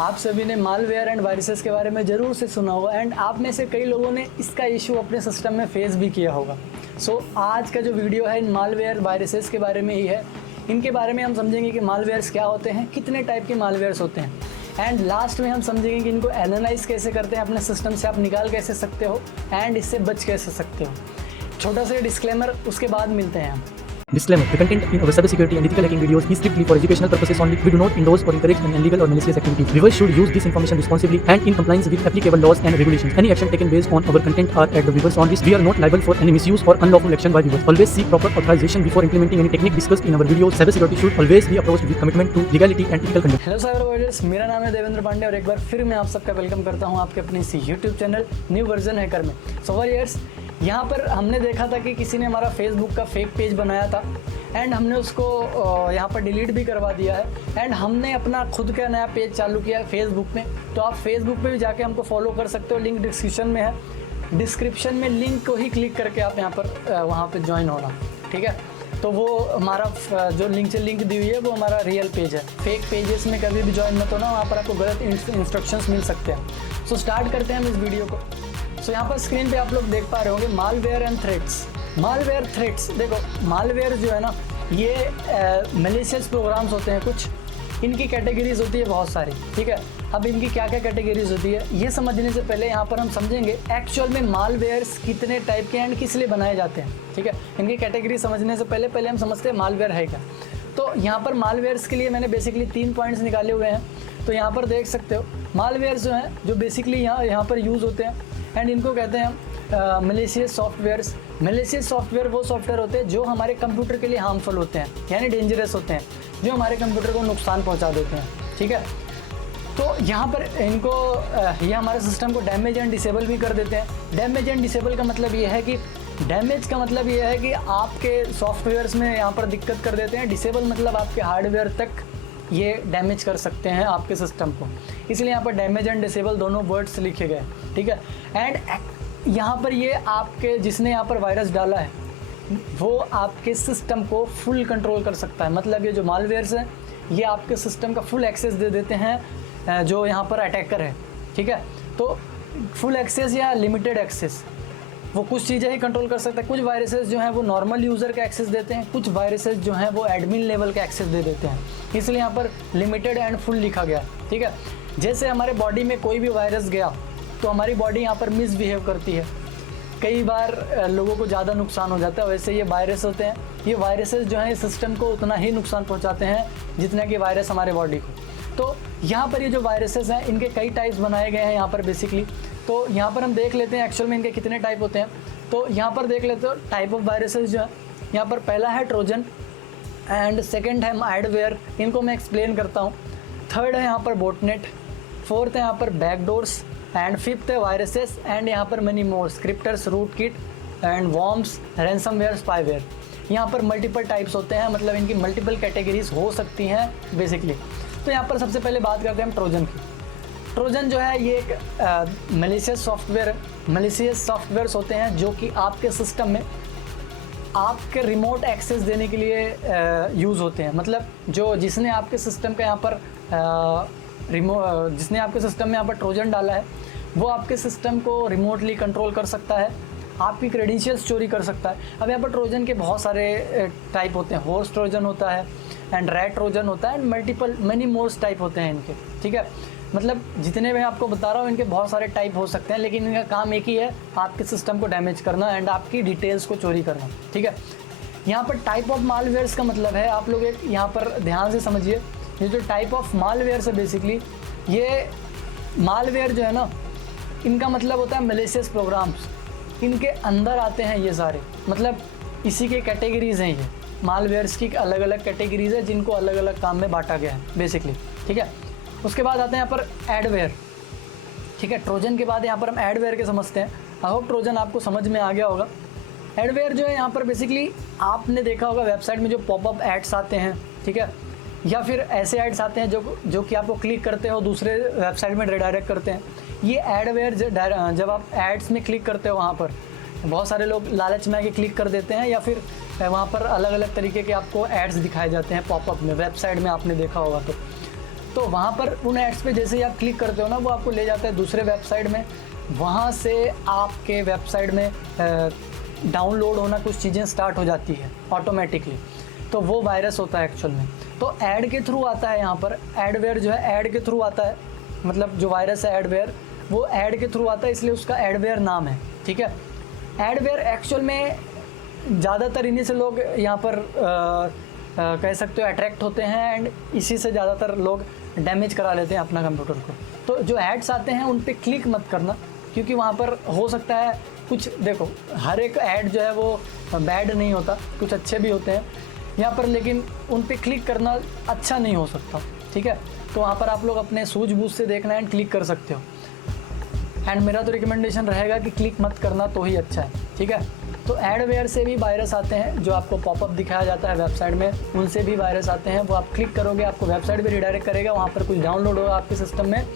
आप सभी ने मालवेयर एंड वायरसेस के बारे में ज़रूर से सुना होगा एंड आप में से कई लोगों ने इसका इशू अपने सिस्टम में फेस भी किया होगा। सो आज का जो वीडियो है इन मालवेयर वायरसेस के बारे में ही है। इनके बारे में हम समझेंगे कि मालवेयर्स क्या होते हैं, कितने टाइप के मालवेयर्स होते हैं एंड लास्ट में हम समझेंगे कि इनको एनालाइज कैसे करते हैं, अपने सिस्टम से आप निकाल कैसे सकते हो एंड इससे बच कैसे सकते हो। छोटा सा डिस्क्लेमर, उसके बाद मिलते हैं हम। Disclaimer: The content in our cybersecurity and ethical hacking videos is strictly for educational purposes only. We do not endorse or encourage any illegal or malicious activity. Viewers should use this information responsibly and in compliance with applicable laws and regulations. Any action taken based on our content are at the viewers' own risk. We are not liable for any misuse or unlawful action by viewers. Always seek proper authorization before implementing any technique discussed in our videos. Cybersecurity should always be approached with commitment to legality and ethical conduct. Hello cyber virus, मेरा नाम है देवेंद्र पांडे और एक बार फिर मैं आप सबका welcome करता हूं आपके अपने इसी YouTube channel new version hacker में। सो वायरस, यहाँ पर हमने देखा था कि किसी ने हमारा फेसबुक का फेक पेज बनाया था एंड हमने उसको यहाँ पर डिलीट भी करवा दिया है एंड हमने अपना खुद का नया पेज चालू किया है फेसबुक में। तो आप फेसबुक पे भी जाके हमको फॉलो कर सकते हो, लिंक डिस्क्रिप्शन में है। डिस्क्रिप्शन में लिंक को ही क्लिक करके आप यहाँ पर वहाँ पे ज्वाइन होना, ठीक है। तो वो हमारा जो लिंक से लिंक दी हुई है वो हमारा रियल पेज है। फेक पेजेस में कभी भी ज्वाइन मत होना, वहाँ पर आपको गलत इंस्ट्रक्शंस मिल सकते हैं। सो स्टार्ट करते हैं हम इस वीडियो को। सो यहाँ पर स्क्रीन पे आप लोग देख पा रहे होंगे malware and threats. Malware threats, देखो मालवेयर जो है ना ये मैलिशियस प्रोग्राम्स होते हैं कुछ, इनकी कैटेगरीज होती है बहुत सारी, ठीक है। अब इनकी क्या क्या कैटेगरीज होती है ये समझने से पहले यहाँ पर हम समझेंगे एक्चुअल में मालवेयर्स कितने टाइप के एंड किस लिए बनाए जाते हैं, ठीक है। इनकी कैटेगरी समझने से पहले हम समझते हैं मालवेयर है क्या। तो यहाँ पर मालवेयर्स के लिए मैंने बेसिकली 3 पॉइंट्स निकाले हुए हैं। तो यहाँ पर देख सकते हो मालवेयर्स जो हैं जो बेसिकली यहाँ पर यूज़ होते हैं एंड इनको कहते हैं मैलिशियस सॉफ्टवेयर्स। मैलिशियस सॉफ्टवेयर वो सॉफ्टवेयर होते हैं जो हमारे कंप्यूटर के लिए हार्मफुल होते हैं, यानी डेंजरस होते हैं, जो हमारे कंप्यूटर को नुकसान पहुंचा देते हैं, ठीक है। तो यहाँ पर इनको ये हमारे सिस्टम को डैमेज एंड डिसेबल भी कर देते हैं। डैमेज एंड डिसेबल का मतलब ये है कि डैमेज का मतलब ये है कि आपके सॉफ्टवेयर्स में यहाँ पर दिक्कत कर देते हैं। डिसेबल मतलब आपके हार्डवेयर तक ये डैमेज कर सकते हैं आपके सिस्टम को, इसलिए यहाँ पर डैमेज एंड डिसेबल दोनों वर्ड्स लिखे गए, ठीक है। एंड यहाँ पर ये आपके जिसने यहाँ पर वायरस डाला है वो आपके सिस्टम को फुल कंट्रोल कर सकता है। मतलब ये जो मालवेयर्स हैं ये आपके सिस्टम का फुल एक्सेस दे देते हैं जो यहाँ पर अटैकर है, ठीक है। तो फुल एक्सेस या लिमिटेड एक्सेस वो कुछ चीज़ें ही कंट्रोल कर सकता है। कुछ वायरसेस जो हैं वो नॉर्मल यूज़र का एक्सेस देते हैं, कुछ वायरसेस जो हैं वो एडमिन लेवल का एक्सेस दे देते हैं, इसलिए यहाँ पर लिमिटेड एंड फुल लिखा गया, ठीक है। जैसे हमारे बॉडी में कोई भी वायरस गया तो हमारी बॉडी यहाँ पर मिसबिहेव करती है, कई बार लोगों को ज़्यादा नुकसान हो जाता है। वैसे ये वायरस होते हैं, ये वायरसेस जो हैं सिस्टम को उतना ही नुकसान पहुँचाते हैं जितना कि वायरस हमारे बॉडी को। तो यहाँ पर ये जो वायरसेस हैं इनके कई टाइप्स बनाए गए हैं यहाँ पर बेसिकली। तो यहाँ पर हम देख लेते हैं एक्चुअल में इनके कितने टाइप होते हैं। तो यहाँ पर देख लेते हो टाइप ऑफ वायरसेस जो है, यहाँ पर पहला है ट्रोजन एंड सेकंड है मालवेयर, इनको मैं एक्सप्लेन करता हूँ। थर्ड है यहाँ पर बोटनेट, फोर्थ है यहाँ पर बैकडोर्स एंड फिफ्थ है वायरसेस एंड यहाँ पर money more scripters, rootkit and worms, ransomware, spyware. यहाँ पर मल्टीपल टाइप्स होते हैं, मतलब इनकी मल्टीपल कैटेगरीज हो सकती हैं बेसिकली। तो यहाँ पर सबसे पहले बात करते हैं हम ट्रोजन की। ट्रोजन जो है ये एक मैलिशियस सॉफ्टवेयर है। मैलिशियस सॉफ्टवेयर्स होते हैं जो कि आपके सिस्टम में आपके रिमोट एक्सेस देने के लिए यूज़ होते हैं। मतलब जिसने आपके सिस्टम का यहाँ पर जिसने आपके सिस्टम में यहाँ पर ट्रोजन डाला है वो आपके सिस्टम को रिमोटली कंट्रोल कर सकता है, आपकी क्रेडेंशियल्स चोरी कर सकता है। अब यहाँ पर ट्रोजन के बहुत सारे टाइप होते हैं। हॉर्स ट्रोजन होता है एंड रैट ट्रोजन होता है and multiple many mores type होते हैं इनके, ठीक है। मतलब जितने मैं आपको बता रहा हूँ इनके बहुत सारे टाइप हो सकते हैं, लेकिन इनका काम एक ही है, आपके सिस्टम को डैमेज करना एंड आपकी डिटेल्स को चोरी करना, ठीक है। यहाँ पर टाइप ऑफ मालवेयर्स का मतलब है, आप लोग एक यहाँ पर ध्यान से समझिए, ये जो टाइप ऑफ मालवेयर्स है बेसिकली ये मालवेयर जो है ना इनका मतलब होता है मैलिशियस प्रोग्राम्स, इनके अंदर आते हैं ये सारे, मतलब इसी के कैटेगरीज हैं। ये मालवेयर्स की अलग अलग कैटेगरीज है जिनको अलग अलग काम में बांटा गया है बेसिकली, ठीक है। उसके बाद आते हैं यहाँ पर एडवेयर, ठीक है। ट्रोजन के बाद यहाँ पर हम एडवेयर के समझते हैं। आई होप ट्रोजन आपको समझ में आ गया होगा। एडवेयर जो है यहाँ पर बेसिकली आपने देखा होगा वेबसाइट में जो पॉपअप एड्स आते हैं, ठीक है, या फिर ऐसे एड्स आते हैं जो कि आपको क्लिक करते हो दूसरे वेबसाइट में रिडायरेक्ट करते हैं। ये एडवेयर जब आप एड्स में क्लिक करते हो वहाँ पर बहुत सारे लोग लालच में आके क्लिक कर देते हैं या फिर वहाँ पर अलग अलग तरीके के आपको एड्स दिखाए जाते हैं पॉपअप में, वेबसाइट में आपने देखा होगा। तो वहाँ पर उन एड्स पे जैसे ही आप क्लिक करते हो ना, वो आपको ले जाता है दूसरे वेबसाइट में। वहाँ से आपके वेबसाइट में डाउनलोड होना कुछ चीज़ें स्टार्ट हो जाती है ऑटोमेटिकली, तो वो वायरस होता है एक्चुअल में। तो ऐड के थ्रू आता है, यहाँ पर एडवेयर जो है ऐड के थ्रू आता है, मतलब जो वायरस है एडवेयर वो ऐड के थ्रू आता है, इसलिए उसका एडवेयर नाम है। ठीक है, एडवेयर एक्चुअल में ज़्यादातर इन्हीं से लोग यहाँ पर कह सकते हो अट्रैक्ट होते हैं, एंड इसी से ज़्यादातर लोग डैमेज करा लेते हैं अपना कंप्यूटर को। तो जो एड्स आते हैं उन पे क्लिक मत करना, क्योंकि वहाँ पर हो सकता है कुछ, देखो हर एक ऐड जो है वो बैड नहीं होता, कुछ अच्छे भी होते हैं यहाँ पर, लेकिन उन पे क्लिक करना अच्छा नहीं हो सकता। ठीक है, तो वहाँ पर आप लोग अपने सूझबूझ से देखना एंड क्लिक कर सकते हो। एंड मेरा तो रिकमेंडेशन रहेगा कि क्लिक मत करना तो ही अच्छा है। ठीक है, तो एडवेयर से भी वायरस आते हैं, जो आपको पॉपअप दिखाया जाता है वेबसाइट में, उनसे भी वायरस आते हैं। वो आप क्लिक करोगे आपको वेबसाइट पे रिडायरेक्ट करेगा, वहाँ पर कुछ डाउनलोड होगा आपके सिस्टम में,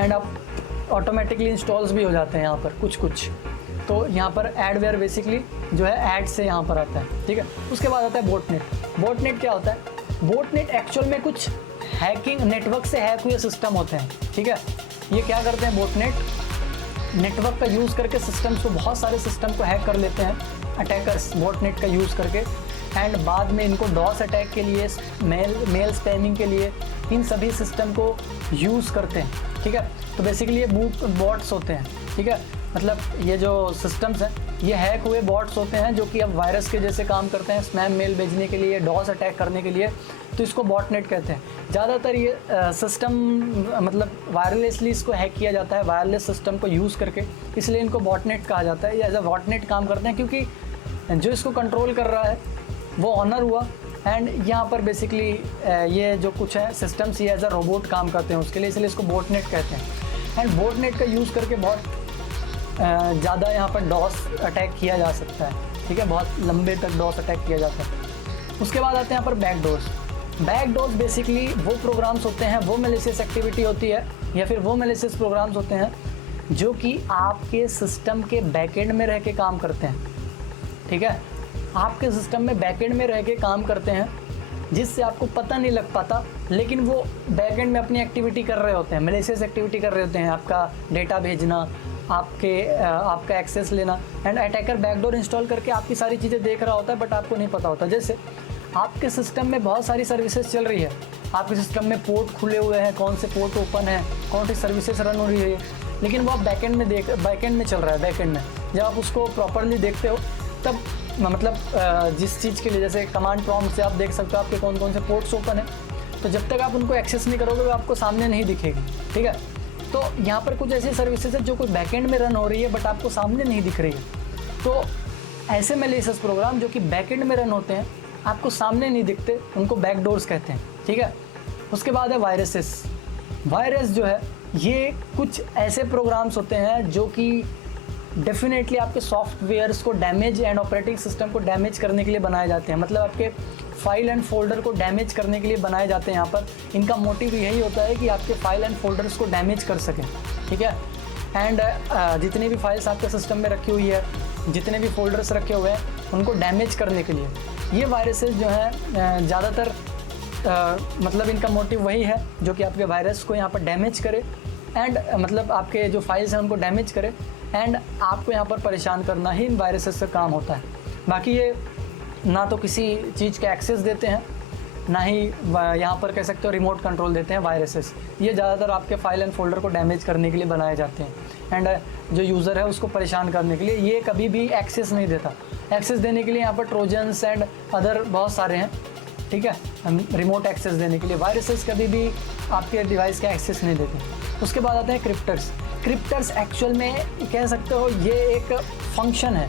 एंड आप ऑटोमेटिकली इंस्टॉल्स भी हो जाते हैं यहाँ पर कुछ। तो यहाँ पर एडवेयर बेसिकली जो है ऐड से यहाँ पर आता है। ठीक है, उसके बाद आता है बोटनेट। बोटनेट क्या होता है? बोटनेट एक्चुअल में कुछ हैकिंग, नेटवर्क से हैक हुए सिस्टम होते हैं। ठीक है, ये क्या करते हैं बोटनेट, नेटवर्क का यूज़ करके सिस्टम्स को, बहुत सारे सिस्टम को हैक कर लेते हैं अटैकर्स बोटनेट का यूज़ करके, एंड बाद में इनको डॉस अटैक के लिए, मेल स्पैमिंग के लिए इन सभी सिस्टम को यूज़ करते हैं। ठीक है, तो बेसिकली ये बॉट्स होते हैं। ठीक है, मतलब ये जो सिस्टम्स हैं ये हैक हुए बॉट्स होते हैं, जो कि अब वायरस के जैसे काम करते हैं, स्पैम मेल भेजने के लिए, डॉस अटैक करने के लिए, तो इसको बॉटनेट कहते हैं। ज़्यादातर ये सिस्टम मतलब वायरलेसली इसको हैक किया जाता है, वायरलेस सिस्टम को यूज़ करके, इसलिए इनको बॉटनेट कहा जाता है। ये एज अ बॉटनेट काम करते हैं, क्योंकि जो इसको कंट्रोल कर रहा है वो ऑनर हुआ, एंड यहाँ पर बेसिकली ये जो कुछ है सिस्टम्स ये एज अ रोबोट काम करते हैं उसके लिए, इसलिए इसको बॉटनेट कहते हैं। एंड बॉटनेट का यूज़ करके बहुत ज़्यादा यहाँ पर डॉस अटैक किया जा सकता है। ठीक है, बहुत लंबे तक डॉस अटैक किया जाता है। उसके बाद आते हैं यहाँ पर बैकडोर्स। बैकडोर्स बेसिकली वो प्रोग्राम्स होते हैं, वो मैलिशियस एक्टिविटी होती है, या फिर वो मैलिशियस प्रोग्राम्स होते हैं जो कि आपके सिस्टम के बैकएंड में रह के काम करते हैं। ठीक है, आपके सिस्टम में बैकएंड में रह के काम करते हैं, जिससे आपको पता नहीं लग पाता, लेकिन वो बैकएंड में अपनी एक्टिविटी कर रहे होते हैं, मैलिशियस एक्टिविटी कर रहे होते हैं, आपका डेटा भेजना, आपका एक्सेस लेना, एंड अटैकर बैकडोर इंस्टॉल करके आपकी सारी चीज़ें देख रहा होता है, बट आपको नहीं पता होता। जैसे आपके सिस्टम में बहुत सारी सर्विसेज चल रही है, आपके सिस्टम में पोर्ट खुले हुए हैं, कौन से पोर्ट ओपन है, कौन सी सर्विसेज रन हो रही है, लेकिन वो आप बैकएंड में चल रहा है। बैकएंड में जब आप उसको प्रॉपरली देखते हो, तब मतलब जिस चीज़ के लिए, जैसे कमांड प्रॉम्प्ट से आप देख सकते हो आपके कौन कौन से पोर्ट्स ओपन है, तो जब तक आप उनको एक्सेस नहीं करोगे वो आपको सामने नहीं दिखेगी। ठीक है, तो यहाँ पर कुछ ऐसी सर्विसेज है जो कोई बैकएंड में रन हो रही है बट आपको सामने नहीं दिख रही है। तो ऐसे मैलिशियस प्रोग्राम जो कि बैकएंड में रन होते हैं, आपको सामने नहीं दिखते, उनको बैकडोर्स कहते हैं। ठीक है, उसके बाद है वायरसेस। वायरस जो है ये कुछ ऐसे प्रोग्राम्स होते हैं जो कि डेफिनेटली आपके सॉफ्टवेयर्स को डैमेज एंड ऑपरेटिंग सिस्टम को डैमेज करने के लिए बनाए जाते हैं, मतलब आपके फाइल एंड फोल्डर को डैमेज करने के लिए बनाए जाते हैं। यहाँ पर इनका मोटिव यही होता है कि आपके फाइल एंड फोल्डर्स को डैमेज कर सकें। ठीक है, एंड जितनी भी फाइल्स आपके सिस्टम में रखी हुई है, जितने भी फोल्डर्स रखे हुए हैं, उनको डैमेज करने के लिए ये वायरसेस जो हैं ज़्यादातर मतलब इनका मोटिव वही है जो कि आपके वायरस को यहाँ पर डैमेज करे, एंड मतलब आपके जो फाइल्स हैं उनको डैमेज करे, एंड आपको यहाँ पर परेशान करना ही इन वायरसेस से काम होता है। बाकी ये ना तो किसी चीज़ के एक्सेस देते हैं, ना ही यहाँ पर कह सकते हो रिमोट कंट्रोल देते हैं वायरसेस। ये ज़्यादातर आपके फाइल एंड फोल्डर को डैमेज करने के लिए बनाए जाते हैं, एंड जो यूज़र है उसको परेशान करने के लिए। ये कभी भी एक्सेस नहीं देता। एक्सेस देने के लिए यहाँ पर ट्रोजन्स एंड अदर बहुत सारे हैं। ठीक है, रिमोट एक्सेस देने के लिए वायरसेस कभी भी आपके डिवाइस का एक्सेस नहीं देते। उसके बाद आते हैं क्रिप्टर्स। क्रिप्टर्स एक्चुअल में कह सकते हो ये एक फंक्शन है,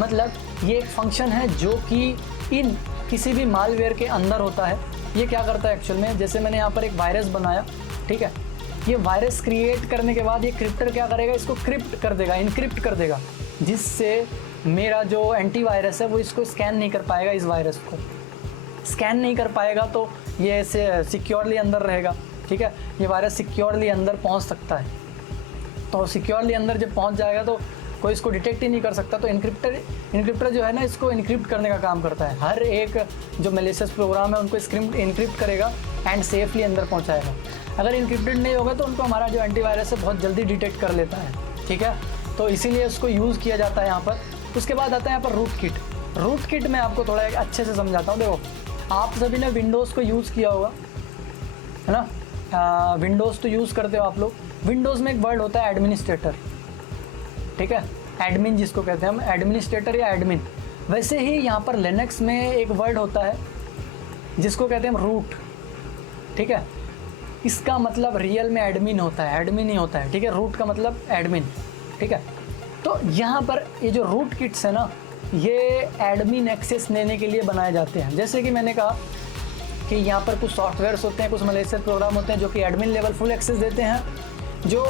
मतलब ये एक फंक्शन है जो कि इन किसी भी मालवेयर के अंदर होता है। ये क्या करता है एक्चुअल में, जैसे मैंने यहाँ पर एक वायरस बनाया, ठीक है, ये वायरस क्रिएट करने के बाद ये क्रिप्टर क्या करेगा, इसको क्रिप्ट कर देगा, इनक्रिप्ट कर देगा, जिससे मेरा जो एंटीवायरस है वो इसको स्कैन नहीं कर पाएगा। इस वायरस को स्कैन नहीं कर पाएगा तो ये सिक्योरली अंदर रहेगा। ठीक है, ये वायरस सिक्योरली अंदर पहुंच सकता है। तो सिक्योरली अंदर जब पहुंच जाएगा तो कोई इसको डिटेक्ट ही नहीं कर सकता। तो इनक्रिप्टर जो है ना, इसको इनक्रिप्ट करने का काम करता है। हर एक जो मैलिशियस प्रोग्राम है उनको इनक्रिप्ट करेगा एंड सेफली अंदर पहुंचाएगा। अगर इनक्रिप्टेड नहीं होगा तो उनको हमारा जो एंटीवायरस है बहुत जल्दी डिटेक्ट कर लेता है, ठीक है। तो इसीलिए उसको यूज़ किया जाता है यहाँ पर। उसके बाद आता है यहाँ पर रूट किट। रूट किट मैं आपको थोड़ा एक अच्छे से समझाता हूँ। देखो, आप सभी ने विंडोज़ को यूज़ किया होगा, है ना। विंडोज़ तो यूज़ करते हो आप लोग। विंडोज़ में एक वर्ड होता है एडमिनिस्ट्रेटर, ठीक है, एडमिन जिसको कहते हैं हम, एडमिनिस्ट्रेटर या एडमिन। वैसे ही यहाँ पर लिनक्स में एक वर्ड होता है जिसको कहते हैं हम रूट, ठीक है। इसका मतलब रियल में एडमिन होता है, एडमिन ही होता है, ठीक है। रूट का मतलब एडमिन, ठीक है। तो यहाँ पर ये जो रूट किट्स है ना, ये एडमिन एक्सेस लेने के लिए बनाए जाते हैं। जैसे कि मैंने कहा कि यहाँ पर कुछ सॉफ्टवेयर्स होते हैं, कुछ मैलिशियस प्रोग्राम होते हैं जो कि एडमिन लेवल फुल एक्सेस देते हैं, जो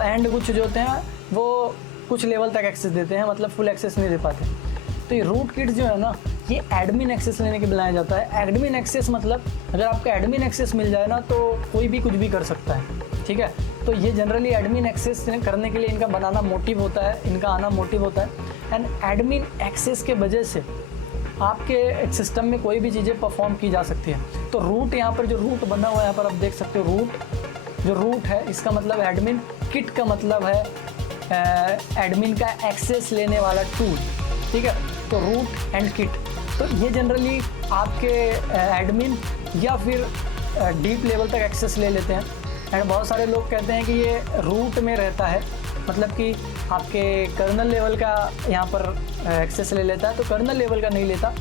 एंड कुछ जो होते हैं वो कुछ लेवल तक एक्सेस देते हैं, मतलब फुल एक्सेस नहीं दे पाते। तो ये रूट किट्स जो है ना, ये एडमिन एक्सेस लेने के बनाया जाता है। एडमिन एक्सेस मतलब अगर आपको एडमिन एक्सेस मिल जाए ना तो कोई भी कुछ भी कर सकता है, ठीक है। तो ये जनरली एडमिन एक्सेस करने के लिए इनका बनाना मोटिव होता है, इनका आना मोटिव होता है। एंड एडमिन एक्सेस के वजह से आपके सिस्टम में कोई भी चीज़ें परफॉर्म की जा सकती है। तो रूट, यहाँ पर जो रूट बना हुआ है यहाँ पर आप देख सकते हो, रूट जो रूट है इसका मतलब एडमिन, किट का मतलब है एडमिन का एक्सेस लेने वाला टूल, ठीक है। तो रूट एंड किट, तो ये जनरली आपके एडमिन या फिर डीप लेवल तक एक्सेस ले लेते हैं। एंड बहुत सारे लोग कहते हैं कि ये रूट में रहता है, मतलब कि आपके कर्नल लेवल का यहाँ पर एक्सेस ले लेता है। तो कर्नल लेवल का नहीं लेता,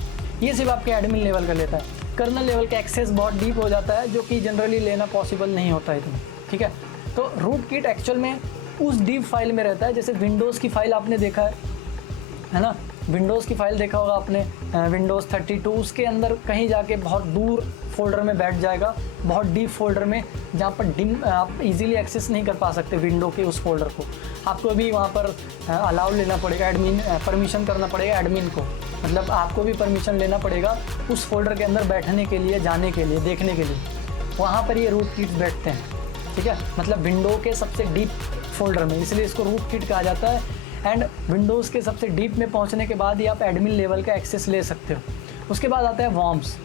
ये सिर्फ आपके एडमिन लेवल का लेता है। कर्नल लेवल का एक्सेस बहुत डीप हो जाता है, जो कि जनरली लेना पॉसिबल नहीं होता है इतना, ठीक है। तो रूट किट एक्चुअल में उस डीप फाइल में रहता है। जैसे विंडोज़ की फाइल आपने देखा है ना, विंडोज़ की फाइल देखा होगा आपने, विंडोज़ 32, उसके अंदर कहीं जाके बहुत दूर फोल्डर में बैठ जाएगा, बहुत डीप फोल्डर में, जहाँ पर आप इजीली एक्सेस नहीं कर पा सकते विंडो के उस फोल्डर को। आपको भी वहाँ पर अलाउ लेना पड़ेगा, एडमिन परमिशन करना पड़ेगा एडमिन को, मतलब आपको भी परमिशन लेना पड़ेगा उस फोल्डर के अंदर बैठने के लिए, जाने के लिए, देखने के लिए। वहाँ पर ये रूट किट्स बैठते हैं, ठीक है, मतलब विंडो के सबसे डीप फोल्डर में, इसलिए इसको रूट किट कहा जाता है। एंड विंडोज़ के सबसे डीप में पहुंचने के बाद ही आप एडमिन लेवल का एक्सेस ले सकते हो। उसके बाद आता है वॉर्म्स।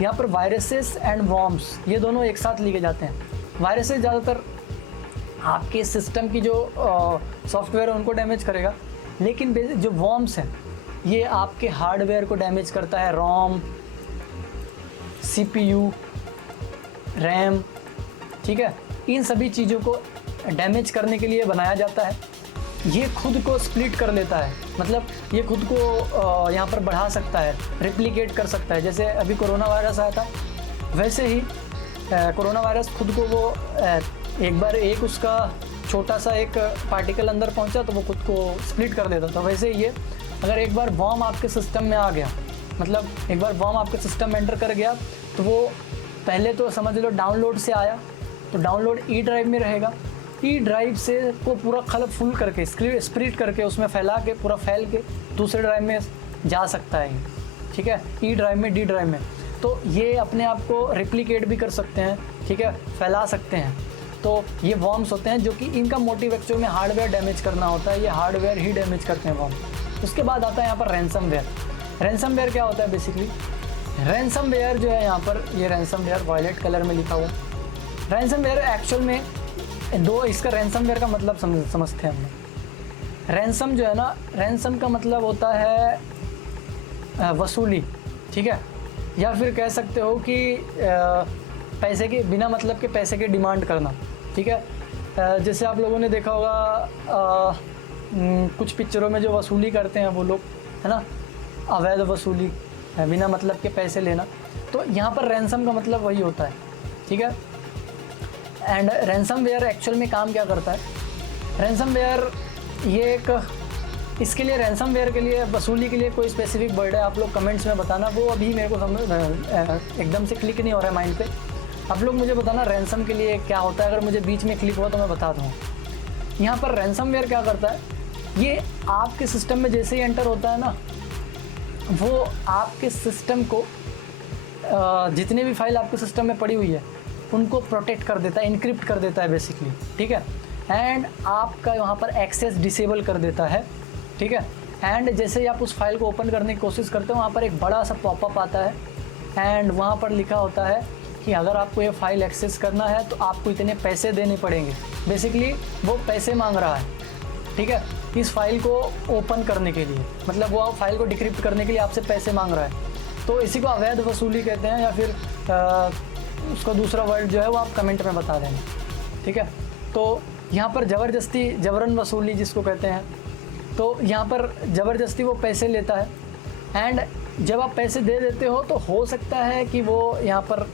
यहाँ पर वायरसेस एंड वॉर्म्स ये दोनों एक साथ लिए जाते हैं। वायरसेस ज़्यादातर आपके सिस्टम की जो सॉफ्टवेयर है उनको डैमेज करेगा, लेकिन जो वॉर्म्स हैं ये आपके हार्डवेयर को डैमेज करता है। रोम, CPU, रैम, ठीक है, इन सभी चीज़ों को डैमेज करने के लिए बनाया जाता है। ये खुद को स्प्लिट कर लेता है, मतलब ये खुद को यहाँ पर बढ़ा सकता है, रिप्लिकेट कर सकता है। जैसे अभी कोरोना वायरस आया था, वैसे ही कोरोना वायरस खुद को वो एक बार एक उसका छोटा सा एक पार्टिकल अंदर पहुँचा तो वो खुद को स्प्लिट कर देता था। वैसे ये अगर एक बार वॉर्म आपके सिस्टम में आ गया, मतलब एक बार वॉर्म आपके सिस्टम में एंटर कर गया, तो वो पहले तो समझ लो डाउनलोड से आया, तो डाउनलोड ई ड्राइव में रहेगा। ई ड्राइव से को पूरा खलब फुल करके स्प्लिट करके उसमें फैला के पूरा फैल के दूसरे ड्राइव में जा सकता है, ठीक है, ई ड्राइव में, डी ड्राइव में। तो ये अपने आप को रिप्लिकेट भी कर सकते हैं, ठीक है, फैला सकते हैं। तो ये वॉर्म्स होते हैं जो कि इनका मोटिव एक्चुअल में हार्डवेयर डैमेज करना होता है, ये हार्डवेयर ही डैमेज करते हैं वॉर्म। उसके बाद आता है यहाँ पर रैंसमवेयर। रैंसमवेयर क्या होता है बेसिकली? रैंसमवेयर जो है यहाँ पर, ये रैंसमवेयर वायलेट कलर में लिखा हुआ है। रैंसमवेयर एक्चुअल में दो, इसका रैंसमवेयर का मतलब समझते हैं हम। रैंसम जो है ना, रैंसम का मतलब होता है वसूली, ठीक है, या फिर कह सकते हो कि पैसे के बिना मतलब के पैसे के डिमांड करना, ठीक है। जैसे आप लोगों ने देखा होगा कुछ पिक्चरों में जो वसूली करते हैं वो लोग, है ना, अवैध वसूली, बिना मतलब के पैसे लेना। तो यहाँ पर रैंसम का मतलब वही होता है, ठीक है। एंड रैंसमवेयर एक्चुअल में काम क्या करता है? रैंसमवेयर ये एक, इसके लिए रैंसमवेयर के लिए वसूली के लिए कोई स्पेसिफिक वर्ड है, आप लोग कमेंट्स में बताना, वो अभी मेरे को एकदम से क्लिक नहीं हो रहा है माइंड पे। आप लोग मुझे बताना रैंसम के लिए क्या होता है, अगर मुझे बीच में क्लिक हुआ तो मैं बता दूँ। यहाँ पर रैंसमवेयर क्या करता है, ये आपके सिस्टम में जैसे ही एंटर होता है ना, वो आपके सिस्टम को जितने भी फाइल आपके सिस्टम में पड़ी हुई है उनको प्रोटेक्ट कर देता है, इनक्रिप्ट कर देता है बेसिकली, ठीक है। एंड आपका वहाँ पर एक्सेस डिसेबल कर देता है ठीक है। एंड जैसे ही आप उस फाइल को ओपन करने की कोशिश करते हो, वहाँ पर एक बड़ा सा पॉपअप आता है एंड वहाँ पर लिखा होता है कि अगर आपको ये फ़ाइल एक्सेस करना है तो आपको इतने पैसे देने पड़ेंगे। बेसिकली वो पैसे मांग रहा है, ठीक है, इस फाइल को ओपन करने के लिए, मतलब वो फाइल को डिक्रिप्ट करने के लिए आपसे पैसे मांग रहा है। तो इसी को अवैध वसूली कहते हैं, या फिर उसका दूसरा वर्ड जो है वो आप कमेंट में बता देना, ठीक है। तो यहाँ पर ज़बरदस्ती, जबरन वसूली जिसको कहते हैं, तो यहाँ पर ज़बरदस्ती वो पैसे लेता है एंड जब आप पैसे दे देते हो तो हो सकता है कि वो यहाँ पर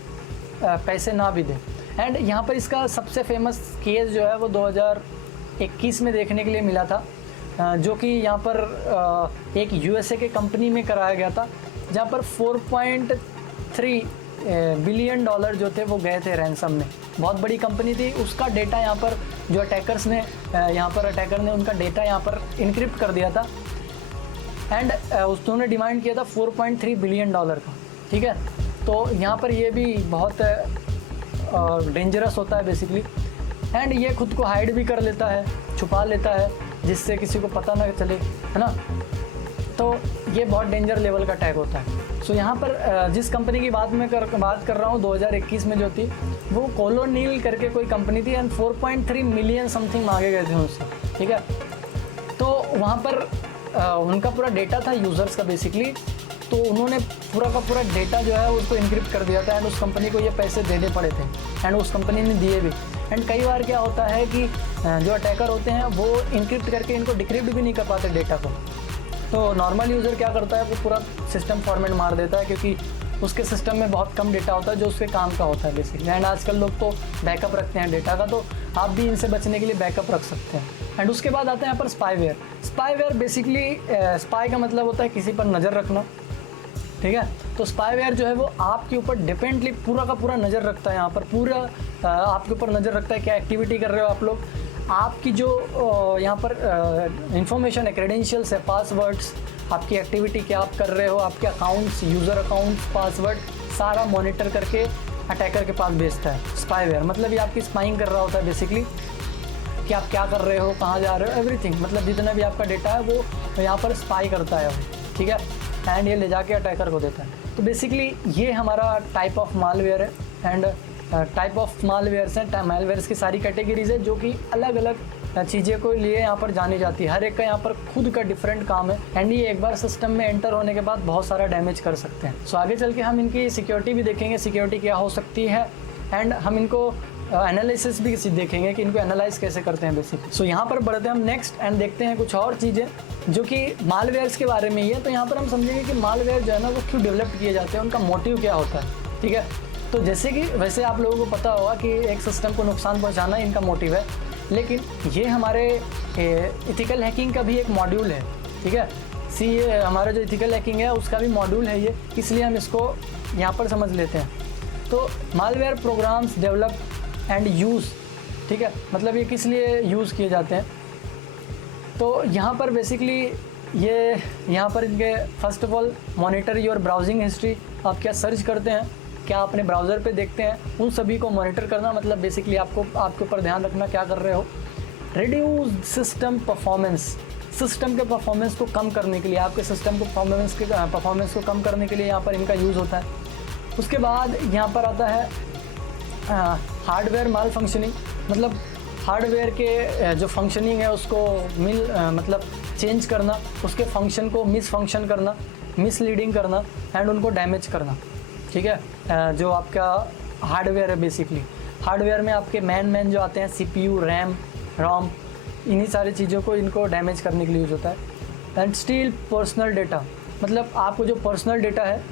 पैसे ना भी दे। एंड यहाँ पर इसका सबसे फेमस केस जो है वो 2021 में देखने के लिए मिला था, जो कि यहाँ पर एक यूएसए के कंपनी में कराया गया था, जहाँ पर 4.3 बिलियन डॉलर जो थे वो गए थे रैंसम में। बहुत बड़ी कंपनी थी, उसका डेटा यहाँ पर जो अटैकर्स ने अटैकर ने उनका डेटा यहाँ पर इनक्रिप्ट कर दिया था एंड उन्होंने डिमांड किया था 4.3 बिलियन डॉलर का, ठीक है। तो यहाँ पर ये भी बहुत डेंजरस होता है बेसिकली, एंड ये खुद को हाइड भी कर लेता है, छुपा लेता है, जिससे किसी को पता ना चले, है ना। तो ये बहुत डेंजर लेवल का टैग होता है। सो यहाँ पर जिस कंपनी की बात कर रहा हूँ 2021 में जो थी, वो कोलोनील करके कोई कंपनी थी एंड 4.3 मिलियन समथिंग मांगे गए थे उनसे, ठीक है। तो वहाँ पर उनका पूरा डेटा था यूज़र्स का बेसिकली, तो उन्होंने पूरा का पूरा डेटा जो है उसको इनक्रिप्ट कर दिया था एंड उस कंपनी को ये पैसे देने पड़े थे एंड उस कंपनी ने दिए भी। एंड कई बार क्या होता है कि जो अटैकर होते हैं वो इनक्रिप्ट करके इनको डिक्रिप्ट भी नहीं कर पाते डेटा को। तो नॉर्मल यूज़र क्या करता है, वो पूरा सिस्टम फॉर्मेट मार देता है, क्योंकि उसके सिस्टम में बहुत कम डेटा होता है जो उसके काम का होता है बेसिकली। एंड आजकल लोग तो बैकअप रखते हैं डेटा का, तो आप भी इनसे बचने के लिए बैकअप रख सकते हैं। एंड उसके बाद आता है यहाँ पर स्पाईवेयर। स्पाईवेयर बेसिकली स्पाई का मतलब होता है किसी पर नज़र रखना, ठीक है। तो स्पाईवेयर जो है वो आपके ऊपर डिपेंडली पूरा का पूरा नज़र रखता है, यहाँ पर पूरा आपके ऊपर नज़र रखता है क्या एक्टिविटी कर रहे हो आप लोग, आपकी जो यहाँ पर इंफॉर्मेशन है, क्रेडेंशियल्स है, पासवर्ड्स, आपकी एक्टिविटी क्या आप कर रहे हो, आपके अकाउंट्स, यूज़र अकाउंट्स, पासवर्ड, सारा मॉनिटर करके अटैकर के पास भेजता है स्पाईवेयर। मतलब ये आपकी स्पाइंग कर रहा होता है बेसिकली, कि आप क्या कर रहे हो, कहाँ जा रहे हो, एवरीथिंग, मतलब जितना भी आपका डेटा है वो यहाँ पर स्पाई करता है, ठीक है। एंड ये ले जाके अटैकर को देता है। तो बेसिकली ये हमारा टाइप ऑफ मालवेयर है। एंड टाइप ऑफ मालवेयर्स हैं, मालवेयर्स की सारी कैटेगरीज है जो कि अलग अलग चीज़ें को लिए यहाँ पर जानी जाती है। हर एक का यहाँ पर खुद का डिफरेंट काम है एंड ये एक बार सिस्टम में एंटर होने के बाद बहुत सारा डैमेज कर सकते हैं। सो आगे चल के हम इनकी सिक्योरिटी भी देखेंगे, सिक्योरिटी क्या हो सकती है, एंड हम इनको एनालिसिस भी देखेंगे कि इनको एनालाइज कैसे करते हैं बेसिकली। सो यहाँ पर बढ़ते हैं हम नेक्स्ट एंड देखते हैं कुछ और चीज़ें जो कि मालवेयर्स के बारे में ही है। तो यहाँ पर हम समझेंगे कि मालवेयर जो है ना वो क्यों डेवलप किए जाते हैं, उनका मोटिव क्या होता है, ठीक है। तो जैसे कि वैसे आप लोगों को पता होगा कि एक सिस्टम को नुकसान पहुँचाना इनका मोटिव है, लेकिन ये हमारे इथिकल हैकिंग का भी एक मॉड्यूल है, ठीक है। हमारा जो इथिकल हैकिंग है उसका भी मॉड्यूल है ये, इसलिए हम इसको यहाँ पर समझ लेते हैं। तो malware programs develop and use, ठीक है, मतलब ये किस लिए यूज़ किए जाते हैं। तो यहाँ पर बेसिकली ये यहाँ पर इनके first of all monitor your browsing history, आप क्या सर्च करते हैं, क्या अपने ब्राउज़र पे देखते हैं, उन सभी को मॉनिटर करना, मतलब बेसिकली आपके ऊपर ध्यान रखना क्या कर रहे हो। रिड्यूस सिस्टम परफॉर्मेंस, सिस्टम के परफॉर्मेंस को कम करने के लिए, आपके सिस्टम को परफॉर्मेंस को कम करने के लिए यहाँ पर इनका यूज़ होता है। उसके बाद यहाँ पर आता है हार्डवेयर माल फंक्शनिंग, मतलब हार्डवेयर के जो फंक्शनिंग है उसको मतलब चेंज करना, उसके फंक्शन को मिस फंक्शन करना, मिसलीडिंग करना एंड उनको डैमेज करना, ठीक है। जो आपका हार्डवेयर है बेसिकली, हार्डवेयर में आपके मैन जो आते हैं CPU, रैम, रोम, इन्हीं सारी चीज़ों को इनको डैमेज करने के लिए यूज़ होता है। एंड स्टील पर्सनल डेटा, मतलब आपको जो पर्सनल डेटा है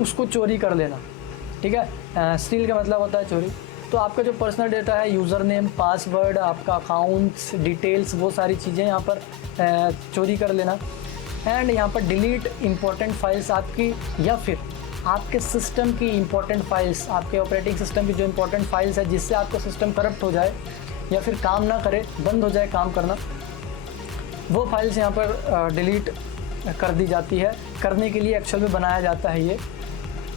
उसको चोरी कर लेना, ठीक है। स्टील का मतलब होता है चोरी। तो आपका जो पर्सनल डेटा है, यूज़र नेम, पासवर्ड, आपका अकाउंट्स डिटेल्स, वो सारी चीज़ें यहाँ पर चोरी कर लेना। एंड यहाँ पर डिलीट इम्पोर्टेंट फाइल्स आपकी, या फिर आपके सिस्टम की इम्पोर्टेंट फाइल्स, आपके ऑपरेटिंग सिस्टम की जो इम्पोर्टेंट फाइल्स है जिससे आपका सिस्टम करप्ट हो जाए या फिर काम ना करे, बंद हो जाए काम करना, वो फाइल्स यहाँ पर डिलीट कर दी जाती है। करने के लिए एक्चुअल में बनाया जाता है ये।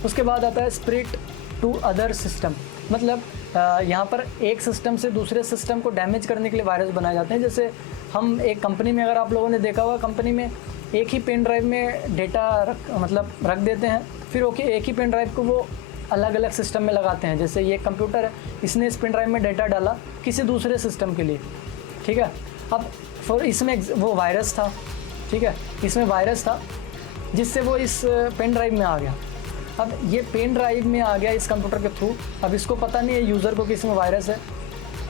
उसके बाद आता है स्प्लिट टू अदर सिस्टम, मतलब यहाँ पर एक सिस्टम से दूसरे सिस्टम को डैमेज करने के लिए वायरस बनाए जाते हैं। जैसे हम एक कंपनी में, अगर आप लोगों ने देखा होगा, कंपनी में एक ही पेन ड्राइव में डेटा रख देते हैं, फिर एक ही पेन ड्राइव को वो अलग अलग सिस्टम में लगाते हैं। जैसे ये कंप्यूटर है, इसने इस पेन ड्राइव में डेटा डाला किसी दूसरे सिस्टम के लिए, ठीक है। अब इसमें वो वायरस था, ठीक है, इसमें वायरस था जिससे वो इस पेन ड्राइव में आ गया। अब ये पेन ड्राइव में आ गया इस कंप्यूटर के थ्रू, अब इसको पता नहीं है यूज़र को कि इसमें वायरस है,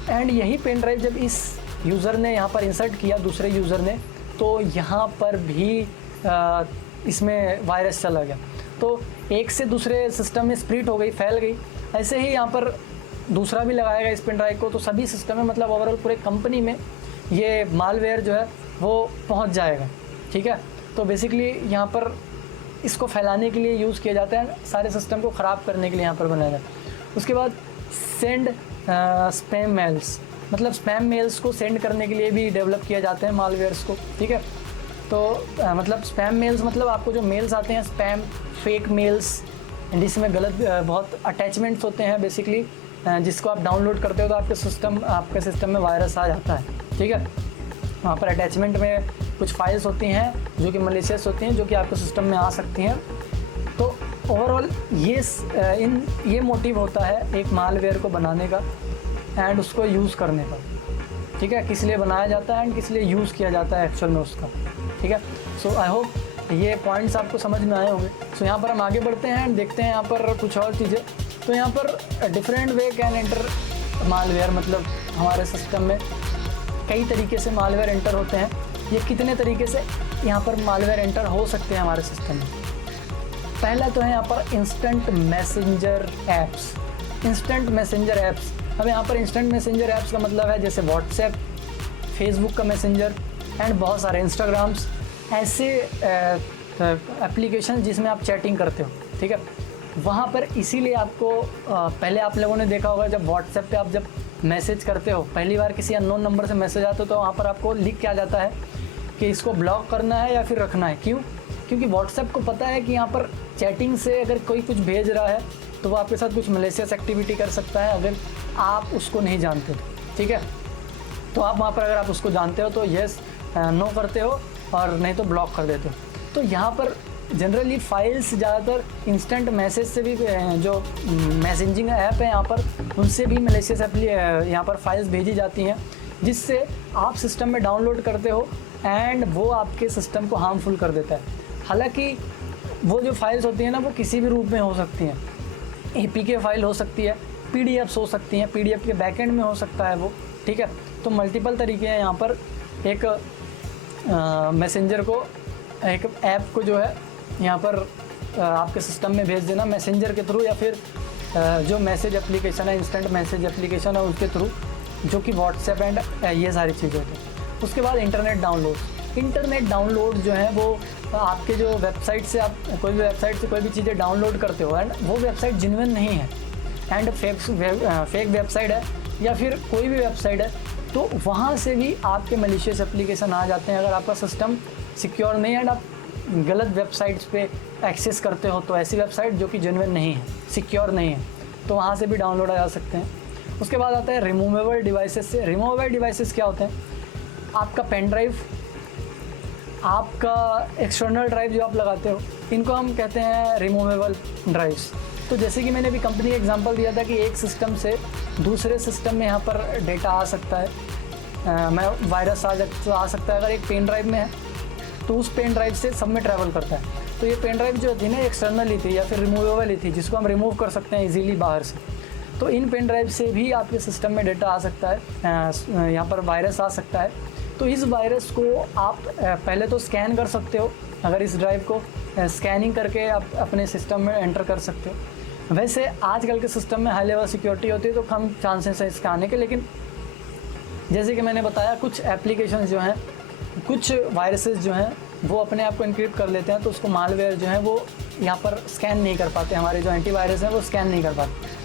एंड यही पेन ड्राइव जब इस यूज़र ने यहाँ पर इंसर्ट किया, दूसरे यूज़र ने, तो यहाँ पर भी इसमें वायरस चला गया, तो एक से दूसरे सिस्टम में स्प्लिट हो गई, फैल गई। ऐसे ही यहाँ पर दूसरा भी लगाया गया इस पेन ड्राइव को, तो सभी सिस्टम में, मतलब ओवरऑल पूरे कंपनी में ये मालवेयर जो है वो पहुँच जाएगा, ठीक है। तो बेसिकली यहाँ पर इसको फैलाने के लिए यूज़ किया जाता है, सारे सिस्टम को ख़राब करने के लिए यहाँ पर बनाया जाता है। उसके बाद सेंड स्पैम मेल्स, मतलब स्पैम मेल्स को सेंड करने के लिए भी डेवलप किया जाते हैं मालवेयर्स को, ठीक है। तो मतलब स्पैम मेल्स मतलब आपको जो मेल्स आते हैं स्पैम, फेक मेल्स, जिसमें गलत बहुत अटैचमेंट्स होते हैं बेसिकली, जिसको आप डाउनलोड करते हो तो आपके सिस्टम में वायरस आ जाता है, ठीक है। वहाँ पर अटैचमेंट में कुछ फाइल्स होती हैं जो कि मलिशियस होती हैं, जो कि आपके सिस्टम में आ सकती हैं। तो ओवरऑल ये मोटिव होता है एक मालवेयर को बनाने का एंड उसको यूज़ करने का, ठीक है, किस लिए बनाया जाता है एंड किस लिए यूज़ किया जाता है एक्चुअल में उसका, ठीक है। सो आई होप ये पॉइंट्स आपको समझ में आए होंगे। सो यहाँ पर हम आगे बढ़ते हैं एंड देखते हैं यहाँ पर कुछ और चीज़ें। तो यहाँ पर different way can enter malware, मतलब हमारे सिस्टम में कई तरीके से मालवेयर एंटर होते हैं। ये कितने तरीके से यहाँ पर मालवेयर एंटर हो सकते हैं हमारे सिस्टम में। पहला तो है यहाँ पर instant messenger apps. Instant messenger apps, अब यहाँ पर इंस्टेंट मैसेंजर ऐप्स का मतलब है जैसे व्हाट्सएप, फेसबुक का मैसेंजर एंड बहुत सारे इंस्टाग्राम्स, ऐसे एप्लीकेशन जिसमें आप चैटिंग करते हो, ठीक है। वहाँ पर इसीलिए आपको पहले आप लोगों ने देखा होगा जब व्हाट्सएप पे आप जब मैसेज करते हो, पहली बार किसी अननोन नंबर से मैसेज आता हो तो वहाँ पर आपको लिख के आ जाता है कि इसको ब्लॉक करना है या फिर रखना है। क्यों? क्योंकि व्हाट्सएप को पता है कि यहाँ पर चैटिंग से अगर कोई कुछ भेज रहा है तो वो आपके साथ कुछ मैलिशियस एक्टिविटी कर सकता है अगर आप उसको नहीं जानते तो, ठीक है। तो आप वहाँ पर अगर आप उसको जानते हो तो येस नो करते हो और नहीं तो ब्लॉक कर देते हो। तो यहाँ पर जनरली फाइल्स ज़्यादातर इंस्टेंट मैसेज से भी, जो मैसेजिंग ऐप है यहाँ पर, उनसे भी मैलिशियस यहाँ पर फाइल्स भेजी जाती हैं, जिससे आप सिस्टम में डाउनलोड करते हो एंड वो आपके सिस्टम को हार्मफुल कर देता है। हालांकि वो जो फाइल्स होती हैं ना, वो किसी भी रूप में हो सकती हैं। APK फाइल हो सकती है, PDFs हो सकती हैं, PDF के बैकएंड में हो सकता है वो, ठीक है। तो मल्टीपल तरीके हैं यहाँ पर एक मैसेंजर को, एक ऐप को जो है यहाँ पर आपके सिस्टम में भेज देना मैसेंजर के थ्रू, या फिर जो मैसेज एप्लीकेशन है, इंस्टेंट मैसेज एप्लीकेशन है उसके थ्रू, जो कि व्हाट्सएप एंड ये सारी चीज़ें होती हैं। उसके बाद इंटरनेट डाउनलोड जो है वो आपके जो वेबसाइट से, आप कोई भी वेबसाइट से कोई भी चीज़ें डाउनलोड करते हो एंड वो वेबसाइट जेन्युइन नहीं है एंड फेक वेबसाइट है या फिर कोई भी वेबसाइट है, तो वहाँ से भी आपके मैलिशियस एप्लीकेशन आ जाते हैं। अगर आपका सिस्टम सिक्योर नहीं है एंड आप गलत वेबसाइट्स पे एक्सेस करते हो, तो ऐसी वेबसाइट जो कि जेन्युइन नहीं है, सिक्योर नहीं है, तो वहाँ से भी डाउनलोड आ जा सकते हैं। उसके बाद आता है रिमूवेबल डिवाइसेस से। रिमूवेबल डिवाइसेस क्या होते हैं? आपका पेन ड्राइव, आपका एक्सटर्नल ड्राइव जो आप लगाते हो, इनको हम कहते हैं रिमूवेबल ड्राइव्स। तो जैसे कि मैंने अभी कंपनी एग्जांपल दिया था कि एक सिस्टम से दूसरे सिस्टम में यहाँ पर डेटा आ सकता है, वायरस आ सकता है। अगर एक पेन ड्राइव में है तो उस पेन ड्राइव से सब में ट्रैवल करता है। तो ये पेन ड्राइव जो थी ना, एक्सटर्नल ही थी या फिर रिमूवेबल ही थी, जिसको हम रिमूव कर सकते हैं इजीली बाहर से। तो इन पेन ड्राइव से भी आपके सिस्टम में डेटा आ सकता है, यहाँ पर वायरस आ सकता है। तो इस वायरस को आप पहले तो स्कैन कर सकते हो, अगर इस ड्राइव को स्कैनिंग करके आप अपने सिस्टम में एंटर कर सकते हो। वैसे आजकल के सिस्टम में हाई लेवल सिक्योरिटी होती है तो कम चांसेस है इसका आने के, लेकिन जैसे कि मैंने बताया कुछ एप्लीकेशन जो हैं, कुछ वायरसेस जो हैं वो अपने आप को इनक्रिप्ट कर लेते हैं, तो उसको मालवेयर जो है वो यहाँ पर स्कैन नहीं कर पाते, हमारे जो एंटीवायरस हैं वो स्कैन नहीं कर पाते।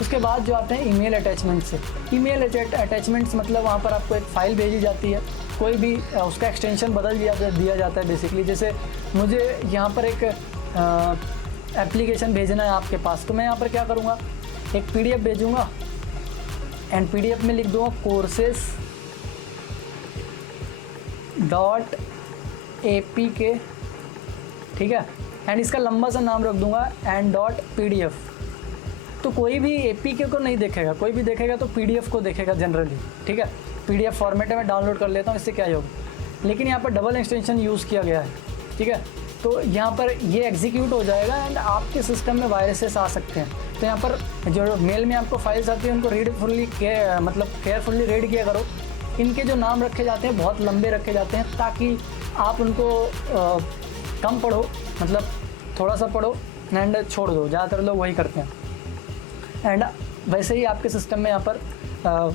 उसके बाद जो आते हैं ईमेल अटैचमेंट से। ईमेल अटैचमेंट्स मतलब वहाँ पर आपको एक फ़ाइल भेजी जाती है, कोई भी उसका एक्सटेंशन बदल दिया जाता है बेसिकली। जैसे मुझे यहाँ पर एक एप्लीकेशन भेजना है आपके पास, तो मैं यहाँ पर क्या करूँगा, एक PDF भेजूँगा एंड PDF में लिख दूँगा courses.apk, ठीक है, एंड इसका लंबा सा नाम रख दूँगा and.pdf। तो कोई भी APK को नहीं देखेगा, कोई भी देखेगा तो PDF को देखेगा जनरली, ठीक है। PDF फॉर्मेट है, मैं डाउनलोड कर लेता हूँ, इससे क्या ही होगा। लेकिन यहाँ पर डबल एक्सटेंशन यूज़ किया गया है, ठीक है। तो यहाँ पर ये एग्जीक्यूट हो जाएगा एंड आपके सिस्टम में वायरसेस आ सकते हैं। तो यहाँ पर जो मेल में आपको फाइल्स आती है उनको केयरफुली रीड किया करो। इनके जो नाम रखे जाते हैं बहुत लंबे रखे जाते हैं, ताकि आप उनको कम पढ़ो, मतलब थोड़ा सा पढ़ो एंड छोड़ दो। ज़्यादातर लोग वही करते हैं। एंड वैसे ही आपके सिस्टम में यहाँ पर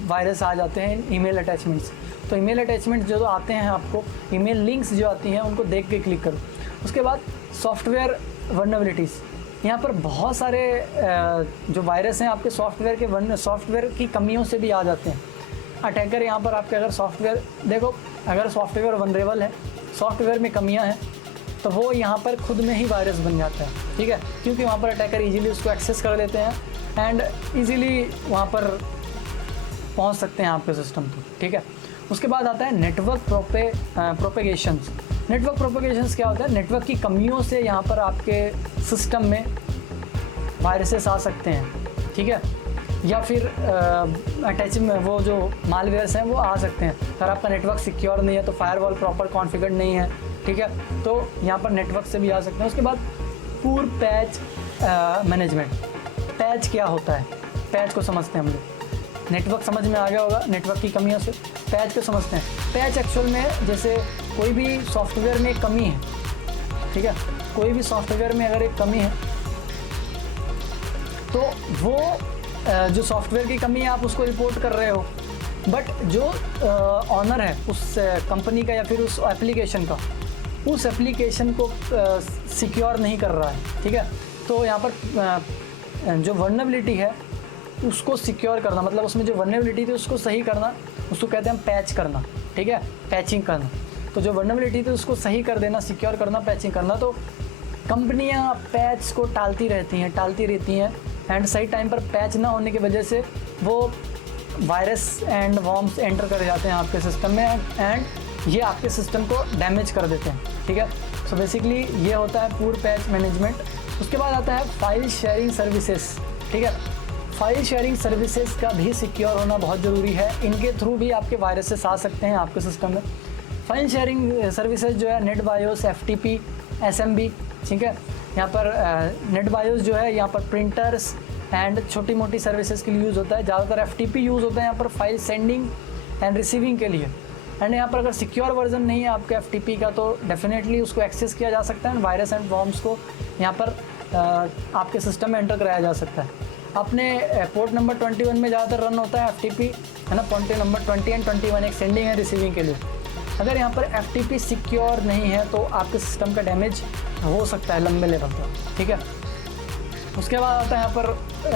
वायरस आ जाते हैं ईमेल अटैचमेंट्स। तो ईमेल अटैचमेंट जो आते हैं आपको, ईमेल लिंक्स जो आती हैं उनको देख के क्लिक करो। उसके बाद सॉफ्टवेयर वल्नरेबिलिटीज़, यहाँ पर बहुत सारे जो वायरस हैं आपके सॉफ्टवेयर की कमियों से भी आ जाते हैं। अटैकर यहाँ पर आपके अगर सॉफ्टवेयर देखो, अगर सॉफ्टवेयर वनरेबल है, सॉफ्टवेयर में कमियाँ हैं, तो वो यहाँ पर खुद में ही वायरस बन जाता है, ठीक है, क्योंकि वहाँ पर अटैकर इजीली उसको एक्सेस कर लेते हैं एंड इजीली वहाँ पर पहुँच सकते हैं आपके सिस्टम को, ठीक है। उसके बाद आता है नेटवर्क प्रोपेगेशंस। नेटवर्क प्रोपेगेशंस क्या होता है? नेटवर्क की कमियों से यहाँ पर आपके सिस्टम में वायरसेस आ सकते हैं, ठीक है, या फिर वो जो मालवेयर्स हैं वो आ सकते हैं। अगर आपका नेटवर्क सिक्योर नहीं है तो फायरवॉल प्रॉपर कॉन्फ़िगर्ड नहीं है, ठीक है, तो यहाँ पर नेटवर्क से भी आ सकते हैं। उसके बाद पूर पैच मैनेजमेंट। पैच क्या होता है? पैच को समझते हैं हम लोग। नेटवर्क समझ में आ गया होगा, नेटवर्क की कमियों से पैच को समझते हैं। पैच एक्चुअल में जैसे कोई भी सॉफ्टवेयर में एक कमी है, ठीक है, कोई भी सॉफ्टवेयर में अगर एक कमी है तो वो जो सॉफ्टवेयर की कमी है आप उसको रिपोर्ट कर रहे हो, बट जो ऑनर है उस कंपनी का या फिर उस एप्लीकेशन का, उस एप्लीकेशन को सिक्योर नहीं कर रहा है, ठीक है। तो यहाँ पर जो वल्नरेबिलिटी है उसको सिक्योर करना, मतलब उसमें जो वल्नरेबिलिटी थी उसको सही करना, उसको कहते हैं हम पैच करना, ठीक है, पैचिंग करना। तो जो वल्नरेबिलिटी थी उसको सही कर देना, सिक्योर करना, पैचिंग करना। तो कंपनियां पैच को टालती रहती हैं एंड सही टाइम पर पैच ना होने की वजह से वो वायरस एंड वॉर्म्स एंटर कर जाते हैं आपके सिस्टम में एंड ये आपके सिस्टम को डैमेज कर देते हैं, ठीक है। सो बेसिकली ये होता है पूर पैच मैनेजमेंट। उसके बाद आता है फाइल शेयरिंग सर्विसेज, ठीक है। फाइल शेयरिंग सर्विसेज का भी सिक्योर होना बहुत ज़रूरी है। इनके थ्रू भी आपके वायरसेस आ सकते हैं आपके सिस्टम में। फाइल शेयरिंग सर्विसेज जो है नेटबायोस, FTP, SMB, ठीक है। यहाँ पर नेटबायोस जो है यहाँ पर प्रिंटर्स एंड छोटी मोटी सर्विसेज के लिए यूज़ होता है। ज़्यादातर FTP यूज़ होता है यहाँ पर फाइल सेंडिंग एंड रिसीविंग के लिए। एंड यहाँ पर अगर सिक्योर वर्जन नहीं है आपका FTP का तो डेफिनेटली उसको एक्सेस किया जा सकता है। वायरस एंड वॉर्म्स को यहाँ पर आपके सिस्टम में एंटर कराया जा सकता है। अपने पोर्ट नंबर 21 में ज़्यादातर रन होता है FTP, है ना, पोर्ट नंबर 20 एंड 21 एक सेंडिंग एंड रिसीविंग के लिए। अगर यहाँ पर FTP सिक्योर नहीं है तो आपके सिस्टम का डैमेज हो सकता है लंबे लेवल पर, ठीक है। उसके बाद आता है यहाँ पर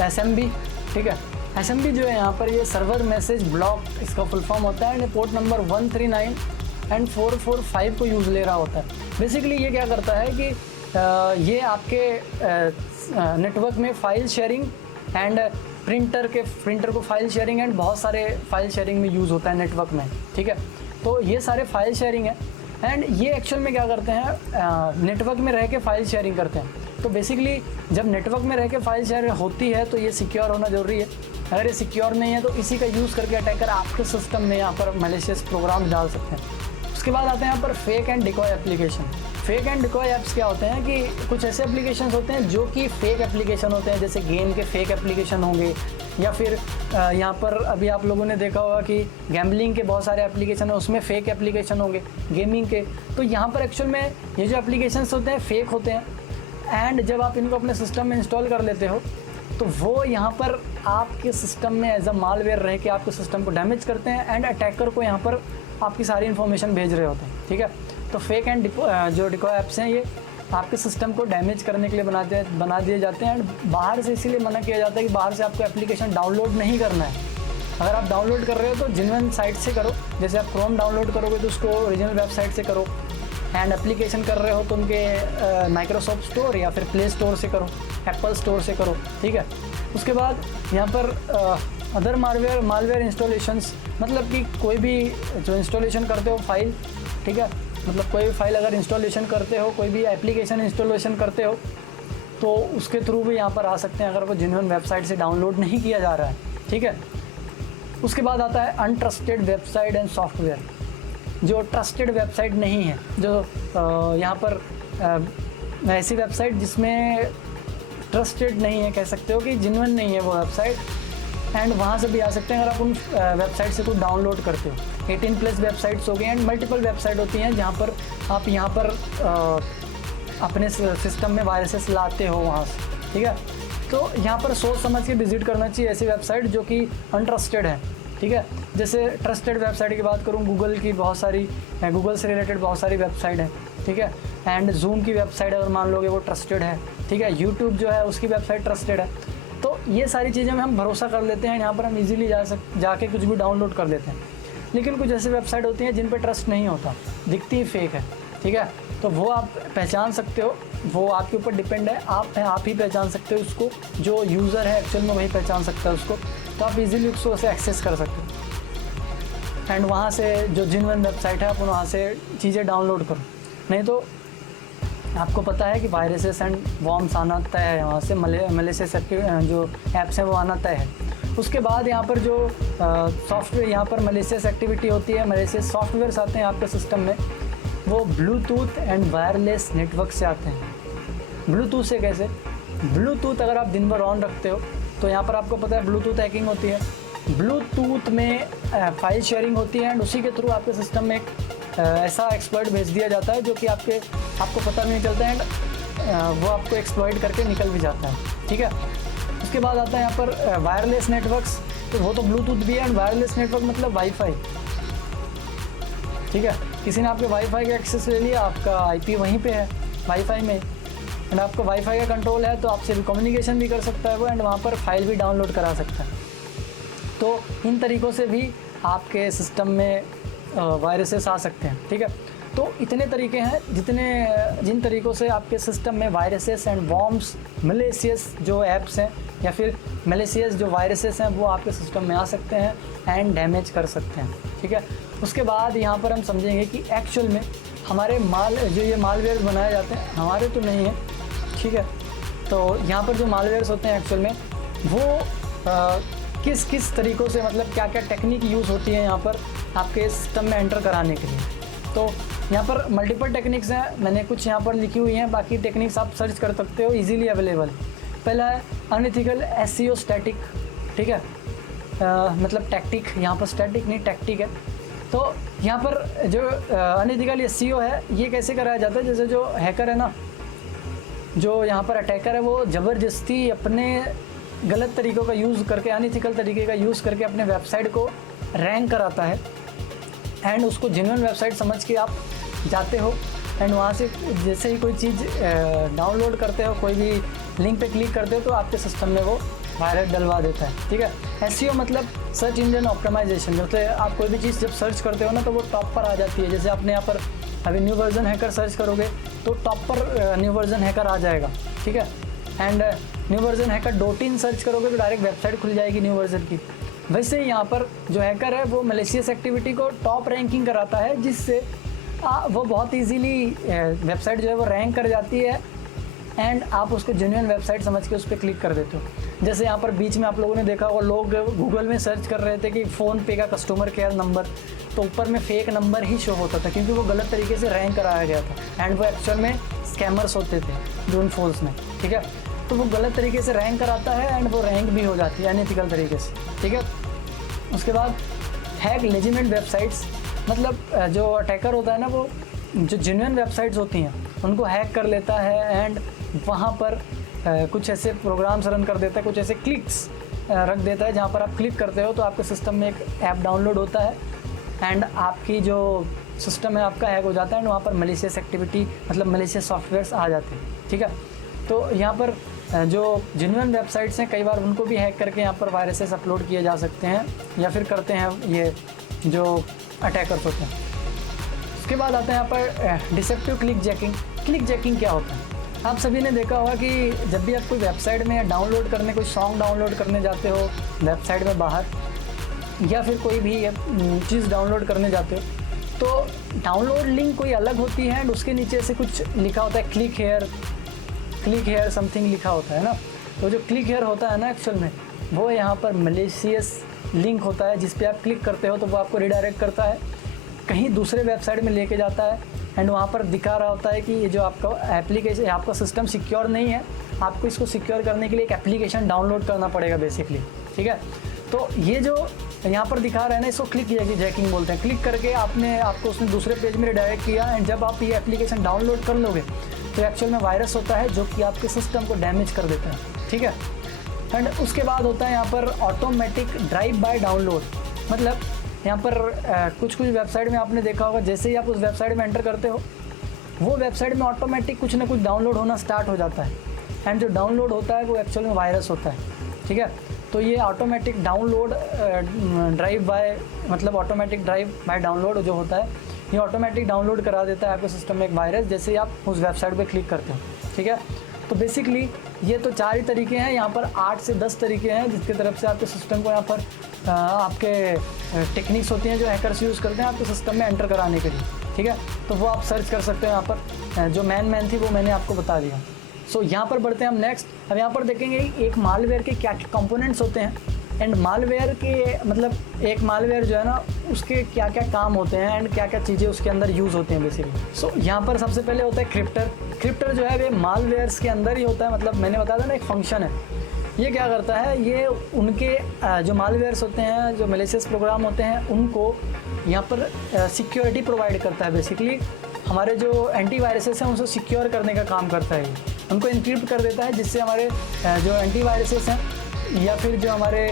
SMB, ठीक है। SMB जो है यहाँ पर ये सर्वर मैसेज ब्लॉक इसका फुल फॉर्म होता है एंड पोर्ट नंबर 139 एंड 445 को यूज़ ले रहा होता है। बेसिकली ये क्या करता है कि ये आपके नेटवर्क में फाइल शेयरिंग एंड प्रिंटर को फाइल शेयरिंग एंड बहुत सारे फाइल शेयरिंग में यूज़ होता है नेटवर्क में, ठीक है। तो ये सारे फाइल शेयरिंग है एंड ये एक्चुअल में क्या करते हैं, नेटवर्क में रह के फाइल शेयरिंग करते हैं। तो बेसिकली जब नेटवर्क में रह के फाइल शेयरिंग होती है तो ये सिक्योर होना ज़रूरी है। अगर ये सिक्योर नहीं है तो इसी का यूज़ करके अटैकर आपके सिस्टम में यहाँ पर मैलिशियस प्रोग्राम डाल सकते हैं। उसके बाद आते हैं यहाँ पर fake and decoy application. Fake and decoy apps क्या होते हैं कि कुछ ऐसे एप्लीकेशंस होते हैं जो कि फेक एप्लीकेशन होते हैं, जैसे गेम के फेक एप्लीकेशन होंगे या फिर यहाँ पर अभी आप लोगों ने देखा होगा कि गैम्बलिंग के बहुत सारे एप्लीकेशन है, उसमें फेक एप्लीकेशन होंगे गेमिंग के। तो यहाँ पर एक्चुअल में ये जो एप्लीकेशंस होते हैं फेक होते हैं एंड जब आप इनको अपने सिस्टम में इंस्टॉल कर लेते हो तो वो यहाँ पर आपके सिस्टम में एज अ मालवेयर रह के आपके सिस्टम को डैमेज करते हैं एंड अटैकर को यहाँ पर आपकी सारी इन्फॉर्मेशन भेज रहे होते हैं, ठीक है। तो फेक एंड जो डिकॉय ऐप्स हैं ये आपके सिस्टम को डैमेज करने के लिए बना दिए जाते हैं एंड बाहर से इसीलिए मना किया जाता है कि बाहर से आपको एप्लीकेशन डाउनलोड नहीं करना है। अगर आप डाउनलोड कर रहे हो तो जेन्युइन साइट से करो, जैसे आप क्रोम डाउनलोड करोगे तो उसको ओरिजिनल वेबसाइट से करो एंड एप्लीकेशन कर रहे हो तो उनके माइक्रोसॉफ्ट स्टोर या फिर प्ले स्टोर से करो, एप्पल स्टोर से करो, ठीक है। उसके बाद यहाँ पर अदर मालवेयर इंस्टॉलेशंस मतलब कि कोई भी जो इंस्टॉलेशन करते हो फाइल, ठीक है, मतलब कोई भी फाइल अगर इंस्टॉलेशन करते हो, कोई भी एप्लीकेशन इंस्टॉलेशन करते हो तो उसके थ्रू भी यहाँ पर आ सकते हैं अगर वो जेन्युइन वेबसाइट से डाउनलोड नहीं किया जा रहा है, ठीक है। उसके बाद आता है अनट्रस्टेड वेबसाइट एंड सॉफ्टवेयर, जो ट्रस्टेड वेबसाइट नहीं है, जो यहाँ पर ऐसी वेबसाइट जिसमें ट्रस्टेड नहीं है, कह सकते हो कि जेन्युइन नहीं है वो वेबसाइट, एंड वहाँ से भी आ सकते हैं अगर आप उन वेबसाइट से कुछ डाउनलोड करते हो। 18+ वेबसाइट्स हो गई एंड मल्टीपल वेबसाइट होती हैं जहाँ पर आप यहाँ पर अपने सिस्टम में वायरसेस लाते हो वहाँ से, ठीक है। तो यहाँ पर सोच समझ के विजिट करना चाहिए ऐसी वेबसाइट जो कि अनट्रस्टेड है, ठीक है। जैसे ट्रस्टेड वेबसाइट की बात करूँ, गूगल की बहुत सारी, गूगल से रिलेटेड बहुत सारी वेबसाइट है, ठीक है। एंड जूम की वेबसाइट अगर मान लोगे वो ट्रस्टेड है, ठीक है। यूट्यूब जो है उसकी वेबसाइट ट्रस्टेड है। तो ये सारी चीज़ें में हम भरोसा कर लेते हैं, यहाँ पर हम इजीली जाके कुछ भी डाउनलोड कर लेते हैं। लेकिन कुछ ऐसी वेबसाइट होती हैं जिन पर ट्रस्ट नहीं होता, दिखती ही फेक है, ठीक है। तो वो आप पहचान सकते हो, वो आपके ऊपर डिपेंड है, आप ही पहचान सकते हो उसको, जो यूज़र है एक्चुअल में वही पहचान सकता है उसको। तो आप इजीली उसको उसे एक्सेस कर सकते हो एंड वहाँ से जो जेन्युइन वेबसाइट है आप वहाँ से चीज़ें डाउनलोड करो। नहीं तो आपको पता है कि वायरसेस एंड वॉर्म्स आना तय है, वहाँ से मलेशियस जो ऐप्स हैं वो आना तय है। उसके बाद यहाँ पर जो सॉफ्टवेयर, यहाँ पर मलेशियस एक्टिविटी होती है, मलेशियस सॉफ्टवेयर्स आते हैं आपके सिस्टम में, वो ब्लूटूथ एंड वायरलेस नेटवर्क से आते हैं। ब्लूटूथ से कैसे? ब्लूटूथ अगर आप दिन भर ऑन रखते हो तो यहाँ पर आपको पता है ब्लूटूथ हैकिंग होती है। ब्लूटूथ में फाइल शेयरिंग होती है एंड उसी के थ्रू आपके सिस्टम में एक ऐसा एक्सप्लॉइट भेज दिया जाता है जो कि आपको पता भी नहीं चलता एंड वो आपको एक्सप्लॉइट करके निकल भी जाता है, ठीक है। उसके बाद आता है यहाँ पर वायरलेस नेटवर्क्स, तो वो तो ब्लूटूथ भी है एंड वायरलेस नेटवर्क मतलब वाईफाई, ठीक है। किसी ने आपके वाईफाई का एक्सेस ले लिया, आपका आईपी वहीं पे है वाईफाई में एंड आपको वाईफाई का कंट्रोल है तो आपसे भी कम्युनिकेशन भी कर सकता है वो एंड वहाँ पर फाइल भी डाउनलोड करा सकता है। तो इन तरीक़ों से भी आपके सिस्टम में वायरसेस आ सकते हैं, ठीक है। तो इतने तरीके हैं जिन तरीक़ों से आपके सिस्टम में वायरसेस एंड वॉर्म्स, मलेशियस जो ऐप्स हैं या फिर मलेशियस जो वायरसेस हैं वो आपके सिस्टम में आ सकते हैं एंड डैमेज कर सकते हैं, ठीक है। उसके बाद यहाँ पर हम समझेंगे कि एक्चुअल में हमारे जो ये मालवेयर बनाए जाते हैं, हमारे तो नहीं है, ठीक है। तो यहाँ पर जो मालवेयर्स होते हैं एक्चुअल में वो किस किस तरीक़ों से, मतलब क्या क्या टेक्निक यूज़ होती है यहाँ पर आपके सिस्टम में एंटर कराने के लिए। तो यहाँ पर मल्टीपल टेक्निक्स हैं, मैंने कुछ यहाँ पर लिखी हुई हैं, बाकी टेक्निक्स आप सर्च कर सकते हो, इजीली अवेलेबल। पहला है अनएथिकल एसईओ स्टैटिक, ठीक है, मतलब टैक्टिक, यहाँ पर स्टैटिक नहीं टैक्टिक है। तो यहाँ पर जो अनएथिकल एसईओ है ये कैसे कराया जाता है, जैसे जो हैकर है ना, जो यहाँ पर अटैकर है वो ज़बरदस्ती अपने गलत तरीक़ों का यूज़ करके, अनएथिकल तरीके का यूज़ करके अपने वेबसाइट को रैंक कराता है एंड उसको जेन्युइन वेबसाइट समझ के आप जाते हो एंड वहाँ से जैसे ही कोई चीज़ डाउनलोड करते हो, कोई भी लिंक पे क्लिक करते हो तो आपके सिस्टम में वो वायरस डलवा देता है, ठीक है। एसईओ मतलब सर्च इंजन ऑप्टिमाइजेशन, जैसे आप कोई भी चीज़ जब सर्च करते हो ना तो वो टॉप पर आ जाती है। जैसे आपने यहाँ पर अभी न्यू वर्जन हैकर सर्च करोगे तो टॉप पर न्यू वर्जन हैकर आ जाएगा, ठीक है। And new version hacker .in search करोगे तो डायरेक्ट वेबसाइट खुल जाएगी न्यू वर्जन की। वैसे ही यहाँ पर जो हैकर है वो मलेशियस एक्टिविटी को टॉप रैंकिंग कराता है, जिससे वो बहुत इजीली वेबसाइट जो है वो रैंक कर जाती है एंड आप उसको जेन्युइन वेबसाइट समझ के उस पर क्लिक कर देते हो। जैसे यहाँ पर बीच में आप लोगों ने देखा होगा, लोग गूगल में सर्च कर रहे थे कि फ़ोन पे का कस्टमर केयर नंबर, तो ऊपर में फेक नंबर ही शो होता था क्योंकि वो गलत तरीके से रैंक कराया गया था एंड वो एक्चुअल में स्कैमर्स होते थे ड्रोन फॉल्स में, ठीक है। तो वो गलत तरीके से रैंक कराता है एंड वो रैंक भी हो जाती है अनएथिकल तरीके से, ठीक है। उसके बाद हैक लेजिमेंट वेबसाइट्स, मतलब जो अटैकर होता है ना वो जो जेन्युइन वेबसाइट्स होती हैं उनको हैक कर लेता है एंड वहाँ पर कुछ ऐसे प्रोग्राम्स रन कर देता है, कुछ ऐसे क्लिक्स रख देता है जहाँ पर आप क्लिक करते हो तो आपके सिस्टम में एक ऐप डाउनलोड होता है एंड आपकी जो सिस्टम है आपका हैक हो जाता है एंड वहाँ पर मलेशियस एक्टिविटी मतलब मलेशियस सॉफ्टवेयर्स आ जाते हैं, ठीक है। तो यहाँ पर जो जेन्युइन वेबसाइट्स हैं कई बार उनको भी हैक करके यहाँ पर वायरसेस अपलोड किए जा सकते हैं या फिर करते हैं ये जो अटैकर्स होते हैं। उसके बाद आता है यहाँ पर deceptive click jacking. Click jacking क्या होता है? आप सभी ने देखा होगा कि जब भी आप कोई वेबसाइट में डाउनलोड करने, कोई सॉन्ग डाउनलोड करने जाते हो वेबसाइट में बाहर, या फिर कोई भी चीज़ डाउनलोड करने जाते हो, तो डाउनलोड लिंक कोई अलग होती है एंड उसके नीचे से कुछ लिखा होता है क्लिक हेयर समथिंग लिखा होता है ना। तो जो क्लिक हेयर होता है ना एक्चुअल में वो यहाँ पर मलेशियस लिंक होता है, जिस पे आप क्लिक करते हो तो वो आपको रिडायरेक्ट करता है कहीं दूसरे वेबसाइट में लेके जाता है एंड वहाँ पर दिखा रहा होता है कि ये जो आपका एप्लीकेशन, आपका सिस्टम सिक्योर नहीं है, आपको इसको सिक्योर करने के लिए एक एप्लीकेशन डाउनलोड करना पड़ेगा बेसिकली, ठीक है। तो ये जो यहाँ पर दिखा रहा है ना, इसको क्लिक जैकिंग बोलते हैं। क्लिक करके आपको उसने दूसरे पेज में रिडायरेक्ट किया एंड जब आप ये एप्लीकेशन डाउनलोड कर लोगे तो एक्चुअल में वायरस होता है जो कि आपके सिस्टम को डैमेज कर देता है, ठीक है। एंड उसके बाद होता है यहाँ पर ऑटोमेटिक ड्राइव बाय डाउनलोड। मतलब यहाँ पर कुछ वेबसाइट में आपने देखा होगा, जैसे ही आप उस वेबसाइट में एंटर करते हो वो वेबसाइट में ऑटोमेटिक कुछ ना कुछ डाउनलोड होना स्टार्ट हो जाता है एंड जो डाउनलोड होता है वो एक्चुअल में वायरस होता है, ठीक है। तो ये ऑटोमेटिक डाउनलोड ड्राइव बाय, मतलब ऑटोमेटिक ड्राइव बाय डाउनलोड जो होता है ये ऑटोमेटिक डाउनलोड करा देता है आपके सिस्टम में एक वायरस, जैसे ही आप उस वेबसाइट पे क्लिक करते हो, ठीक है। तो बेसिकली ये तो 4 ही तरीके हैं, यहाँ पर 8 से 10 तरीके हैं जिसकी तरफ से आपके सिस्टम को यहाँ पर आपके टेक्निक्स होती हैं जो हैकर्स यूज़ करते हैं आपके सिस्टम में एंटर कराने के लिए, ठीक है। तो वो आप सर्च कर सकते हैं यहाँ पर, जो मेन थी वो मैंने आपको बता दिया। सो यहाँ पर बढ़ते हैं हम नेक्स्ट। अब यहाँ पर देखेंगे एक मालवेयर के क्या क्या कंपोनेंट्स होते हैं एंड मालवेयर के मतलब एक मालवेयर जो है ना उसके क्या क्या काम होते हैं एंड क्या क्या चीज़ें उसके अंदर यूज़ होती हैं बेसिकली। सो यहाँ पर सबसे पहले होता है क्रिप्टर जो है वे मालवेयर्स के अंदर ही होता है। मतलब मैंने बताया था ना एक फंक्शन है, ये क्या करता है, ये उनके जो मालवेयर्स होते हैं, जो मैलिशियस प्रोग्राम होते हैं, उनको यहाँ पर सिक्योरिटी प्रोवाइड करता है। बेसिकली हमारे जो एंटीवायरसेस हैं उनको सिक्योर करने का काम करता है, उनको इनक्रिप्ट कर देता है जिससे हमारे जो एंटीवायरसेस हैं या फिर जो हमारे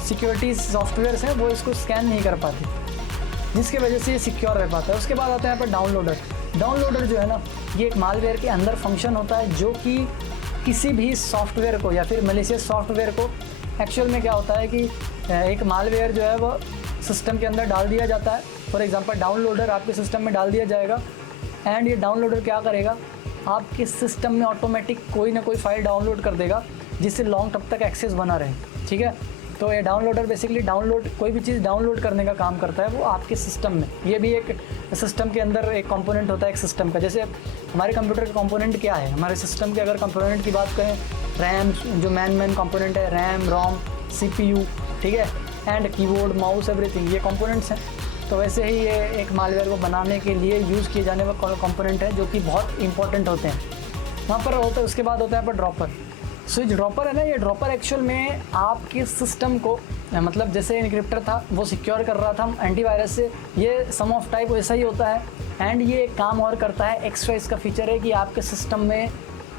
सिक्योरिटी सॉफ्टवेयर्स हैं वो इसको स्कैन नहीं कर पाते, जिसकी वजह से ये सिक्योर रह पाता है। उसके बाद आता है यहाँ पर डाउनलोडर जो है ना, ये एक मालवेयर के अंदर फंक्शन होता है जो कि किसी भी सॉफ्टवेयर को या फिर मैलिशियस सॉफ्टवेयर को, एक्चुअल में क्या होता है कि एक मालवेयर जो है वो सिस्टम के अंदर डाल दिया जाता है। फॉर एग्जांपल डाउनलोडर आपके सिस्टम में डाल दिया जाएगा एंड ये डाउनलोडर क्या करेगा, आपके सिस्टम में ऑटोमेटिक कोई ना कोई फाइल डाउनलोड कर देगा जिससे लॉन्ग टर्म तक एक्सेस बना रहे, ठीक है। तो ये डाउनलोडर बेसिकली कोई भी चीज़ डाउनलोड करने का काम करता है वो आपके सिस्टम में। ये भी एक सिस्टम के अंदर एक कंपोनेंट होता है एक सिस्टम का। जैसे हमारे कंप्यूटर का कंपोनेंट क्या है, हमारे सिस्टम के अगर कंपोनेंट की बात करें, रैम जो मेन कंपोनेंट है, रैम, रोम, CPU, ठीक है, एंड कीबोर्ड, माउस, एवरीथिंग, ये कंपोनेंट्स हैं। तो वैसे ही ये एक मालवेयर को बनाने के लिए यूज़ किए जाने वाले कंपोनेंट है जो कि बहुत इंपॉर्टेंट होते हैं वहाँ पर होता है। उसके बाद होता है पर ड्रॉपर। सो जो ड्रॉपर है ना, ये ड्रॉपर एक्चुअल में आपके सिस्टम को, मतलब जैसे इनक्रिप्टर था वो सिक्योर कर रहा था एंटीवायरस से, ये सम ऑफ टाइप वैसा ही होता है एंड ये एक काम और करता है। एक्स्ट्रा इसका फीचर है कि आपके सिस्टम में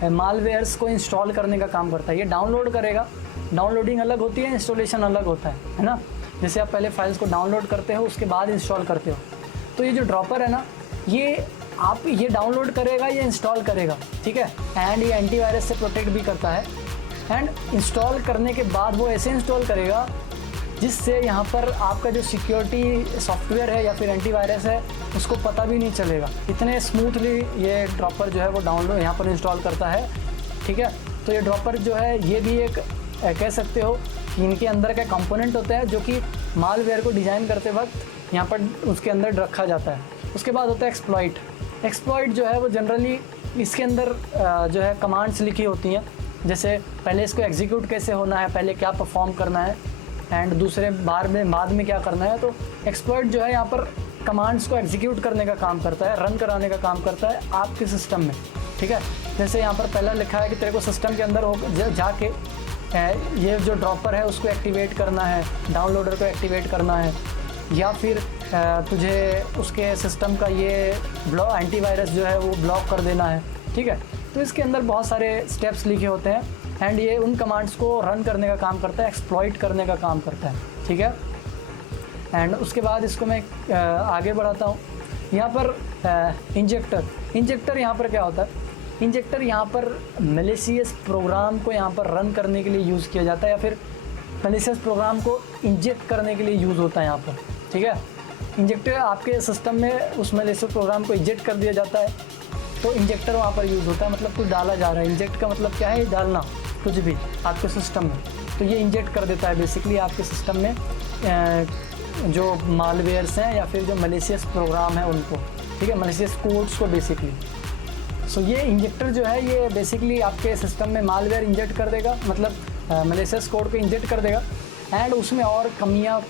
मालवेयर्स को इंस्टॉल करने का काम करता है। ये डाउनलोड करेगा, डाउनलोडिंग अलग होती है, इंस्टॉलेशन अलग होता है ना। जैसे आप पहले फाइल्स को डाउनलोड करते हो उसके बाद इंस्टॉल करते हो, तो ये जो ड्रॉपर है ना, ये डाउनलोड करेगा, ये इंस्टॉल करेगा, ठीक है, एंड ये एंटीवायरस से प्रोटेक्ट भी करता है। एंड इंस्टॉल करने के बाद वो ऐसे इंस्टॉल करेगा जिससे यहाँ पर आपका जो सिक्योरिटी सॉफ्टवेयर है या फिर एंटीवायरस है उसको पता भी नहीं चलेगा। इतने स्मूथली ये ड्रॉपर जो है वो डाउनलोड यहाँ पर इंस्टॉल करता है, ठीक है। तो ये ड्रॉपर जो है ये भी एक कह सकते हो कि इनके अंदर का कंपोनेंट होता है जो कि मालवेयर को डिज़ाइन करते वक्त यहाँ पर उसके अंदर रखा जाता है। उसके बाद होता है एक्सप्लॉइट जो है वो जनरली इसके अंदर जो है कमांड्स लिखी होती हैं, जैसे पहले इसको एग्जीक्यूट कैसे होना है, पहले क्या परफॉर्म करना है एंड दूसरे बाद में क्या करना है। तो एक्सप्लॉइट जो है यहाँ पर कमांड्स को एग्जीक्यूट करने का काम करता है, रन कराने का काम करता है आपके सिस्टम में, ठीक है। जैसे यहाँ पर पहला लिखा है कि तेरे को सिस्टम के अंदर जाके ये जो ड्रॉपर है उसको एक्टिवेट करना है, डाउनलोडर को एक्टिवेट करना है, या फिर तुझे उसके सिस्टम का ये एंटीवायरस जो है वो ब्लॉक कर देना है, ठीक है। तो इसके अंदर बहुत सारे स्टेप्स लिखे होते हैं एंड ये उन कमांड्स को रन करने का काम करता है, एक्सप्लॉइट करने का काम करता है, ठीक है। एंड उसके बाद इसको मैं आगे बढ़ाता हूँ। यहाँ पर इंजेक्टर यहाँ पर क्या होता है, इंजेक्टर यहाँ पर मैलिशियस प्रोग्राम को यहाँ पर रन करने के लिए यूज़ किया जाता है या फिर मैलिशियस प्रोग्राम को इंजेक्ट करने के लिए यूज़ होता है यहाँ पर, ठीक है। इंजेक्टर आपके सिस्टम में उस मैलिशियस प्रोग्राम को इंजेक्ट कर दिया जाता है तो इंजेक्टर वहाँ पर यूज़ होता है, मतलब कुछ डाला जा रहा है। इंजेक्ट का मतलब क्या है, डालना कुछ भी आपके सिस्टम में, तो ये इंजेक्ट कर देता है बेसिकली आपके सिस्टम में जो मालवेयर्स हैं या फिर जो मलेशियस प्रोग्राम है उनको, ठीक है, मलेशियस कोड्स को बेसिकली। सो ये इंजेक्टर जो है ये बेसिकली आपके सिस्टम में मालवेयर इंजेक्ट कर देगा, मतलब मलेशियस कोड को इंजेक्ट कर देगा एंड उसमें और कमियाँ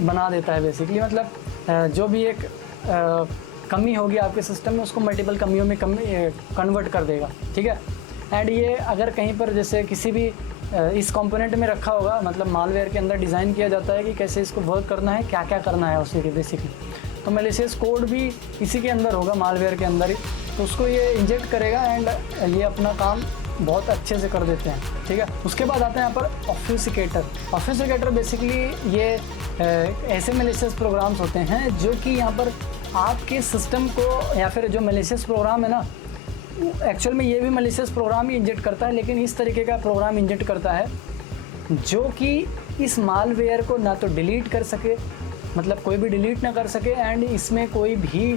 बना देता है बेसिकली, मतलब जो भी एक कमी होगी आपके सिस्टम में उसको मल्टीपल कमियों में कन्वर्ट कर देगा, ठीक है। एंड ये अगर कहीं पर जैसे किसी भी इस कंपोनेंट में रखा होगा, मतलब मालवेयर के अंदर डिज़ाइन किया जाता है कि कैसे इसको वर्क करना है, क्या क्या करना है उसी के बेसिकली, तो मलेशियस कोड भी इसी के अंदर होगा, मालवेयर के अंदर ही, तो उसको ये इंजेक्ट करेगा एंड ये अपना काम बहुत अच्छे से कर देते हैं, ठीक है। उसके बाद आते हैं यहाँ पर ऑब्फ्यूसिकेटर। ऑब्फ्यूसिकेटर बेसिकली ये ऐसे मलेशियस प्रोग्राम्स होते हैं जो कि यहाँ पर आपके सिस्टम को, या फिर जो मलेशियस प्रोग्राम है ना, एक्चुअल में ये भी मलेशियस प्रोग्राम ही इंजेक्ट करता है, लेकिन इस तरीके का प्रोग्राम इंजेक्ट करता है जो कि इस मालवेयर को ना तो डिलीट कर सके, मतलब कोई भी डिलीट ना कर सके, एंड इसमें कोई भी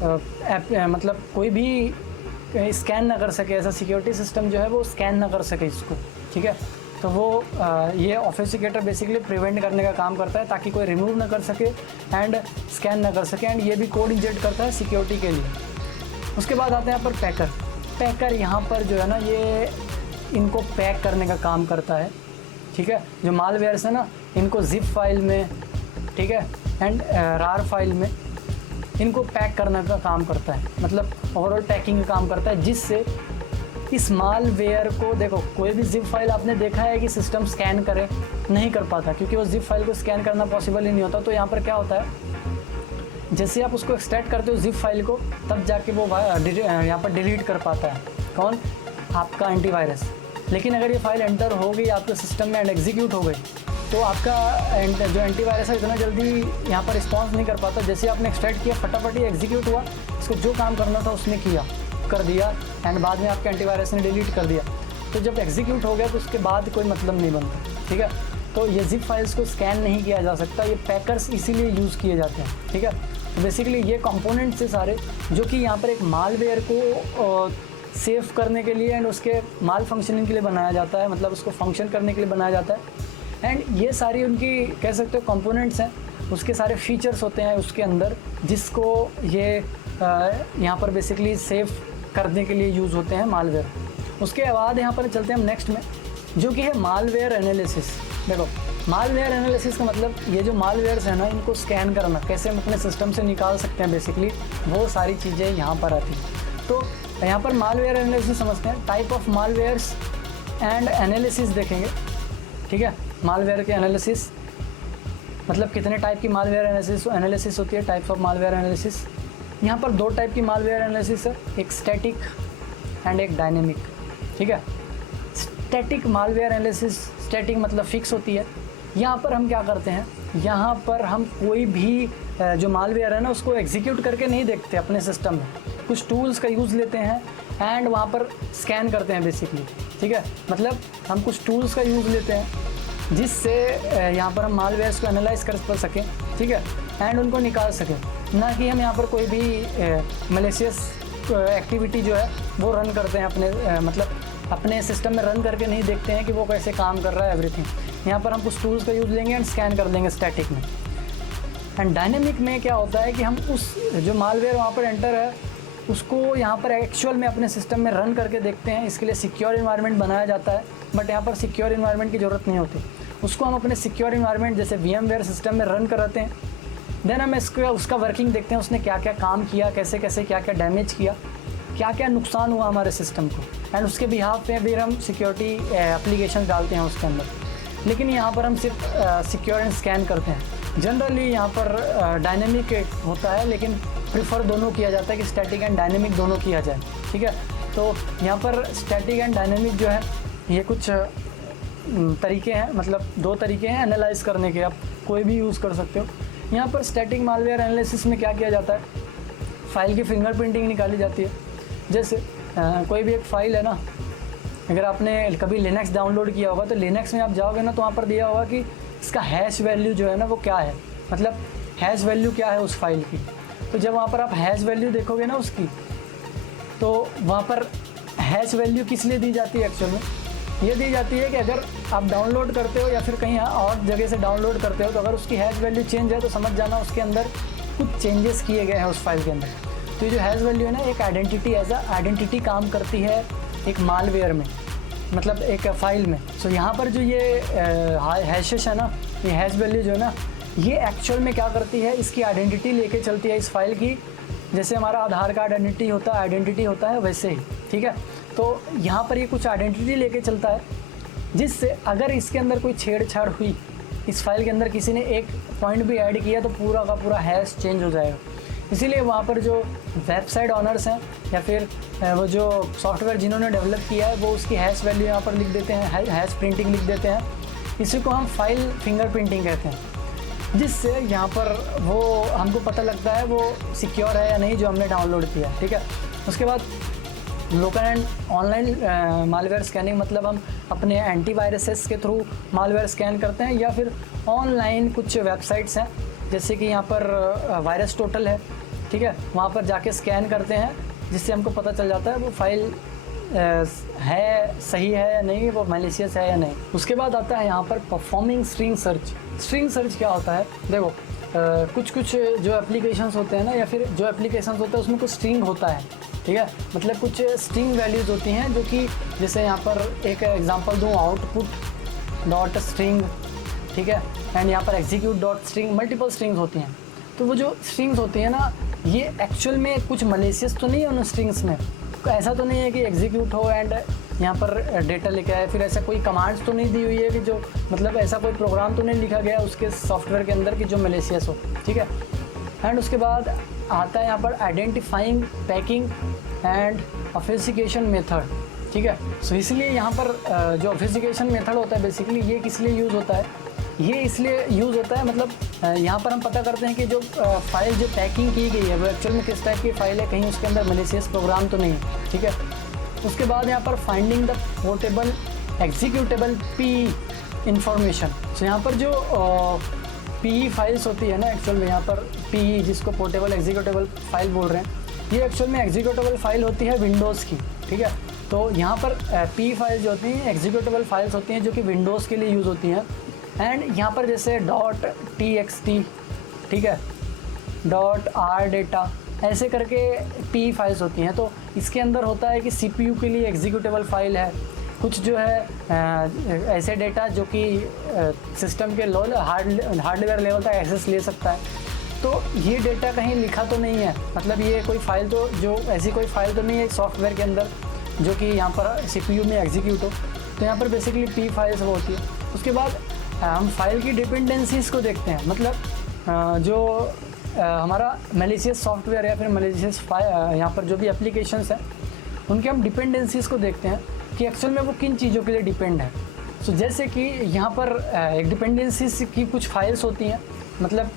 मतलब कोई भी स्कैन ना कर सके, ऐसा सिक्योरिटी सिस्टम जो है वो स्कैन ना कर सके इसको, ठीक है। तो वो ये ऑब्फ्यूसिकेटर बेसिकली प्रिवेंट करने का काम करता है ताकि कोई रिमूव ना कर सके एंड स्कैन ना कर सके, एंड ये भी कोड इंजेक्ट करता है सिक्योरिटी के लिए। उसके बाद आते हैं यहाँ पर पैकर। पैकर यहाँ पर जो है ना ये इनको पैक करने का काम करता है, ठीक है। जो मालवेयर्स है ना इनको जिप फाइल में, ठीक है, एंड रार फाइल में इनको पैक करने का काम करता है, मतलब ओवरऑल पैकिंग का काम करता है, जिससे इस मालवेयर को, देखो कोई भी जिप फाइल आपने देखा है कि सिस्टम स्कैन करे, नहीं कर पाता क्योंकि वो जिप फाइल को स्कैन करना पॉसिबल ही नहीं होता। तो यहाँ पर क्या होता है, जैसे आप उसको एक्सट्रैक्ट करते हो जिप फाइल को, तब जाके वो यहाँ पर डिलीट कर पाता है, कौन, आपका एंटीवायरस। लेकिन अगर ये फाइल एंटर हो गई आपके सिस्टम में एंड एग्जीक्यूट हो गई, तो आपका जो एंटीवायरस है इतना जल्दी यहाँ पर रिस्पॉन्स नहीं कर पाता। जैसे आपने एक्सट्रैक्ट किया, फटाफट ही एग्जीक्यूट हुआ, इसको जो काम करना था उसने कर दिया एंड बाद में आपके एंटीवायरस ने डिलीट कर दिया। तो जब एग्जीक्यूट हो गया तो उसके बाद कोई मतलब नहीं बनता, ठीक है। तो ये जिप फाइल्स को स्कैन नहीं किया जा सकता, ये पैकर्स इसीलिए यूज़ किए जाते हैं, ठीक है। तो बेसिकली ये कंपोनेंट्स से सारे जो कि यहाँ पर एक मालवेयर को सेव करने के लिए एंड उसके माल फंक्शनिंग के लिए बनाया जाता है, मतलब उसको फंक्शन करने के लिए बनाया जाता है। एंड ये सारी उनकी कह सकते हो कंपोनेंट्स हैं, उसके सारे फीचर्स होते हैं उसके अंदर, जिसको ये यहाँ पर बेसिकली सेव करने के लिए यूज़ होते हैं मालवेयर। उसके बाद यहाँ पर चलते हैं हम नेक्स्ट में, जो कि है मालवेयर एनालिसिस। देखो मालवेयर एनालिसिस का मतलब ये जो मालवेयर्स है ना इनको स्कैन करना, कैसे हम अपने सिस्टम से निकाल सकते हैं, बेसिकली वो सारी चीज़ें यहाँ पर आती हैं। तो यहाँ पर मालवेयर एनालिसिस समझते हैं, type of malwares and analysis देखेंगे, ठीक है। मालवेयर के एनालिसिस मतलब कितने टाइप की मालवेयर एनालिसिस होती है, टाइप्स ऑफ मालवेयर एनालिसिस। यहाँ पर दो टाइप की मालवेयर एनालिसिस है, एक स्टैटिक एंड एक डायनेमिक, ठीक है। स्टैटिक मालवेयर एनालिसिस, स्टैटिक मतलब फिक्स होती है। यहाँ पर हम क्या करते हैं, यहाँ पर हम कोई भी जो मालवेयर है ना उसको एग्जीक्यूट करके नहीं देखते अपने सिस्टम में, कुछ टूल्स का यूज़ लेते हैं एंड वहाँ पर स्कैन करते हैं बेसिकली, ठीक है। मतलब हम कुछ टूल्स का यूज़ लेते हैं जिससे यहाँ पर हम मालवेयर्स को एनालाइज कर सकें, ठीक है, एंड उनको निकाल सकें, ना कि हम यहाँ पर कोई भी मलेशियस एक्टिविटी जो है वो रन करते हैं अपने मतलब अपने सिस्टम में रन करके नहीं देखते हैं कि वो कैसे काम कर रहा है एवरीथिंग। यहाँ पर हम कुछ टूल्स का यूज़ लेंगे एंड स्कैन कर देंगे स्टैटिक में। एंड डायनेमिक में क्या होता है कि हम उस जो मालवेयर वहाँ पर एंटर है उसको यहाँ पर एक्चुअल में अपने सिस्टम में रन करके देखते हैं। इसके लिए सिक्योर इन्वायरमेंट बनाया जाता है, बट यहाँ पर सिक्योर इन्वायरमेंट की ज़रूरत नहीं होती। उसको हम अपने सिक्योर इन्वायरमेंट जैसे VMware सिस्टम में रन कराते हैं, देन हम उसका वर्किंग देखते हैं, उसने क्या क्या काम किया, कैसे कैसे क्या क्या डैमेज किया, क्या क्या नुकसान हुआ हमारे सिस्टम को, एंड उसके बिहाफ पे फिर हम सिक्योरिटी एप्लीकेशन डालते हैं उसके अंदर। लेकिन यहाँ पर हम सिर्फ सिक्योर एंड स्कैन करते हैं। जनरली यहाँ पर डायनेमिक होता है, लेकिन प्रिफर दोनों किया जाता है कि स्टैटिक एंड डायनेमिक दोनों किया जाए, ठीक है। तो यहाँ पर स्टैटिक एंड डायनेमिक जो है ये कुछ तरीके हैं, मतलब दो तरीके हैं एनालाइज करने के, आप कोई भी यूज़ कर सकते हो। यहाँ पर स्टैटिक मालवेयर एनालिसिस में क्या किया जाता है, फाइल की फिंगरप्रिंटिंग निकाली जाती है। जैसे कोई भी एक फ़ाइल है ना, अगर आपने कभी लिनक्स डाउनलोड किया होगा तो लिनक्स में आप जाओगे ना तो वहाँ पर दिया होगा कि इसका हैश वैल्यू जो है ना वो क्या है, मतलब हैश वैल्यू क्या है उस फाइल की। तो जब वहाँ पर आप हैश वैल्यू देखोगे ना उसकी, तो वहाँ पर हैश वैल्यू किस लिए दी जाती है एक्चुअल में? ये दी जाती है कि अगर आप डाउनलोड करते हो या फिर कहीं और जगह से डाउनलोड करते हो तो अगर उसकी हैश वैल्यू चेंज है तो समझ जाना उसके अंदर कुछ चेंजेस किए गए हैं उस फाइल के अंदर। तो ये जो हैश वैल्यू है ना, एक आइडेंटिटी एज अ आइडेंटिटी काम करती है एक मालवेयर में, मतलब एक फाइल में। सो यहाँ पर जो ये हैशेस है ना, ये हैश वैल्यू जो है ना, ये एक्चुअल में क्या करती है, इसकी आइडेंटिटी लेके चलती है इस फाइल की। जैसे हमारा आधार कार्ड आइडेंटिटी होता है वैसे ही, ठीक है। तो यहाँ पर ये कुछ आइडेंटिटी लेके चलता है, जिससे अगर इसके अंदर कोई छेड़छाड़ हुई, इस फाइल के अंदर किसी ने एक पॉइंट भी ऐड किया तो पूरा का पूरा हैश चेंज हो जाएगा। इसीलिए वहाँ पर जो वेबसाइट ऑनर्स हैं या फिर वो जो सॉफ्टवेयर जिन्होंने डेवलप किया है वो उसकी हैश वैल्यू यहाँ पर लिख देते हैं, हैश प्रिंटिंग लिख देते हैं। इसी को हम फाइल फिंगरप्रिंटिंग कहते हैं, जिससे यहाँ पर वो हमको पता लगता है वो सिक्योर है या नहीं जो हमने डाउनलोड किया, ठीक है। उसके बाद local and online malware scanning, मतलब हम अपने एंटीवायरसेस के थ्रू मालवेयर स्कैन करते हैं, या फिर ऑनलाइन कुछ वेबसाइट्स हैं जैसे कि यहाँ पर वायरस टोटल है, ठीक है, वहाँ पर जाके स्कैन करते हैं, जिससे हमको पता चल जाता है वो फाइल है सही है या नहीं, वो मैलिशियस है या नहीं। उसके बाद आता है यहाँ पर performing string search. String search क्या होता है? देखो कुछ जो एप्लीकेशंस होते हैं ना, या फिर जो एप्लीकेशंस होते हैं उसमें कुछ स्ट्रिंग होता है, ठीक है, मतलब कुछ स्ट्रिंग वैल्यूज़ होती हैं जो कि जैसे यहाँ पर एक एग्जांपल दूँ, आउटपुट डॉट स्ट्रिंग, ठीक है, एंड यहाँ पर execute dot string, multiple strings होती हैं। तो वो जो स्ट्रिंग्स होती हैं ना, ये एक्चुअल में कुछ मलेशियस तो नहीं है उन स्ट्रिंग्स में, ऐसा तो नहीं है कि एग्जीक्यूट हो एंड यहाँ पर डेटा लेके आए, फिर ऐसा कोई कमांड्स तो नहीं दी हुई है कि जो मतलब ऐसा कोई प्रोग्राम तो नहीं लिखा गया उसके सॉफ्टवेयर के अंदर कि जो मलेशियस हो, ठीक है। एंड उसके बाद आता है यहाँ पर आइडेंटिफाइंग, पैकिंग एंड ऑफिसिकेशन मेथड, ठीक है। सो इसलिए यहाँ पर जो ऑफिसिकेशन मेथड होता है बेसिकली ये किस लिए यूज़ होता है? ये इसलिए यूज़ होता है, मतलब यहाँ पर हम पता करते हैं कि जो फाइल जो पैकिंग की गई है वो एक्चुअल में किस टाइप की फाइल है, कहीं उसके अंदर मलेशियस प्रोग्राम तो नहीं है, ठीक है। उसके बाद यहाँ पर finding the portable executable P information. So यहाँ पर जो पी फाइल्स होती है ना, एक्चुअल में यहाँ पर पी जिसको पोर्टेबल एग्जीक्यूटेबल फाइल बोल रहे हैं, ये एक्चुअल में एग्जीक्यूटेबल फाइल होती है विंडोज़ की, ठीक है। तो यहाँ पर पी फाइल्स जो होती हैं एग्जीक्यूटेबल फाइल्स होती हैं जो कि विंडोज़ के लिए यूज़ होती हैं। एंड यहाँ पर जैसे .txt, ठीक है, .rData, ऐसे करके पी फाइल्स होती हैं। तो इसके अंदर होता है कि सीपीयू के लिए एग्जीक्यूटेबल फाइल है, कुछ जो है ऐसे डेटा जो कि सिस्टम के हार्डवेयर लेवल तक एक्सेस ले सकता है। तो ये डेटा कहीं लिखा तो नहीं है, मतलब ये कोई फाइल तो जो ऐसी कोई फाइल तो नहीं है सॉफ्टवेयर के अंदर जो कि यहाँ पर सीपीयू में एग्जीक्यूट हो। तो यहाँ पर बेसिकली पी फाइल्स वो होती है। उसके बाद हम फाइल की डिपेंडेंसीज़ को देखते हैं, मतलब जो हमारा मैलिशियस सॉफ्टवेयर या फिर मैलिशियस यहाँ पर जो भी एप्लीकेशंस हैं उनके हम डिपेंडेंसीज़ को देखते हैं कि एक्चुअल में वो किन चीज़ों के लिए डिपेंड है। सो जैसे कि यहाँ पर एक डिपेंडेंसीज की कुछ फाइल्स होती हैं, मतलब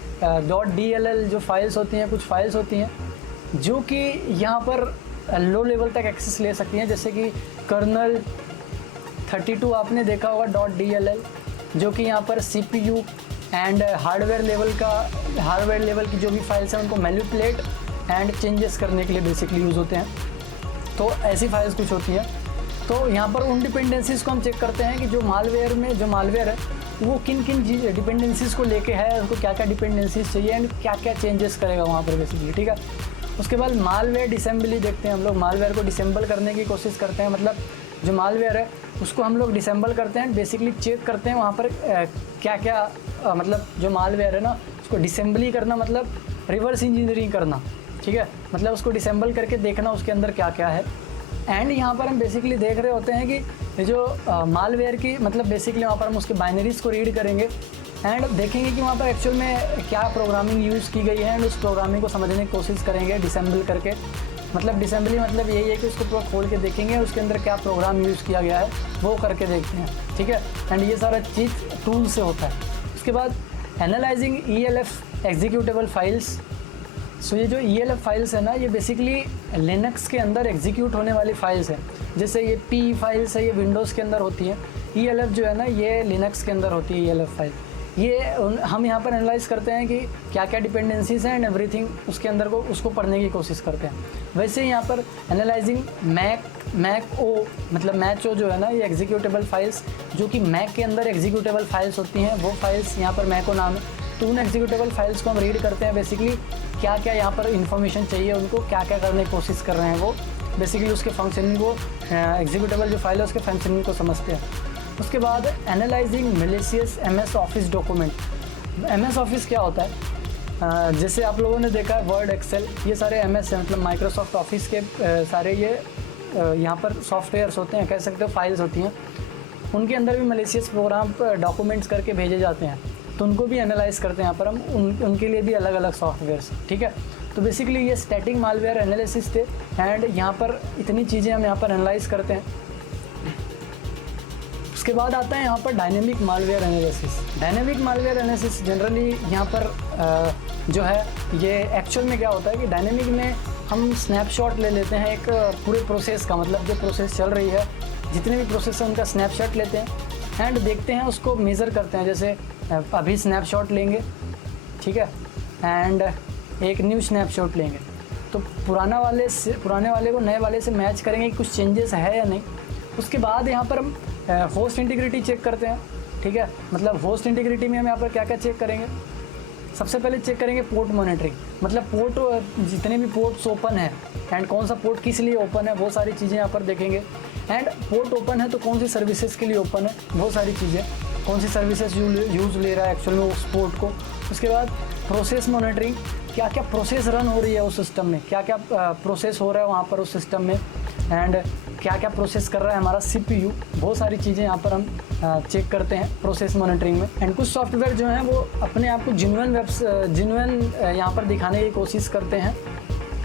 .dll जो फाइल्स होती हैं, कुछ फाइल्स होती हैं जो कि यहाँ पर लो लेवल तक एक्सेस ले सकती हैं, जैसे कि कर्नल 32 आपने देखा होगा .dll, जो कि यहाँ पर CPU एंड हार्डवेयर लेवल की जो भी फाइल्स हैं उनको मैनिपुलेट एंड चेंजेस करने के लिए बेसिकली यूज़ होते हैं। तो ऐसी फाइल्स कुछ होती हैं। तो यहाँ पर उन डिपेंडेंसीज़ को हम चेक करते हैं कि जो मालवेयर है वो किन किन डिपेंडेंसीज़ को लेके है, उसको क्या क्या डिपेंडेंसीज चाहिए एंड क्या क्या चेंजेस करेगा वहाँ पर बेसिकली, ठीक है। उसके बाद मालवेयर डिसेंबली देखते हैं हम लोग, मालवेयर को डिसेंबल करने की कोशिश करते हैं, मतलब जो मालवेयर है उसको हम लोग डिसेंबल करते हैं, बेसिकली चेक करते हैं वहाँ पर क्या क्या मतलब जो मालवेयर है ना उसको डिसेंबली करना, मतलब रिवर्स इंजीनियरिंग करना, ठीक है, मतलब उसको डिसेंबल करके देखना उसके अंदर क्या क्या है। एंड यहाँ पर हम बेसिकली देख रहे होते हैं कि ये जो मालवेयर की मतलब बेसिकली वहाँ पर हम उसके बाइनरीज़ को रीड करेंगे एंड देखेंगे कि वहाँ पर एक्चुअल में क्या प्रोग्रामिंग यूज़ की गई है एंड उस प्रोग्रामिंग को समझने की कोशिश करेंगे डिसेंबल करके। मतलब डिसेंबली मतलब यही है कि उसको पूरा खोल के देखेंगे उसके अंदर क्या प्रोग्राम यूज़ किया गया है वो करके देखते हैं, ठीक है। एंड ये सारा चीज़ टूल से होता है। उसके बाद एनालाइजिंग ELF एग्जीक्यूटेबल फाइल्स। सो ये जो ELF फाइल्स है ना ये बेसिकली लिनक्स के अंदर एग्जीक्यूट होने वाली फाइल्स है। जैसे ये P फाइल्स है ये विंडोज़ के अंदर होती है, ELF जो है ना ये लिनक्स के अंदर होती है ELF फाइल। हम यहाँ पर एनालाइज करते हैं कि क्या क्या डिपेंडेंसीज हैं एंड एवरीथिंग उसके अंदर को उसको पढ़ने की कोशिश करते हैं। वैसे ही यहाँ पर एनालाइजिंग मैक ओ मतलब मैच ओ जो है ना, ये एग्जीक्यूटेबल फाइल्स जो कि मैक के अंदर एग्जीक्यूटेबल फाइल्स होती हैं, वो फाइल्स यहाँ पर मैक ओ नाम है। तो उन एग्जीक्यूटेबल फाइल्स को हम रीड करते हैं, बेसिकली क्या क्या यहाँ पर इन्फॉर्मेशन चाहिए उनको, क्या क्या करने की कोशिश कर रहे हैं वो, बेसिकली उसके फंक्शनिंग को, एग्जीक्यूटेबल जो फाइल है उसके फंक्शनिंग को समझते हैं। उसके बाद analysing malicious MS office document. MS office क्या होता है, जैसे आप लोगों ने देखा है वर्ड, एक्सेल, ये सारे MS है, मतलब माइक्रोसॉफ्ट ऑफिस के सारे ये यहाँ पर सॉफ्टवेयर्स होते हैं, कह सकते हो फाइल्स होती हैं। उनके अंदर भी मैलिशियस प्रोग्राम डॉक्यूमेंट्स करके भेजे जाते हैं, तो उनको भी एनालाइज करते हैं यहाँ पर हम, उनके लिए भी अलग अलग सॉफ्टवेयर्स, ठीक है। तो बेसिकली ये स्टैटिक मालवेयर एनालिसिस थे एंड यहाँ पर इतनी चीज़ें हम यहाँ पर एनालाइज करते हैं। उसके बाद आता है यहाँ पर dynamic malware analysis. Dynamic malware analysis generally यहाँ पर जो है ये एक्चुअल में क्या होता है कि डायनेमिक में हम स्नैपशॉट ले लेते हैं एक पूरे प्रोसेस का, मतलब जो प्रोसेस चल रही है जितने भी प्रोसेस हैं उनका स्नैपशॉट लेते हैं एंड देखते हैं, उसको मेज़र करते हैं। जैसे अभी स्नैपशॉट लेंगे, ठीक है, एंड एक न्यू स्नैपशॉट लेंगे, तो पुराने वाले को नए वाले से मैच करेंगे कि कुछ चेंजेस है या नहीं। उसके बाद यहाँ पर हम होस्ट इंटीग्रिटी चेक करते हैं, ठीक है। मतलब होस्ट इंटीग्रिटी में हम यहाँ पर क्या क्या चेक करेंगे, सबसे पहले चेक करेंगे पोर्ट मॉनिटरिंग, मतलब पोर्ट जितने भी पोर्ट्स ओपन है एंड कौन सा पोर्ट किस लिए ओपन है, वो सारी चीज़ें यहाँ पर देखेंगे। एंड पोर्ट ओपन है तो कौन सी सर्विसेज के लिए ओपन है, वो सारी चीज़ें, कौन सी सर्विसेज यूज़ ले रहा है एक्चुअल में उस पोर्ट को। उसके बाद प्रोसेस मॉनिटरिंग, क्या क्या प्रोसेस रन हो रही है उस सिस्टम में, क्या क्या प्रोसेस हो रहा है वहाँ पर उस सिस्टम में, एंड क्या क्या प्रोसेस कर रहा है हमारा CPU, बहुत सारी चीज़ें यहाँ पर हम चेक करते हैं प्रोसेस मॉनिटरिंग में। एंड कुछ सॉफ्टवेयर जो हैं वो अपने आप को जिन्युइन यहाँ पर दिखाने की कोशिश करते हैं,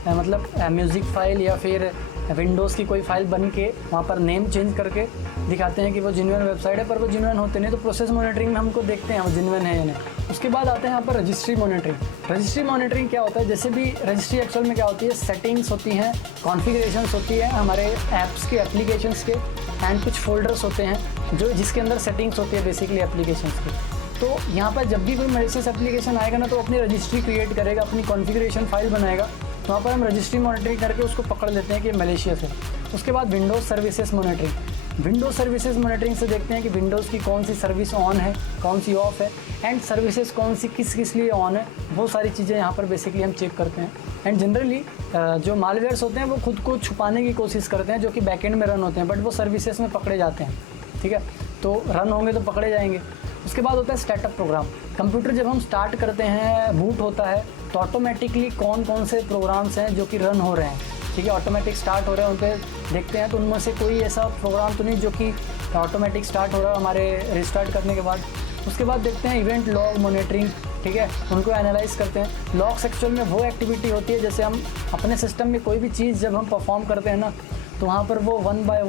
मतलब म्यूज़िक फाइल या फिर विंडोज़ की कोई फाइल बन के वहाँ पर नेम चेंज करके दिखाते हैं कि वो जिन्युइन वेबसाइट है, पर वो जिन्युइन होते नहीं। तो प्रोसेस मॉनिटरिंग में हमको देखते हैं वो जिन्युइन है या नहीं। उसके बाद आते हैं यहाँ पर रजिस्ट्री मॉनिटरिंग। रजिस्ट्री मॉनिटरिंग क्या होता है, जैसे भी रजिस्ट्री एक्चुअल में क्या होती है, सेटिंग्स होती हैं, कॉन्फ़िगरेशंस होती है हमारे ऐप्स के, एप्लीकेशंस के, एंड कुछ फोल्डर्स होते हैं जो जिसके अंदर सेटिंग्स होती है बेसिकली एप्लीकेशंस की। तो यहाँ पर जब भी कोई मैलिशियस एप्लीकेशन आएगा ना, तो अपनी रजिस्ट्री क्रिएट करेगा, अपनी कॉन्फ़िगरेशन फाइल बनाएगा, तो वहाँ पर हम रजिस्ट्री मॉनिटरिंग करके उसको पकड़ लेते हैं कि मैलिशियस है। उसके बाद Windows services monitoring. Windows services monitoring से देखते हैं कि विंडोज़ की कौन सी सर्विस ऑन है, कौन सी ऑफ है, एंड सर्विसेज कौन सी किस लिए ऑन है, वो सारी चीज़ें यहाँ पर बेसिकली हम चेक करते हैं। एंड जनरली जो मालवेयर्स होते हैं वो खुद को छुपाने की कोशिश करते हैं, जो कि बैकएंड में रन होते हैं, बट वो सर्विसेज में पकड़े जाते हैं, ठीक है। तो रन होंगे तो पकड़े जाएंगे। उसके बाद होता है स्टार्टअप प्रोग्राम। कंप्यूटर जब हम स्टार्ट करते हैं, बूट होता है, तो ऑटोमेटिकली कौन कौन से प्रोग्राम्स हैं जो कि रन हो रहे हैं, ठीक है, ऑटोमेटिक स्टार्ट हो रहे हैं, उन पर देखते हैं। तो उनमें से कोई ऐसा प्रोग्राम तो नहीं जो कि ऑटोमेटिक स्टार्ट हो रहा है हमारे रिस्टार्ट करने के बाद। उसके बाद देखते हैं इवेंट लॉग मॉनिटरिंग, ठीक है, उनको एनालाइज करते हैं। लॉग्स एक्चुअल में वो एक्टिविटी होती है, जैसे हम अपने सिस्टम में कोई भी चीज़ जब हम परफॉर्म करते हैं ना, तो वहाँ पर वो वन बाय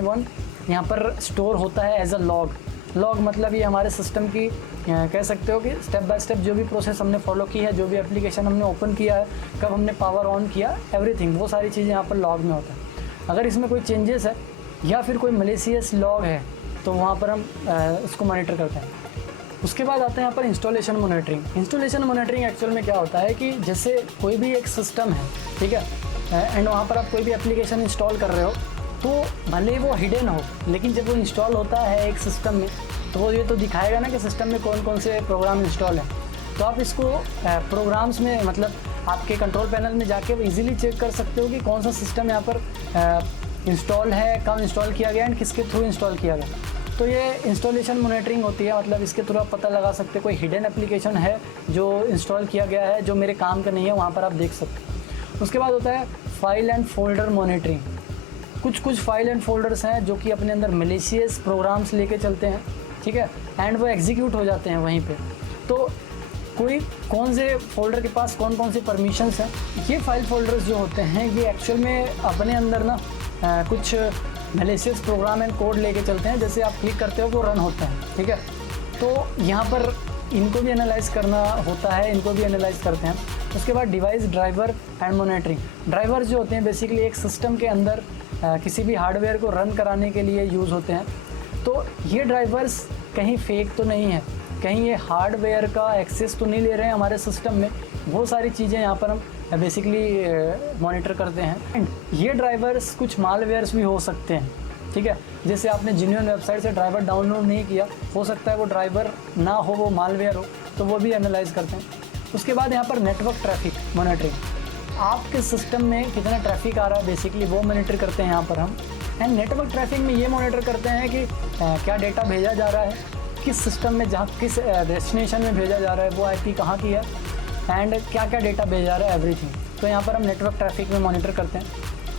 वन यहाँ पर स्टोर होता है एज अ लॉग। लॉग मतलब ये हमारे सिस्टम की कह सकते हो कि स्टेप बाय स्टेप जो भी प्रोसेस हमने फॉलो की है, जो भी एप्लीकेशन हमने ओपन किया है, कब हमने पावर ऑन किया, एवरीथिंग, वो सारी चीज़ें यहाँ पर लॉग में होता है। अगर इसमें कोई चेंजेस है या फिर कोई मैलिशियस लॉग है, तो वहाँ पर हम इसको मॉनिटर करते हैं। उसके बाद आते हैं यहाँ पर installation monitoring. Installation monitoring actual में क्या होता है कि जैसे कोई भी एक सिस्टम है, ठीक है, एंड वहाँ पर आप कोई भी एप्लीकेशन इंस्टॉल कर रहे हो, तो भले वो हिडन हो, लेकिन जब वो इंस्टॉल होता है एक सिस्टम में, तो वो ये तो दिखाएगा ना कि सिस्टम में कौन कौन से प्रोग्राम इंस्टॉल हैं। तो आप इसको प्रोग्राम्स में, मतलब आपके कंट्रोल पैनल में जाके इजीली चेक कर सकते हो कि कौन सा सिस्टम यहाँ पर इंस्टॉल है, कब इंस्टॉल किया गया एंड किसके थ्रू इंस्टॉल किया गया। तो ये इंस्टॉलेशन मॉनिटरिंग होती है, मतलब इसके थ्रू आप पता लगा सकते हैं कोई हिडन एप्लीकेशन है जो इंस्टॉल किया गया है, जो मेरे काम का नहीं है, वहाँ पर आप देख सकते हैं। उसके बाद होता है फाइल एंड फोल्डर मॉनिटरिंग। कुछ फाइल एंड फोल्डर्स हैं जो कि अपने अंदर मैलिशियस प्रोग्राम्स लेके चलते हैं, ठीक है, एंड वो एग्जीक्यूट हो जाते हैं वहीं पे। तो कोई कौन से फोल्डर के पास कौन कौन सी परमिशंस हैं, ये फाइल फोल्डर्स जो होते हैं ये एक्चुअल में अपने अंदर ना कुछ मैलिशियस प्रोग्राम एंड कोड लेके चलते हैं। जैसे आप क्लिक करते हो वो रन होता है, ठीक है। तो यहाँ पर इनको भी एनालाइज करना होता है, इनको भी एनालाइज करते हैं। उसके बाद device driver and monitoring. Driver जो होते हैं बेसिकली एक सिस्टम के अंदर किसी भी हार्डवेयर को रन कराने के लिए यूज़ होते हैं। तो ये ड्राइवर्स कहीं फेक तो नहीं है, कहीं ये हार्डवेयर का एक्सेस तो नहीं ले रहे हैं हमारे सिस्टम में, वो सारी चीज़ें यहाँ पर हम बेसिकली मॉनिटर करते हैं। एंड ये ड्राइवर्स कुछ मालवेयर्स भी हो सकते हैं, ठीक है। जैसे आपने जेन्युइन वेबसाइट से ड्राइवर डाउनलोड नहीं किया, हो सकता है वो ड्राइवर ना हो, वो मालवेयर हो, तो वो भी एनालाइज करते हैं। उसके बाद यहाँ पर नेटवर्क ट्रैफिक मॉनिटरिंग, आपके सिस्टम में कितना ट्रैफिक आ रहा है बेसिकली वो मॉनिटर करते हैं यहाँ पर हम। एंड नेटवर्क ट्रैफिक में ये मॉनिटर करते हैं कि क्या डेटा भेजा जा रहा है, किस सिस्टम में, जहाँ किस डेस्टिनेशन में भेजा जा रहा है, वो आईपी कहाँ की है, एंड क्या क्या डेटा भेजा जा रहा है, एवरीथिंग। तो यहाँ पर हम नेटवर्क ट्रैफिक में मॉनिटर करते हैं।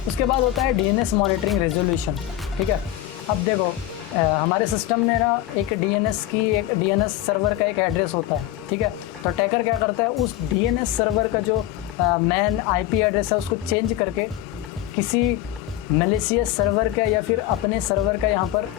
उसके बाद होता है डीएनएस मॉनिटरिंग रेजोल्यूशन, ठीक है। अब देखो हमारे सिस्टम में ना एक डीएनएस सर्वर का एक एड्रेस होता है, ठीक है। तो अटैकर क्या करता है, उस डीएनएस सर्वर का जो मेन आईपी एड्रेस है उसको चेंज करके किसी मैलिशियस सर्वर का या फिर अपने सर्वर का यहाँ पर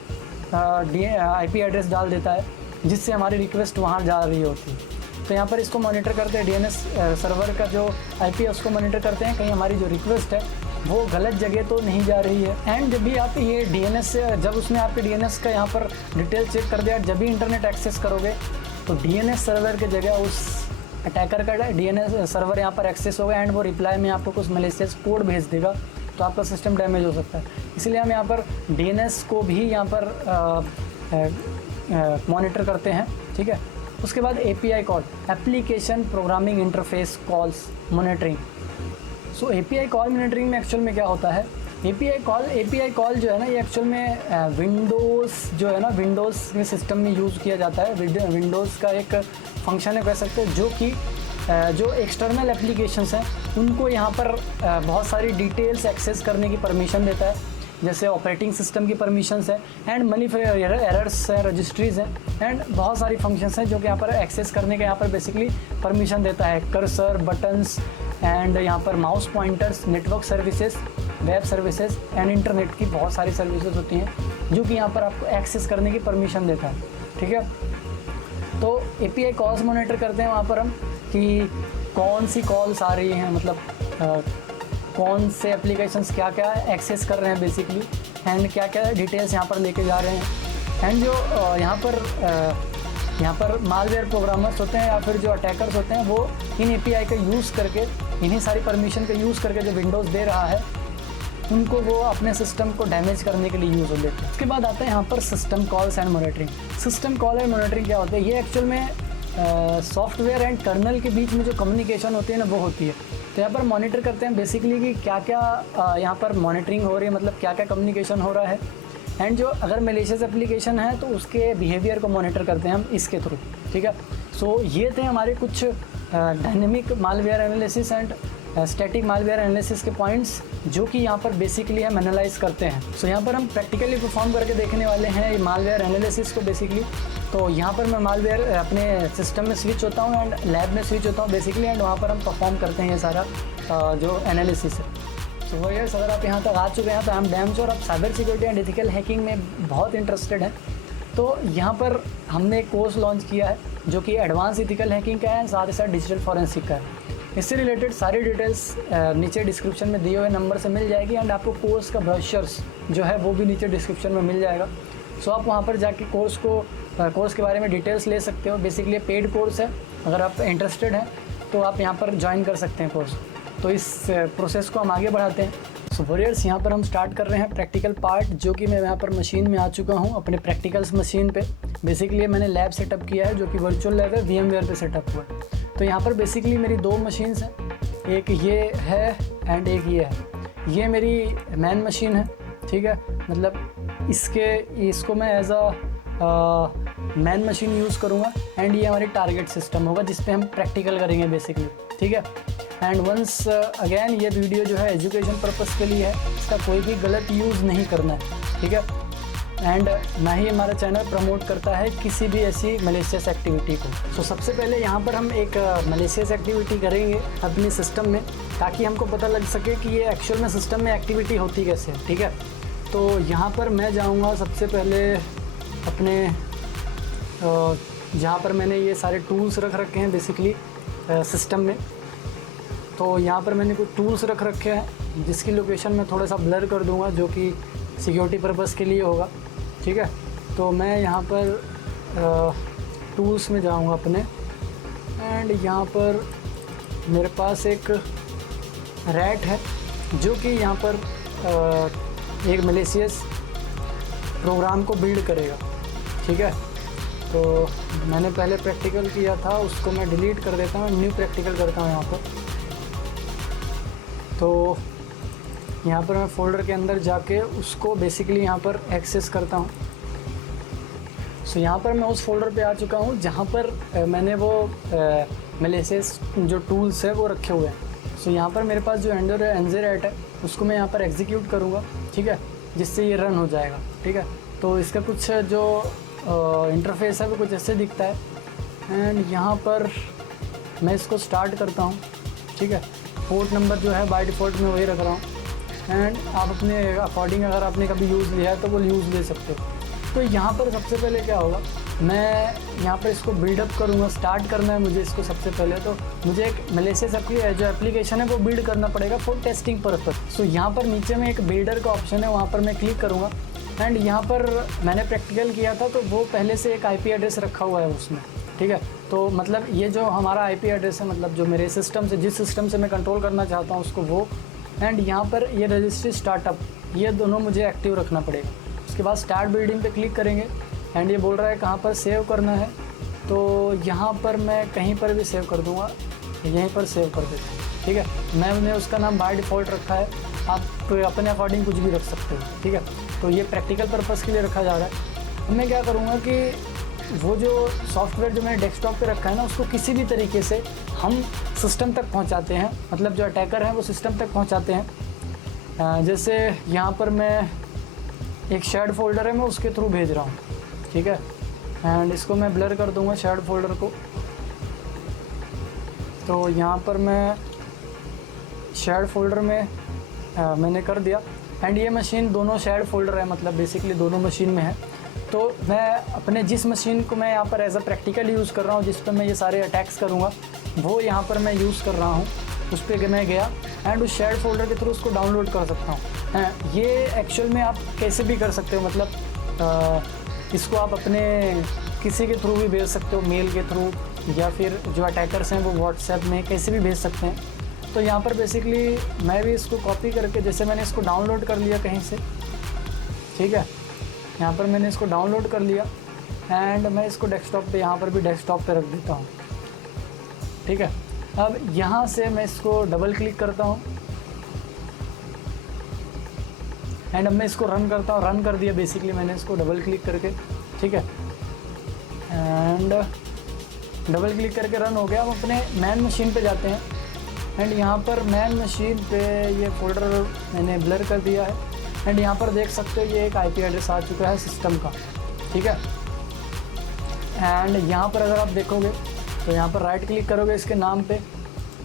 आईपी एड्रेस डाल देता है, जिससे हमारी रिक्वेस्ट वहाँ जा रही होती है। तो यहाँ पर इसको मॉनिटर करते हैं, डीएनएस सर्वर का जो आईपी है उसको मॉनिटर करते हैं, कहीं हमारी जो रिक्वेस्ट है वो गलत जगह तो नहीं जा रही है। एंड जब भी आप ये डीएनएस जब उसने आपके डीएनएस का यहाँ पर डिटेल चेक कर दिया, जब भी इंटरनेट एक्सेस करोगे तो डीएनएस सर्वर की जगह उस अटैकर का डीएनएस सर्वर यहाँ पर एक्सेस होगा एंड वो रिप्लाई में आपको कुछ मैलिशियस कोड भेज देगा, तो आपका सिस्टम डैमेज हो सकता है। इसलिए हम यहाँ पर डीएनएस को भी यहाँ पर मॉनिटर करते हैं, ठीक है। उसके बाद API call, application programming interface calls monitoring. So API call monitoring में एक्चुअल में क्या होता है, एपीआई कॉल जो है ना, ये एक्चुअल में विंडोज़ जो है ना, विंडोज़ के सिस्टम में यूज़ किया जाता है। विंडोज़ का एक फंक्शन है कह सकते हैं, जो कि जो एक्सटर्नल एप्लीकेशंस हैं उनको यहाँ पर बहुत सारी डिटेल्स एक्सेस करने की परमिशन देता है, जैसे ऑपरेटिंग सिस्टम की परमिशंस है एंड मनी एरर्स हैं, रजिस्ट्रीज़ हैं एंड बहुत सारी फंक्शंस हैं जो कि यहाँ पर एक्सेस करने के यहाँ पर बेसिकली परमिशन देता है। कर्सर, बटन्स एंड यहाँ पर mouse pointers, network services, web services and internet की बहुत सारी सर्विसेज होती हैं जो कि यहाँ पर आपको एक्सेस करने की परमिशन देता है, ठीक है। तो एपीआई कॉल्स मॉनिटर करते हैं वहाँ पर हम कि कौन सी कॉल्स आ रही हैं, मतलब कौन से एप्लीकेशंस क्या क्या एक्सेस कर रहे हैं बेसिकली, एंड क्या क्या डिटेल्स यहाँ पर लेके जा रहे हैं। एंड जो यहाँ पर मालवेयर प्रोग्रामर्स होते हैं या फिर जो अटैकर्स होते हैं, वो इन एपीआई का यूज़ करके, इन्हीं सारी परमिशन का यूज़ करके जो विंडोज़ दे रहा है उनको वो अपने सिस्टम को डैमेज करने के लिए यूज़ हो लेते हैं। उसके बाद आता है यहाँ पर system calls and monitoring. System call and monitoring क्या होता है, ये एक्चुअल में सॉफ्टवेयर एंड कर्नल के बीच में जो कम्युनिकेशन होती है ना, वो होती है। तो यहाँ पर मॉनिटर करते हैं बेसिकली कि क्या क्या यहाँ पर मॉनिटरिंग हो रही है, मतलब क्या क्या कम्युनिकेशन हो रहा है। एंड जो अगर मैलिशियस एप्लीकेशन है तो उसके बिहेवियर को मॉनिटर करते हैं हम इसके थ्रू, ठीक है। सो ये थे हमारे कुछ dynamic malware analysis and static malware analysis के पॉइंट्स, जो कि यहाँ पर बेसिकली हम एनालाइज करते हैं। सो यहाँ पर हम प्रैक्टिकली परफॉर्म करके देखने वाले हैं ये मालवेयर एनालिसिस को बेसिकली। तो यहाँ पर मैं मालवेयर अपने सिस्टम में स्विच होता हूँ एंड लैब में स्विच होता हूँ बेसिकली, एंड वहाँ पर हम परफॉर्म करते हैं ये सारा जो एनालिसिस है। सो वो यार, अगर आप यहाँ तक आ चुके हैं तो हम डैम श्योर आप cyber security and ethical hacking में बहुत इंटरेस्टेड हैं, तो यहाँ पर हमने एक कोर्स लॉन्च किया है जो कि एडवांस एथिकल हैकिंग का है, साथ ही साथ डिजिटल फॉरेंसिक का है। इससे रिलेटेड सारी डिटेल्स नीचे डिस्क्रिप्शन में दिए हुए नंबर से मिल जाएगी एंड आपको कोर्स का ब्रोशर्स जो है वो भी नीचे डिस्क्रिप्शन में मिल जाएगा। सो आप वहाँ पर जाके कोर्स के बारे में डिटेल्स ले सकते हो। बेसिकली पेड कोर्स है, अगर आप इंटरेस्टेड हैं तो आप यहाँ पर ज्वाइन कर सकते हैं कोर्स। तो इस प्रोसेस को हम आगे बढ़ाते हैं। सो वॉरियर्स, यहाँ पर हम स्टार्ट कर रहे हैं प्रैक्टिकल पार्ट, जो कि मैं यहाँ पर मशीन में आ चुका हूँ अपने प्रैक्टिकल्स मशीन पे। बेसिकली मैंने लैब सेटअप किया है जो कि वर्चुअल लैब है, VMware पे सेटअप हुआ है। तो यहाँ पर बेसिकली मेरी दो मशीन्स हैं, एक ये है एंड एक ये है। ये मेरी मैन मशीन है, ठीक है, मतलब इसको मैं as a man machine use करूँगा एंड ये हमारी टारगेट सिस्टम होगा जिस पे हम प्रैक्टिकल करेंगे बेसिकली, ठीक है। एंड वंस अगेन ये वीडियो जो है एजुकेशन पर्पज़ के लिए है, इसका कोई भी गलत यूज़ नहीं करना है, ठीक है। एंड ना ही हमारा चैनल प्रमोट करता है किसी भी ऐसी मैलिशियस एक्टिविटी को। सो सबसे पहले यहाँ पर हम एक मैलिशियस एक्टिविटी करेंगे अपनी सिस्टम में, ताकि हमको पता लग सके कि ये एक्चुअल में सिस्टम में एक्टिविटी होती कैसे है, ठीक है। तो यहाँ पर मैं जाऊँगा सबसे पहले अपने जहाँ पर मैंने ये सारे टूल्स रख रखे हैं बेसिकली सिस्टम में। तो यहाँ पर मैंने कुछ टूल्स रख रखे हैं जिसकी लोकेशन मैं थोड़ा सा ब्लर कर दूँगा, जो कि सिक्योरिटी पर्पज़ के लिए होगा, ठीक है। तो मैं यहाँ पर टूल्स में जाऊंगा अपने, एंड यहाँ पर मेरे पास एक रैट है जो कि यहाँ पर एक मलेशियस प्रोग्राम को बिल्ड करेगा। ठीक है, तो मैंने पहले प्रैक्टिकल किया था, उसको मैं डिलीट कर देता हूँ, न्यू प्रैक्टिकल करता हूँ यहाँ पर। तो यहाँ पर मैं फ़ोल्डर के अंदर जाके उसको बेसिकली यहाँ पर एक्सेस करता हूँ। सो यहाँ पर मैं उस फोल्डर पे आ चुका हूँ जहाँ पर मैंने वो मलेशियस जो टूल्स है वो रखे हुए हैं। सो यहाँ पर मेरे पास जो एनजेरैट है उसको मैं यहाँ पर एग्जीक्यूट करूँगा, ठीक है, जिससे ये रन हो जाएगा। ठीक है, तो इसका कुछ जो इंटरफेस है वो कुछ ऐसे दिखता है, एंड यहाँ पर मैं इसको स्टार्ट करता हूँ। ठीक है, पोर्ट नंबर जो है बाय डिफ़ॉल्ट मैं वही रख रहा हूँ, एंड आप अपने अकॉर्डिंग अगर आपने कभी यूज़ लिया है तो वो यूज़ ले सकते हो। तो यहाँ पर सबसे पहले क्या होगा, मैं यहाँ पर इसको बिल्डअप करूँगा, स्टार्ट करना है मुझे इसको। सबसे पहले तो मुझे एक मलेशियस जो एप्लीकेशन है वो बिल्ड करना पड़ेगा फॉर टेस्टिंग पर्पस। सो यहाँ पर नीचे में एक बिल्डर का ऑप्शन है, वहाँ पर मैं क्लिक करूँगा, एंड यहाँ पर मैंने प्रैक्टिकल किया था तो वो पहले से एक IP एड्रेस रखा हुआ है उसमें। ठीक है, तो मतलब ये जो हमारा IP एड्रेस है, मतलब जो मेरे सिस्टम से, जिस सिस्टम से मैं कंट्रोल करना चाहता हूँ उसको, वो, एंड यहाँ पर ये रजिस्ट्री स्टार्टअप, ये दोनों मुझे एक्टिव रखना पड़ेगा। उसके बाद स्टार्ट बिल्डिंग पे क्लिक करेंगे, एंड ये बोल रहा है कहाँ पर सेव करना है, तो यहाँ पर मैं कहीं पर भी सेव कर दूँगा, यहीं पर सेव कर देता हूँ। ठीक है, मैंने उसका नाम बाय डिफ़ॉल्ट रखा है, आप अपने अकॉर्डिंग कुछ भी रख सकते हो। ठीक है, तो ये प्रैक्टिकल पर्पस के लिए रखा जा रहा है। मैं क्या करूँगा कि वो जो सॉफ्टवेयर जो मैंने डेस्कटॉप पे रखा है ना, उसको किसी भी तरीके से हम सिस्टम तक पहुँचाते हैं, मतलब जो अटैकर हैं वो सिस्टम तक पहुँचाते हैं। जैसे यहाँ पर मैं एक शेयर्ड फोल्डर है, मैं उसके थ्रू भेज रहा हूँ। ठीक है, एंड इसको मैं ब्लर कर दूँगा शेयर्ड फोल्डर को। तो यहाँ पर मैं शेयर्ड फोल्डर में मैंने कर दिया, एंड ये मशीन दोनों शेयर्ड फोल्डर है, मतलब बेसिकली दोनों मशीन में है। तो मैं अपने जिस मशीन को मैं यहाँ पर एज अ प्रैक्टिकल यूज़ कर रहा हूँ, जिस पर मैं ये सारे अटैक्स करूँगा, वो यहाँ पर मैं यूज़ कर रहा हूँ। उस पर मैं गया एंड उस शेयर्ड फोल्डर के थ्रू उसको डाउनलोड कर सकता हूँ। ये एक्चुअल में आप कैसे भी कर सकते हो, मतलब इसको आप अपने किसी के थ्रू भी भेज सकते हो, मेल के थ्रू, या फिर जो अटैकर्स हैं वो व्हाट्सएप में कैसे भी भेज सकते हैं। तो यहाँ पर बेसिकली मैं भी इसको कॉपी करके, जैसे मैंने इसको डाउनलोड कर लिया कहीं से, ठीक है, यहाँ पर मैंने इसको डाउनलोड कर लिया, एंड मैं इसको डेस्कटॉप पे, यहाँ पर भी डेस्कटॉप पे रख देता हूँ। ठीक है, अब यहाँ से मैं इसको डबल क्लिक करता हूँ, एंड अब मैं इसको रन करता हूँ। रन कर दिया बेसिकली मैंने इसको डबल क्लिक करके। ठीक है, एंड डबल क्लिक करके रन हो गया। अब अपने मैन मशीन पे जाते हैं, एंड यहाँ पर मैन मशीन पे ये फोल्डर मैंने ब्लर कर दिया है, एंड यहाँ पर देख सकते हो ये एक IP एड्रेस आ चुका है सिस्टम का। ठीक है, एंड यहाँ पर अगर आप देखोगे तो यहाँ पर राइट क्लिक करोगे इसके नाम पे,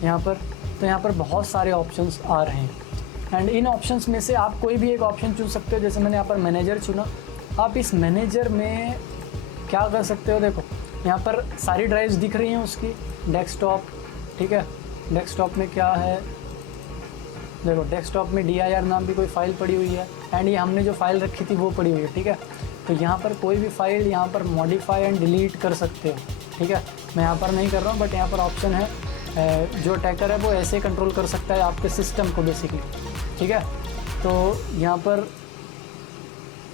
यहाँ पर, तो यहाँ पर बहुत सारे ऑप्शंस आ रहे हैं, एंड इन ऑप्शंस में से आप कोई भी एक ऑप्शन चुन सकते हो। जैसे मैंने यहाँ पर मैनेजर चुना। आप इस मैनेजर में क्या कर सकते हो, देखो यहाँ पर सारी ड्राइव्स दिख रही हैं उसकी, डेस्कटॉप। ठीक है, डेस्कटॉप में क्या है, देखो डेस्कटॉप में dir नाम की कोई फ़ाइल पड़ी हुई है, एंड ये हमने जो फाइल रखी थी वो पड़ी हुई है। ठीक है, तो यहाँ पर कोई भी फाइल यहाँ पर मॉडिफाई एंड डिलीट कर सकते हो। ठीक है, मैं यहाँ पर नहीं कर रहा हूँ, बट यहाँ पर ऑप्शन है, जो अटैकर है वो ऐसे कंट्रोल कर सकता है आपके सिस्टम को बेसिकली। ठीक है, तो यहाँ पर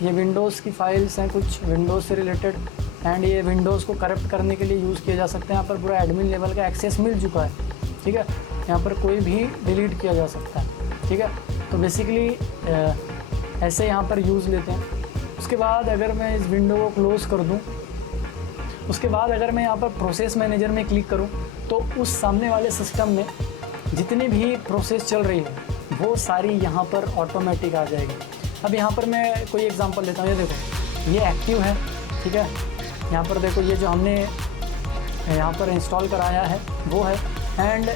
ये विंडोज़ की फाइल्स हैं, कुछ विंडोज़ से रिलेटेड, एंड ये विंडोज़ को करप्ट करने के लिए यूज़ किया जा सकता है। यहाँ पर पूरा एडमिन लेवल का एक्सेस मिल चुका है। ठीक है, यहाँ पर कोई भी डिलीट किया जा सकता है। ठीक है, तो बेसिकली ऐसे यहाँ पर यूज़ लेते हैं। उसके बाद अगर मैं इस विंडो को क्लोज़ कर दूँ, उसके बाद अगर मैं यहाँ पर प्रोसेस मैनेजर में क्लिक करूँ, तो उस सामने वाले सिस्टम में जितनी भी प्रोसेस चल रही है वो सारी यहाँ पर ऑटोमेटिक आ जाएगी। अब यहाँ पर मैं कोई एग्जांपल लेता हूँ। ये देखो, ये एक्टिव है। ठीक है, यहाँ पर देखो ये जो हमने यहाँ पर इंस्टॉल कराया है वो है, एंड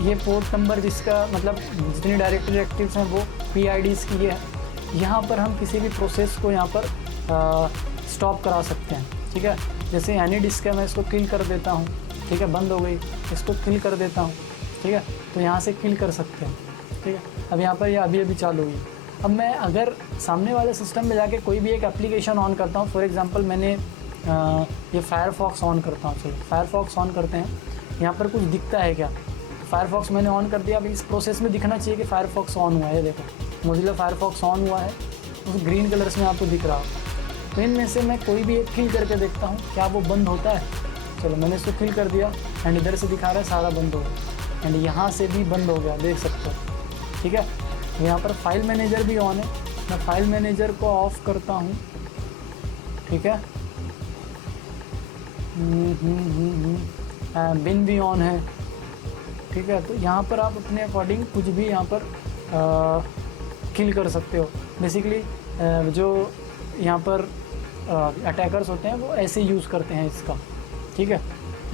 ये पोर्ट नंबर जिसका मतलब जितनी डायरेक्टरी एक्टिव्स हैं वो PIDs की ये है। यहाँ पर हम किसी भी प्रोसेस को यहाँ पर स्टॉप करा सकते हैं। ठीक है, जैसे एनी डिस्क है, मैं इसको किल कर देता हूँ। ठीक है, बंद हो गई, इसको किल कर देता हूँ। ठीक है, तो यहाँ से किल कर सकते हैं। ठीक है, अब यहाँ पर ये अभी चालू हुई। अब मैं अगर सामने वाले सिस्टम में जाके कोई भी एक एप्लीकेशन ऑन करता हूँ, फॉर एग्जांपल मैंने ये फायरफॉक्स ऑन करता हूँ। चलो फायरफॉक्स ऑन करते हैं, यहाँ पर कुछ दिखता है क्या? फायरफॉक्स मैंने ऑन कर दिया। अभी इस प्रोसेस में दिखना चाहिए कि फायरफॉक्स ऑन हुआ है। देखो मोज़िला फायरफॉक्स ऑन हुआ है, उस ग्रीन कलर्स में आपको दिख रहा हो। तो इनमें से मैं कोई भी एक किल करके देखता हूँ क्या वो बंद होता है। चलो मैंने इसको किल कर दिया एंड इधर से दिखा रहा है सारा बंद हो गया एंड यहाँ से भी बंद हो गया, देख सकते हो। ठीक है, यहाँ पर फाइल मैनेजर भी ऑन है। मैं फाइल मैनेजर को ऑफ करता हूँ। ठीक है, बिन भी ऑन है। ठीक है, तो यहाँ पर आप अपने अकॉर्डिंग कुछ भी यहाँ पर किल कर सकते हो। बेसिकली जो यहाँ पर अटैकर्स होते हैं वो ऐसे यूज़ करते हैं इसका। ठीक है,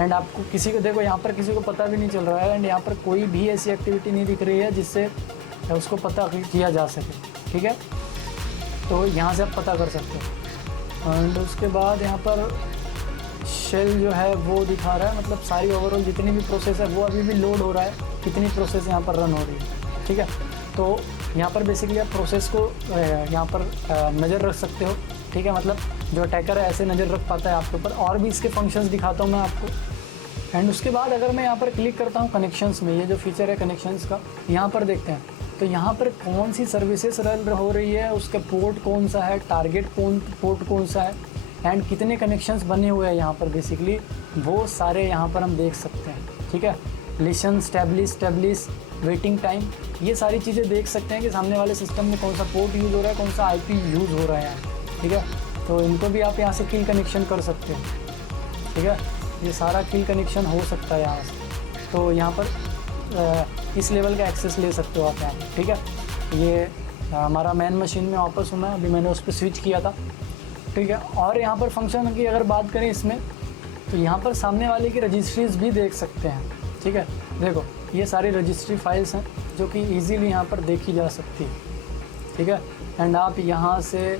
एंड आपको किसी को देखो यहाँ पर किसी को पता भी नहीं चल रहा है एंड यहाँ पर कोई भी ऐसी एक्टिविटी नहीं दिख रही है जिससे उसको पता किया जा सके। ठीक है, तो यहाँ से आप पता कर सकते हो। एंड उसके बाद यहाँ पर शेल जो है वो दिखा रहा है, मतलब सारी ओवरऑल जितनी भी प्रोसेस है वो अभी भी लोड हो रहा है, कितनी प्रोसेस यहाँ पर रन हो रही है। ठीक है, तो यहाँ पर बेसिकली आप प्रोसेस को यहाँ पर नज़र रख सकते हो। ठीक है, मतलब जो अटैकर है ऐसे नज़र रख पाता है आपके ऊपर। और भी इसके फंक्शंस दिखाता हूँ मैं आपको। एंड उसके बाद अगर मैं यहाँ पर क्लिक करता हूँ कनेक्शंस में, ये जो फीचर है कनेक्शंस का, यहाँ पर देखते हैं तो यहाँ पर कौन सी सर्विसेज रन हो रही है, उसका पोर्ट कौन सा है, टारगेट पोर्ट कौन सा है एंड कितने कनेक्शंस बने हुए हैं यहाँ पर बेसिकली वो सारे यहाँ पर हम देख सकते हैं। ठीक है, लिसन, स्टैब्लिश, वेटिंग टाइम, ये सारी चीज़ें देख सकते हैं कि सामने वाले सिस्टम में कौन सा पोर्ट यूज़ हो रहा है, कौन सा IP यूज़ हो रहा है। ठीक है, तो इनको भी आप यहाँ से किल कनेक्शन कर सकते हैं। ठीक है, ये सारा किल कनेक्शन हो सकता है यहाँ से। तो यहाँ पर इस लेवल का एक्सेस ले सकते हो आप यहाँ पर। ठीक है, ये हमारा मैन मशीन में वापस हूँ मैं, अभी मैंने उस पर स्विच किया था। ठीक है, और यहाँ पर फंक्शन की अगर बात करें इसमें, तो यहाँ पर सामने वाले की रजिस्ट्रीज भी देख सकते हैं। ठीक है, देखो ये सारी रजिस्ट्री फाइल्स हैं जो कि इजीली यहाँ पर देखी जा सकती है। ठीक है, एंड आप यहाँ से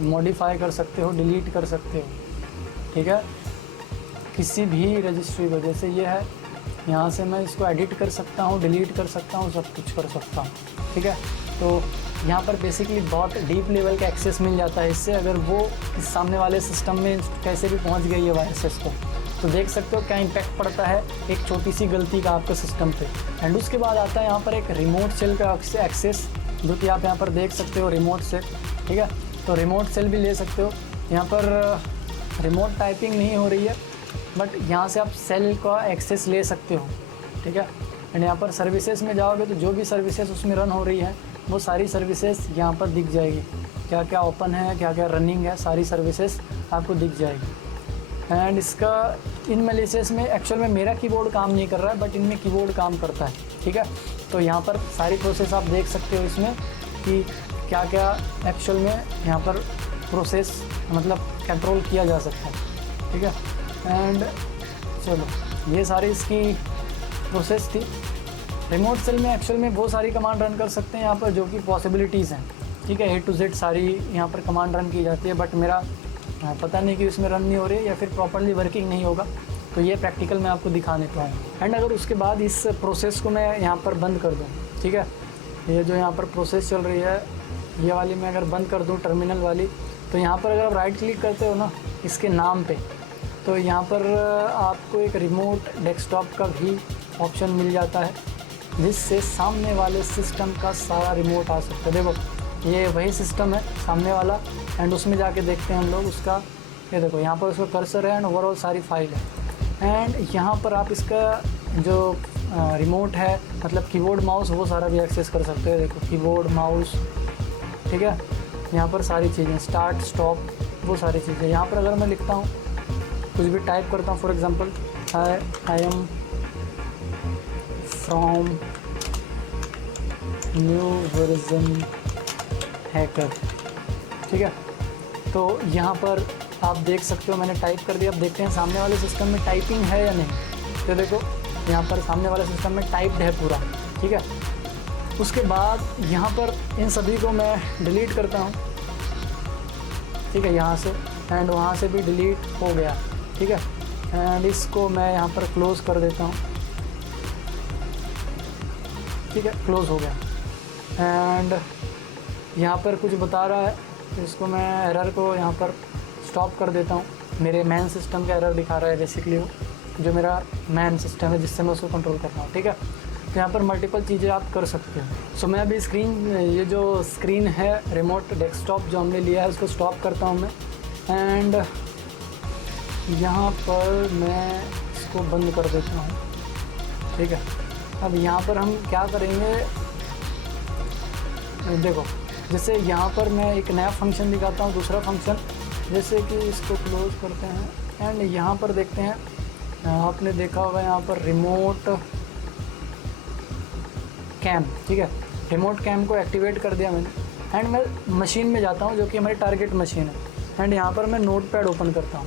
मॉडिफाई कर सकते हो, डिलीट कर सकते हो। ठीक है, किसी भी रजिस्ट्री को, जैसे ये है, यहाँ से मैं इसको एडिट कर सकता हूँ, डिलीट कर सकता हूँ, सब कुछ कर सकता हूँ। ठीक है, तो यहाँ पर बेसिकली बहुत डीप लेवल का एक्सेस मिल जाता है इससे। अगर वो इस सामने वाले सिस्टम में कैसे भी पहुँच गई है वायरसेस को, तो देख सकते हो क्या इम्पैक्ट पड़ता है एक छोटी सी गलती का आपके सिस्टम पे। एंड उसके बाद आता है यहाँ पर एक रिमोट सेल का एक्सेस, जो कि आप यहाँ पर देख सकते हो, रिमोट सेल। ठीक है, तो रिमोट सेल भी ले सकते हो। यहाँ पर रिमोट टाइपिंग नहीं हो रही है, बट यहाँ से आप सेल का एक्सेस ले सकते हो। ठीक है, एंड यहाँ पर सर्विसेज में जाओगे तो जो भी सर्विसेज उसमें रन हो रही है वो सारी सर्विसेज यहाँ पर दिख जाएगी, क्या क्या ओपन है, क्या क्या रनिंग है, सारी सर्विसेज आपको दिख जाएगी। एंड इसका इन मलेशियस में एक्चुअल में मेरा कीबोर्ड काम नहीं कर रहा है, बट इनमें कीबोर्ड काम करता है। ठीक है, तो यहाँ पर सारी प्रोसेस आप देख सकते हो इसमें कि क्या क्या एक्चुअल में यहाँ पर प्रोसेस मतलब कंट्रोल किया जा सकता है। ठीक है, एंड चलो ये सारी इसकी प्रोसेस थी। रिमोट सेल में एक्चुअल में बहुत सारी कमांड रन कर सकते हैं यहाँ पर, जो कि पॉसिबिलिटीज़ हैं। ठीक है, A to Z सारी यहाँ पर कमांड रन की जाती है, बट मेरा पता नहीं कि उसमें रन नहीं हो रही है या फिर प्रॉपर्ली वर्किंग नहीं होगा, तो ये प्रैक्टिकल मैं आपको दिखाने को हूँ। एंड अगर उसके बाद इस प्रोसेस को मैं यहाँ पर बंद कर दूँ, ठीक है, ये जो यहाँ पर प्रोसेस चल रही है ये वाली मैं अगर बंद कर दूँ टर्मिनल वाली, तो यहाँ पर अगर आप राइट क्लिक करते हो ना इसके नाम पे, तो यहाँ पर आपको एक रिमोट डेस्कटॉप का भी ऑप्शन मिल जाता है, जिससे सामने वाले सिस्टम का सारा रिमोट आ सकता है। देखो ये वही सिस्टम है सामने वाला, एंड उसमें जाके देखते हैं हम लोग उसका। ये देखो यहाँ पर उसका कर्सर है एंड ओवरऑल सारी फाइल है। एंड यहाँ पर आप इसका जो रिमोट है मतलब कीबोर्ड माउस वो सारा भी एक्सेस कर सकते हो। देखो कीबोर्ड माउस, ठीक है, यहाँ पर सारी चीज़ें, स्टार्ट स्टॉप, वो सारी चीज़ें। यहाँ पर अगर मैं लिखता हूँ कुछ भी टाइप करता हूँ, for example I am from new version hacker, ठीक है, तो यहाँ पर आप देख सकते हो मैंने टाइप कर दिया। अब देखते हैं सामने वाले सिस्टम में टाइपिंग है या नहीं। तो देखो यहाँ पर सामने वाले सिस्टम में टाइप्ड है पूरा, ठीक है। उसके बाद यहाँ पर इन सभी को मैं डिलीट करता हूँ, ठीक है, यहाँ से, एंड वहाँ से भी डिलीट हो गया, ठीक है। एंड इसको मैं यहाँ पर क्लोज़ कर देता हूँ, ठीक है, क्लोज़ हो गया। एंड यहाँ पर कुछ बता रहा है तो इसको मैं एरर को यहाँ पर स्टॉप कर देता हूँ, मेरे मैन सिस्टम का एरर दिखा रहा है बेसिकली वो, जो मेरा मैन सिस्टम है जिससे मैं उसको कंट्रोल कर रहा हूँ, ठीक है। तो यहाँ पर मल्टीपल चीज़ें आप कर सकते हो। सो मैं अभी ये जो स्क्रीन है रिमोट डेस्कटॉप जो हमने लिया है उसको स्टॉप करता हूँ मैं, एंड यहाँ पर मैं इसको बंद कर देता हूँ, ठीक है। अब यहाँ पर हम क्या करेंगे, देखो जैसे यहाँ पर मैं एक नया फंक्शन दिखाता हूँ, दूसरा फंक्शन, जैसे कि इसको क्लोज करते हैं एंड यहाँ पर देखते हैं, आपने देखा होगा यहाँ पर रिमोट कैम, ठीक है। रिमोट कैम को एक्टिवेट कर दिया मैंने एंड मैं मशीन में जाता हूँ जो कि हमारी टारगेट मशीन है, एंड यहाँ पर मैं नोटपैड ओपन करता हूँ,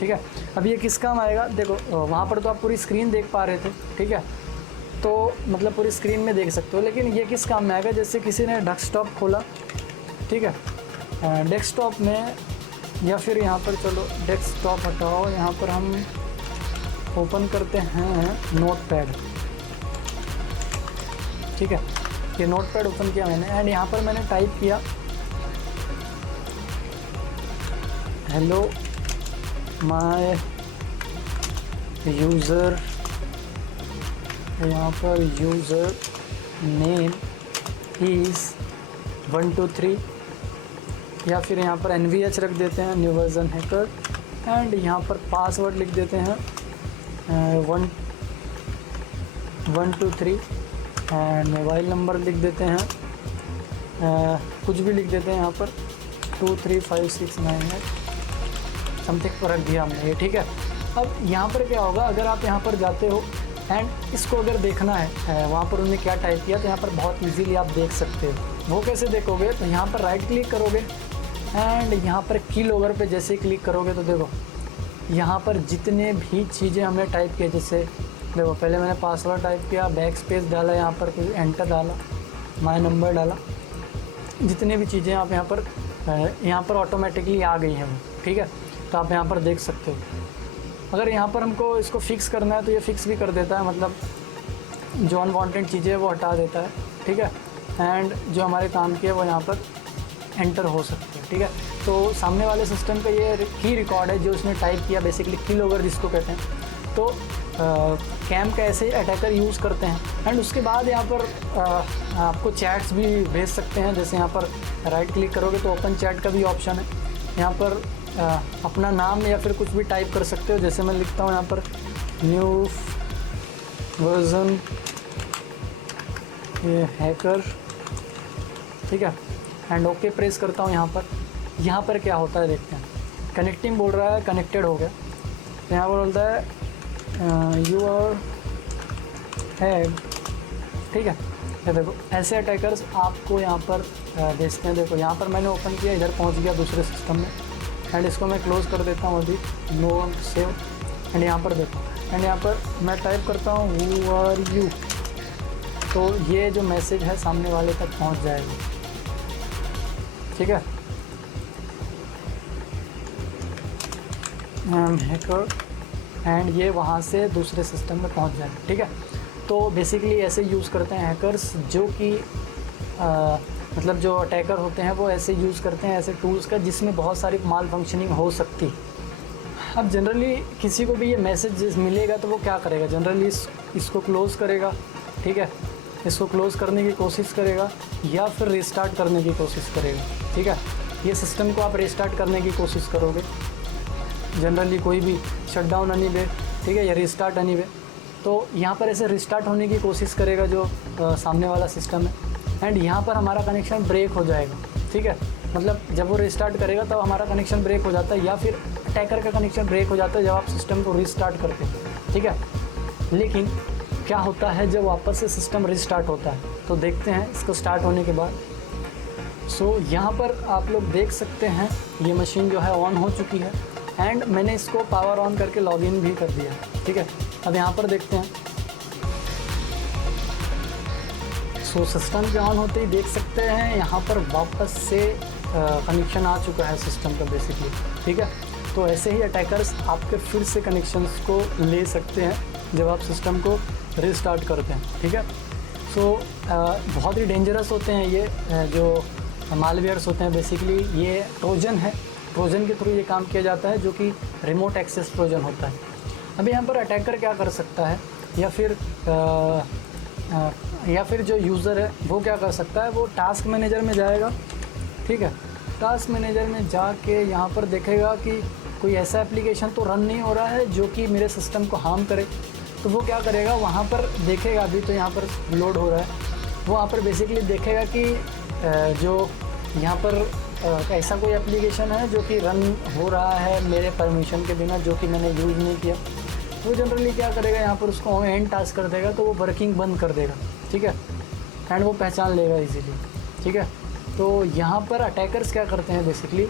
ठीक है। अब ये किस काम आएगा, देखो वहाँ पर तो आप पूरी स्क्रीन देख पा रहे थे, ठीक है, तो मतलब पूरी स्क्रीन में देख सकते हो, लेकिन ये किस काम में आएगा, जैसे किसी ने डेस्कटॉप खोला, ठीक है, डेस्कटॉप में, या फिर यहाँ पर चलो डेस्कटॉप हटाओ, यहाँ पर हम ओपन करते हैं नोटपैड, ठीक है। ये नोटपैड ओपन किया मैंने एंड यहाँ पर मैंने टाइप किया हेलो माय यूज़र, यहाँ पर यूज़र नेम इज़ 123, या फिर यहाँ पर NVH रख देते हैं, न्यू वर्जन हैकर, एंड यहाँ पर पासवर्ड लिख देते हैं 123 एंड मोबाइल नंबर लिख देते हैं, कुछ भी लिख देते हैं यहाँ पर 235698 समथिंग पर रख दिया हमने ये, ठीक है। अब यहाँ पर क्या होगा, अगर आप यहाँ पर जाते हो एंड इसको अगर देखना है वहाँ पर उन्होंने क्या टाइप किया, तो यहाँ पर बहुत इजीली आप देख सकते हो। वो कैसे देखोगे, तो यहाँ पर राइट क्लिक करोगे एंड यहाँ पर की लॉगर पे जैसे क्लिक करोगे तो देखो यहाँ पर जितने भी चीज़ें हमने टाइप किए, जैसे देखो पहले मैंने पासवर्ड टाइप किया, बैक स्पेस डाला, यहाँ पर कुछ एंटर डाला, माय नंबर डाला, जितने भी चीज़ें आप यहाँ पर ऑटोमेटिकली आ गई हैं वो, ठीक है। तो आप यहाँ पर देख सकते हो। अगर यहाँ पर हमको इसको फिक्स करना है तो ये फिक्स भी कर देता है, मतलब जो अनवांटेड चीज़ें वो हटा देता है, ठीक है। एंड जो हमारे काम की है वो यहाँ पर एंटर हो सकती है, ठीक है। तो सामने वाले सिस्टम पे ये की रिकॉर्ड है जो उसने टाइप किया, बेसिकली की लॉगर जिसको कहते हैं। तो कैम का ऐसे अटैकर यूज़ करते हैं एंड उसके बाद यहाँ पर आपको चैट्स भी भेज सकते हैं। जैसे यहाँ पर राइट क्लिक करोगे तो ओपन चैट का भी ऑप्शन है, यहाँ पर अपना नाम या फिर कुछ भी टाइप कर सकते हो। जैसे मैं लिखता हूँ यहाँ पर न्यू वर्जन ये हैकर, ठीक है, एंड ओके प्रेस करता हूँ। यहाँ पर क्या होता है देखते हैं। कनेक्टिंग बोल रहा है, कनेक्टेड हो गया। तो यहाँ पर बोलता है यू आर हैड, ठीक है। ये देखो ऐसे अटैकर्स आपको यहाँ पर भेजते हैं। देखो यहाँ पर मैंने ओपन किया, इधर पहुँच गया दूसरे सिस्टम में, एंड इसको मैं क्लोज़ कर देता हूँ अभी, नो सेव। एंड यहाँ पर देखो, एंड यहाँ पर मैं टाइप करता हूँ हु आर यू, तो ये जो मैसेज है सामने वाले तक पहुँच जाएगा, ठीक है। हैकर एंड ये वहाँ से दूसरे सिस्टम में पहुँच जाएगा, ठीक है। तो बेसिकली ऐसे यूज़ करते हैं हैकर्स, जो कि मतलब जो अटैकर होते हैं वो ऐसे यूज़ करते हैं ऐसे टूल्स का जिसमें बहुत सारी माल फंक्शनिंग हो सकती है। अब जनरली किसी को भी ये मैसेज मिलेगा तो वो क्या करेगा, जनरली इसको क्लोज़ करेगा, ठीक है, इसको क्लोज़ करने की कोशिश करेगा या फिर रिस्टार्ट करने की कोशिश करेगा, ठीक है। ये सिस्टम को आप रिस्टार्ट करने की कोशिश करोगे, जनरली कोई भी शटडाउन एनीवे, ठीक है, या रिस्टार्ट एनीवे। तो यहाँ पर ऐसे रिस्टार्ट होने की कोशिश करेगा जो सामने वाला सिस्टम है, एंड यहाँ पर हमारा कनेक्शन ब्रेक हो जाएगा, ठीक है। मतलब जब वो रिस्टार्ट करेगा तो हमारा कनेक्शन ब्रेक हो जाता है, या फिर अटैकर का कनेक्शन ब्रेक हो जाता है जब आप सिस्टम को रिस्टार्ट करते हैं, ठीक है। लेकिन क्या होता है जब वापस से सिस्टम रिस्टार्ट होता है, तो देखते हैं इसको स्टार्ट होने के बाद। सो यहाँ पर आप लोग देख सकते हैं ये मशीन जो है ऑन हो चुकी है, एंड मैंने इसको पावर ऑन करके लॉगिन भी कर दिया, ठीक है। अब यहाँ पर देखते हैं, सो सिस्टम के ऑन होते ही देख सकते हैं यहाँ पर वापस से कनेक्शन आ चुका है सिस्टम का बेसिकली, ठीक है। तो ऐसे ही अटैकर्स आपके फिर से कनेक्शंस को ले सकते हैं जब आप सिस्टम को रिस्टार्ट करते हैं, ठीक है। सो बहुत ही डेंजरस होते हैं ये जो मालवेयर्स होते हैं, बेसिकली ये ट्रोजन है ट्रोजन के थ्रू ये काम किया जाता है, जो कि रिमोट एक्सेस ट्रोजन होता है। अभी यहाँ पर अटैकर क्या कर सकता है, या फिर जो यूज़र है वो क्या कर सकता है, वो टास्क मैनेजर में जाएगा, ठीक है। टास्क मैनेजर में जाके यहाँ पर देखेगा कि कोई ऐसा एप्लीकेशन तो रन नहीं हो रहा है जो कि मेरे सिस्टम को हार्म करे, तो वो क्या करेगा, वहाँ पर देखेगा। अभी तो यहाँ पर लोड हो रहा है, वो वहाँ पर बेसिकली देखेगा कि जो यहाँ पर ऐसा कोई एप्लीकेशन है जो कि रन हो रहा है मेरे परमिशन के बिना, जो कि मैंने यूज़ नहीं किया। वो जनरली क्या करेगा, यहाँ पर उसको एंड टास्क कर देगा, तो वो वर्किंग बंद कर देगा, ठीक है। एंड वो पहचान लेगा इजीली, ठीक है। तो यहाँ पर अटैकर्स क्या करते हैं, बेसिकली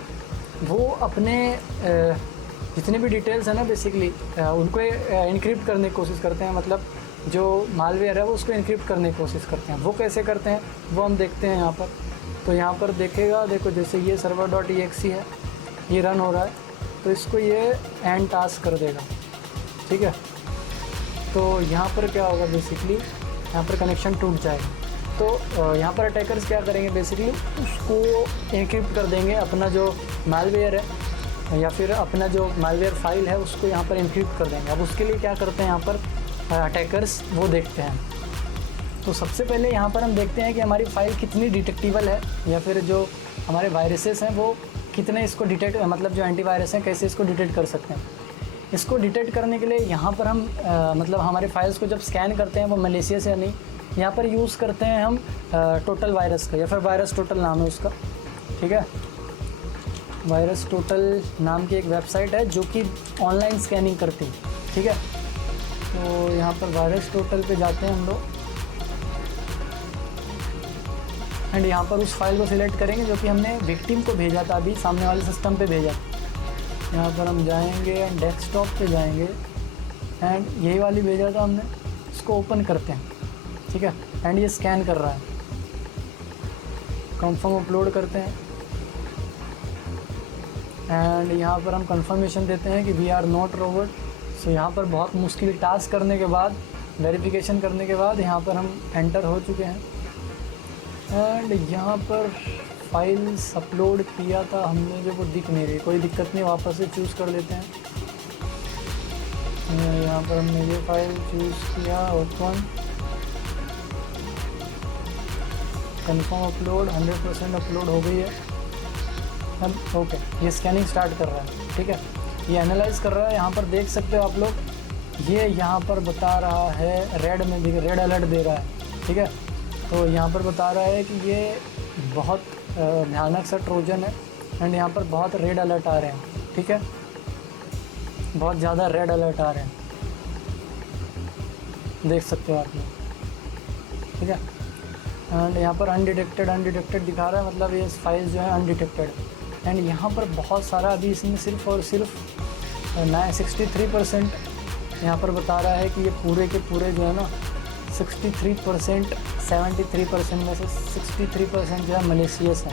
वो अपने जितने भी डिटेल्स हैं ना, बेसिकली उनको इनक्रिप्ट करने की कोशिश करते हैं। मतलब जो मालवेयर है वो उसको इनक्रिप्ट करने की कोशिश करते हैं। वो कैसे करते हैं वो हम देखते हैं यहाँ पर। तो यहाँ पर देखेगा, देखो जैसे ये server.exe है, ये रन हो रहा है, तो इसको ये एंड टास्क कर देगा, ठीक है। तो यहाँ पर क्या होगा, बेसिकली यहाँ पर कनेक्शन टूट जाएगा। तो यहाँ पर अटैकर्स क्या करेंगे, बेसिकली उसको इनक्रिप्ट कर देंगे, अपना जो मालवेयर है या फिर अपना जो मालवेयर फाइल है उसको यहाँ पर इनक्रिप्ट कर देंगे। अब उसके लिए क्या करते हैं यहाँ पर अटैकर्स, वो देखते हैं। तो सबसे पहले यहाँ पर हम देखते हैं कि हमारी फ़ाइल कितनी डिटेक्टिबल है, या फिर जो हमारे वायरसेस हैं वो कितने इसको डिटेक्ट, मतलब जो एंटीवायरस हैं कैसे इसको डिटेक्ट कर सकते हैं। इसको डिटेक्ट करने के लिए यहाँ पर हम मतलब हमारे फाइल्स को जब स्कैन करते हैं वो मलेशियस या नहीं, यहाँ पर यूज़ करते हैं हम टोटल वायरस का, या फिर वायरस टोटल नाम है उसका, ठीक है। वायरस टोटल नाम की एक वेबसाइट है जो कि ऑनलाइन स्कैनिंग करती है, ठीक है। तो यहाँ पर वायरस टोटल पे जाते हैं हम लोग, एंड यहाँ पर उस फाइल को सिलेक्ट करेंगे जो कि हमने विक्टिम को भेजा था, अभी सामने वाले सिस्टम पे भेजा। यहाँ पर हम जाएंगे एंड डेस्कटॉप पे जाएंगे, एंड यही वाली भेजा था हमने, इसको ओपन करते हैं, ठीक है। एंड ये स्कैन कर रहा है, कंफर्म अपलोड करते हैं, एंड यहाँ पर हम कंफर्मेशन देते हैं कि वी आर नॉट रोबोट। सो यहाँ पर बहुत मुश्किल टास्क करने के बाद, वेरिफिकेशन करने के बाद यहाँ पर हम एंटर हो चुके हैं। एंड यहाँ पर फाइल्स अपलोड किया था हमने जो, वो दिख नहीं रही, कोई दिक्कत नहीं, वापस से चूज़ कर लेते हैं। यहाँ पर हमने ये फाइल चूज़ किया, ओपन, कंफर्म अपलोड, 100% अपलोड हो गई है। अब ओके, ये स्कैनिंग स्टार्ट कर रहा है, ठीक है। ये एनालाइज कर रहा है, यहाँ पर देख सकते हो आप लोग, ये यहाँ पर बता रहा है रेड में, रेड अलर्ट दे रहा है, ठीक है। तो यहाँ पर बता रहा है कि ये बहुत भयानक सा ट्रोजन है, एंड यहाँ पर बहुत रेड अलर्ट आ रहे हैं, ठीक है, बहुत ज़्यादा रेड अलर्ट आ रहे हैं, देख सकते हो आप लोग, ठीक है। एंड यहाँ पर अनडिटेक्टेड दिखा रहा है, मतलब ये फाइल जो है अनडिटेक्टेड। एंड यहाँ पर बहुत सारा, अभी इसमें सिर्फ और सिर्फ 63% यहाँ पर बता रहा है कि ये पूरे के पूरे जो है ना 63%, 73% में से 63% जो है मलेशियस है,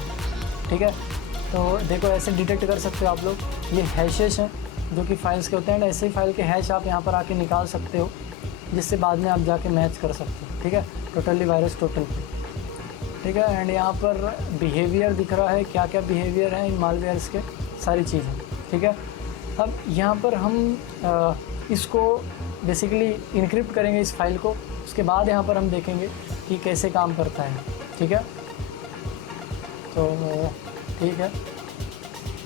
ठीक है। तो देखो ऐसे डिटेक्ट कर सकते हो आप लोग, ये हैशेस हैं जो कि फाइल्स के होते हैं, ऐसे ही फाइल के हैश आप यहाँ पर आके निकाल सकते हो, जिससे बाद में आप जाके मैच कर सकते हो, ठीक है, टोटली वायरस टोटल पे, ठीक है। एंड यहाँ पर बिहेवियर दिख रहा है, क्या क्या बिहेवियर है इन मालवेयर्स के, सारी चीज़ें, ठीक है। अब यहाँ पर हम इसको बेसिकली इनक्रिप्ट करेंगे इस फाइल को, उसके बाद यहाँ पर हम देखेंगे कि कैसे काम करता है, ठीक है। तो ठीक है,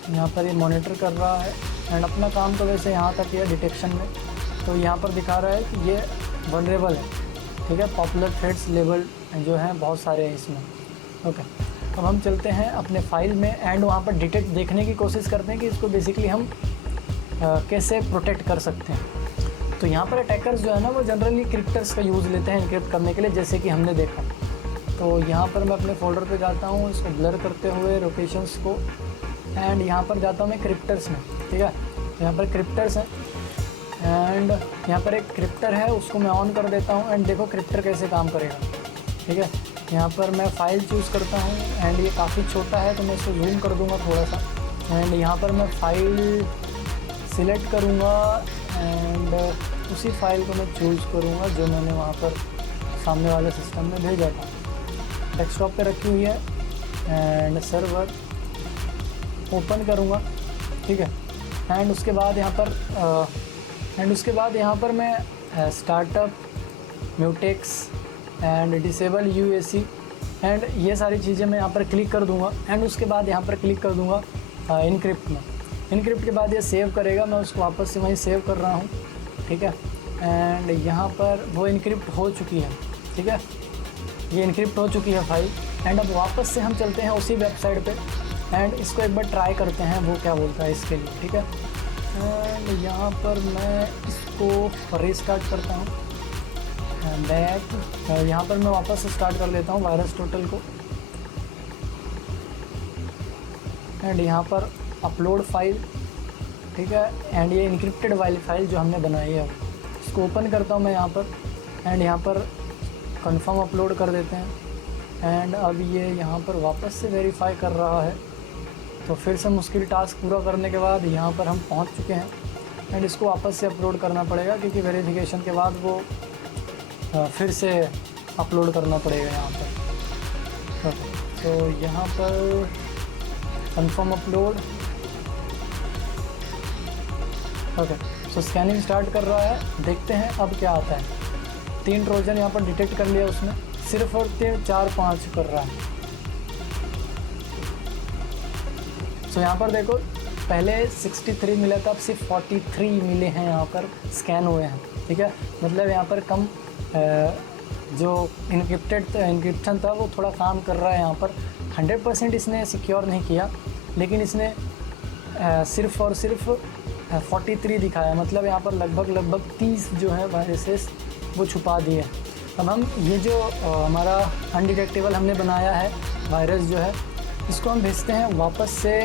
यहाँ पर ये मॉनिटर कर रहा है, एंड अपना काम तो वैसे यहाँ तक है डिटेक्शन में। तो यहाँ पर दिखा रहा है कि ये वनरेबल है, ठीक है, पॉपुलर थ्रेड्स लेबल जो हैं बहुत सारे हैं इसमें, ओके। अब हम चलते हैं अपने फाइल में, एंड वहाँ पर डिटेक्ट देखने की कोशिश करते हैं कि इसको बेसिकली हम कैसे प्रोटेक्ट कर सकते हैं। तो यहाँ पर अटैकर्स जो है ना वो जनरली क्रिप्टर्स का यूज़ लेते हैं इनक्रिप्ट करने के लिए, जैसे कि हमने देखा। तो यहाँ पर मैं अपने फोल्डर पे जाता हूँ, इसको ब्लर करते हुए लोकेशंस को, एंड यहाँ पर जाता हूँ मैं क्रिप्टर्स में, ठीक है। यहाँ पर क्रिप्टर्स हैं, एंड यहाँ पर एक क्रिप्टर है, उसको मैं ऑन कर देता हूँ, एंड देखो क्रिप्टर कैसे काम करेगा, ठीक है। यहाँ पर मैं फ़ाइल चूज़ करता हूँ, एंड ये काफ़ी छोटा है तो मैं इसको जूम कर दूँगा थोड़ा सा, एंड यहाँ पर मैं फ़ाइल सिलेक्ट करूँगा, एंड उसी फाइल को मैं चूज़ करूँगा जो मैंने वहाँ पर सामने वाले सिस्टम में भेजा था, डेस्कटॉप पे रखी हुई है, एंड सर्वर ओपन करूँगा, ठीक है। एंड उसके बाद यहाँ पर मैं startup, mutex and disable UAC and ये सारी चीज़ें मैं यहाँ पर क्लिक कर दूँगा। एंड उसके बाद यहाँ पर क्लिक कर दूँगा इनक्रिप्ट में। इनक्रिप्ट के बाद ये सेव करेगा, मैं उसको वापस से वहीं सेव कर रहा हूँ, ठीक है। एंड यहाँ पर वो इनक्रिप्ट हो चुकी है, ठीक है, ये इनक्रिप्ट हो चुकी है फाइल। एंड अब वापस से हम चलते हैं उसी वेबसाइट पे एंड इसको एक बार ट्राई करते हैं वो क्या बोलता है इसके लिए, ठीक है। एंड यहाँ पर मैं इसको रीस्टार्ट करता हूँ, बैक। यहाँ पर मैं वापस स्टार्ट कर लेता हूँ वायरस टोटल को। एंड यहाँ पर अपलोड फाइल, ठीक है। एंड ये इनक्रिप्टेड वाली फाइल जो हमने बनाई है इसको ओपन करता हूँ मैं यहाँ पर। एंड यहाँ पर कंफर्म अपलोड कर देते हैं। एंड अब ये यहाँ पर वापस से वेरीफाई कर रहा है, तो फिर से मुश्किल टास्क पूरा करने के बाद यहाँ पर हम पहुँच चुके हैं। एंड इसको वापस से अपलोड करना पड़ेगा क्योंकि वेरिफिकेशन के बाद वो फिर से अपलोड करना पड़ेगा यहाँ पर। ओके, तो यहाँ पर कंफर्म अपलोड। ओके, सो स्कैनिंग स्टार्ट कर रहा है, देखते हैं अब क्या आता है। 3 ट्रोजन यहाँ पर डिटेक्ट कर लिया उसने, सिर्फ और 4-5 कर रहा है। सो यहाँ पर देखो पहले 63 मिला था, अब सिर्फ 43 मिले हैं यहाँ पर स्कैन हुए हैं, ठीक है। मतलब यहाँ पर कम जो इनक्रिप्शन था वो थोड़ा काम कर रहा है यहाँ पर। 100% इसने सिक्योर नहीं किया, लेकिन इसने सिर्फ और सिर्फ 43 दिखाया। मतलब यहाँ पर लगभग 30 जो है वायरसेस वो छुपा दिए। अब हम ये जो हमारा अनडिटेक्टेबल हमने बनाया है वायरस जो है, इसको हम भेजते हैं वापस से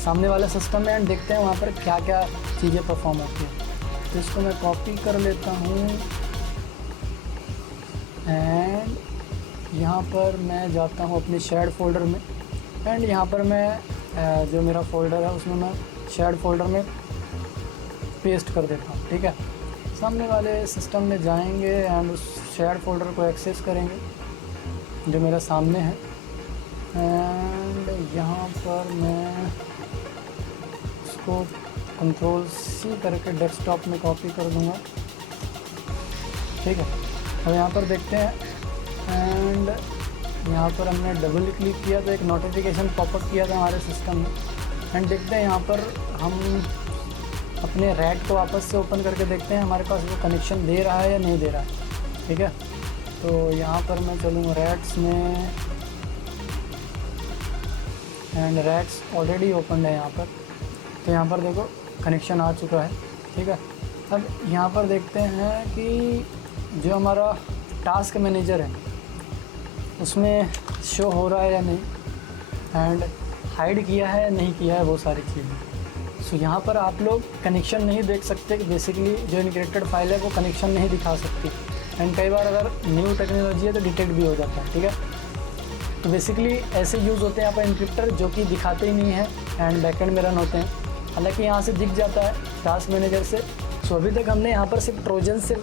सामने वाले सिस्टम में एंड देखते हैं वहाँ पर क्या क्या चीज़ें परफॉर्म होती हैं। तो इसको मैं कॉपी कर लेता हूँ एंड यहाँ पर मैं जाता हूँ अपने शेयर्ड फोल्डर में। एंड यहाँ पर मैं जो मेरा फोल्डर है उसमें मैं शेयर्ड फोल्डर में पेस्ट कर देता हूँ, ठीक है। सामने वाले सिस्टम में जाएंगे एंड उस शेयर्ड फोल्डर को एक्सेस करेंगे जो मेरा सामने है। एंड यहाँ पर मैं इसको Ctrl+C करके डेस्कटॉप में कॉपी कर दूँगा, ठीक है। अब यहाँ पर देखते हैं एंड यहाँ पर हमने डबल क्लिक किया तो एक नोटिफिकेशन पॉपअप किया था हमारे सिस्टम में। एंड देखते हैं यहाँ पर हम अपने रैट को वापस से ओपन करके देखते हैं हमारे पास वो कनेक्शन दे रहा है या नहीं दे रहा है, ठीक है। तो यहाँ पर मैं चलूँगा रैट्स में एंड रैट्स ऑलरेडी ओपन है यहाँ पर। तो यहाँ पर देखो कनेक्शन आ चुका है, ठीक है। अब यहाँ पर देखते हैं कि जो हमारा टास्क मैनेजर है उसमें शो हो रहा है या नहीं, एंड हाइड किया है या नहीं किया है वो सारी चीज़ें। सो यहाँ पर आप लोग कनेक्शन नहीं देख सकते, बेसिकली जो इनक्रिप्टेड फाइल है वो कनेक्शन नहीं दिखा सकती। एंड कई बार अगर न्यू टेक्नोलॉजी है तो डिटेक्ट भी हो जाता है, ठीक है। तो बेसिकली ऐसे यूज़ होते हैं यहाँ पर इनक्रिप्टर जो कि दिखाते ही नहीं है एंड बैकएंड में रन होते हैं। हालांकि यहाँ से दिख जाता है टास्क मैनेजर से। सो अभी तक हमने यहाँ पर सिर्फ ट्रोजन से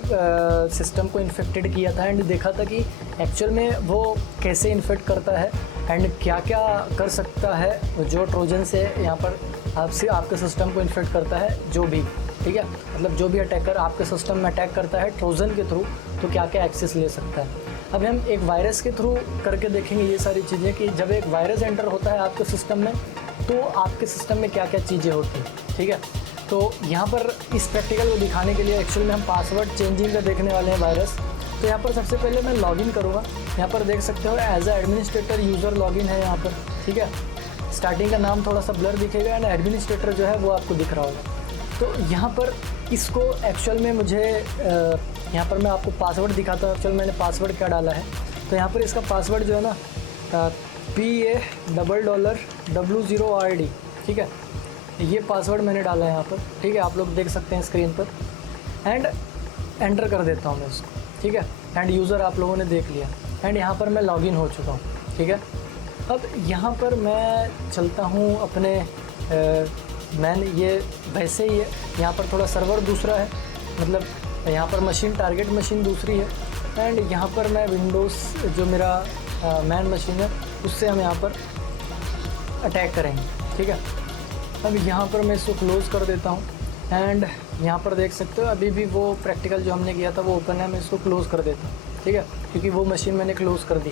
सिस्टम को इन्फेक्टेड किया था एंड देखा था कि एक्चुअल में वो कैसे इन्फेक्ट करता है एंड क्या क्या कर सकता है जो ट्रोजन से यहाँ पर आपके सिस्टम को इन्फेक्ट करता है जो भी, ठीक है। मतलब जो भी अटैकर आपके सिस्टम में अटैक करता है ट्रोजन के थ्रू तो क्या क्या एक्सेस ले सकता है। अब हम एक वायरस के थ्रू करके देखेंगे ये सारी चीज़ें कि जब एक वायरस एंटर होता है आपके सिस्टम में तो आपके सिस्टम में क्या क्या चीज़ें होती हैं, ठीक है। तो यहाँ पर इस प्रैक्टिकल को दिखाने के लिए एक्चुअली में हम पासवर्ड चेंजिंग का देखने वाले हैं वायरस। तो यहाँ पर सबसे पहले मैं लॉगिन करूँगा। यहाँ पर देख सकते हो as a administrator user login है यहाँ पर, ठीक है। स्टार्टिंग का नाम थोड़ा सा ब्लर दिखेगा एंड एडमिनिस्ट्रेटर जो है वो आपको दिख रहा होगा। तो यहाँ पर इसको एक्चुअल में मुझे यहाँ पर मैं आपको पासवर्ड दिखाता हूँ एक्चुअल मैंने पासवर्ड क्या डाला है। तो यहाँ पर इसका पासवर्ड जो है ना PA$00RD, ठीक है। ये पासवर्ड मैंने डाला है यहाँ पर, ठीक है। आप लोग देख सकते हैं स्क्रीन पर एंड एंटर कर देता हूँ मैं इसको, ठीक है। एंड यूज़र आप लोगों ने देख लिया एंड यहाँ पर मैं लॉगिन हो चुका हूँ, ठीक है। अब यहाँ पर मैं चलता हूँ अपने ये वैसे ही है, यहाँ पर थोड़ा सर्वर दूसरा है, मतलब यहाँ पर मशीन टारगेट मशीन दूसरी है एंड यहाँ पर मैं विंडोज़ जो मेरा मैन मशीन है उससे हम यहाँ पर अटैक करेंगे, ठीक है। अब यहाँ पर मैं इसको क्लोज़ कर देता हूँ एंड यहाँ पर देख सकते हो अभी भी वो प्रैक्टिकल जो हमने किया था वो ओपन है। मैं इसको क्लोज़ कर देता हूँ, ठीक है, क्योंकि वो मशीन मैंने क्लोज़ कर दी।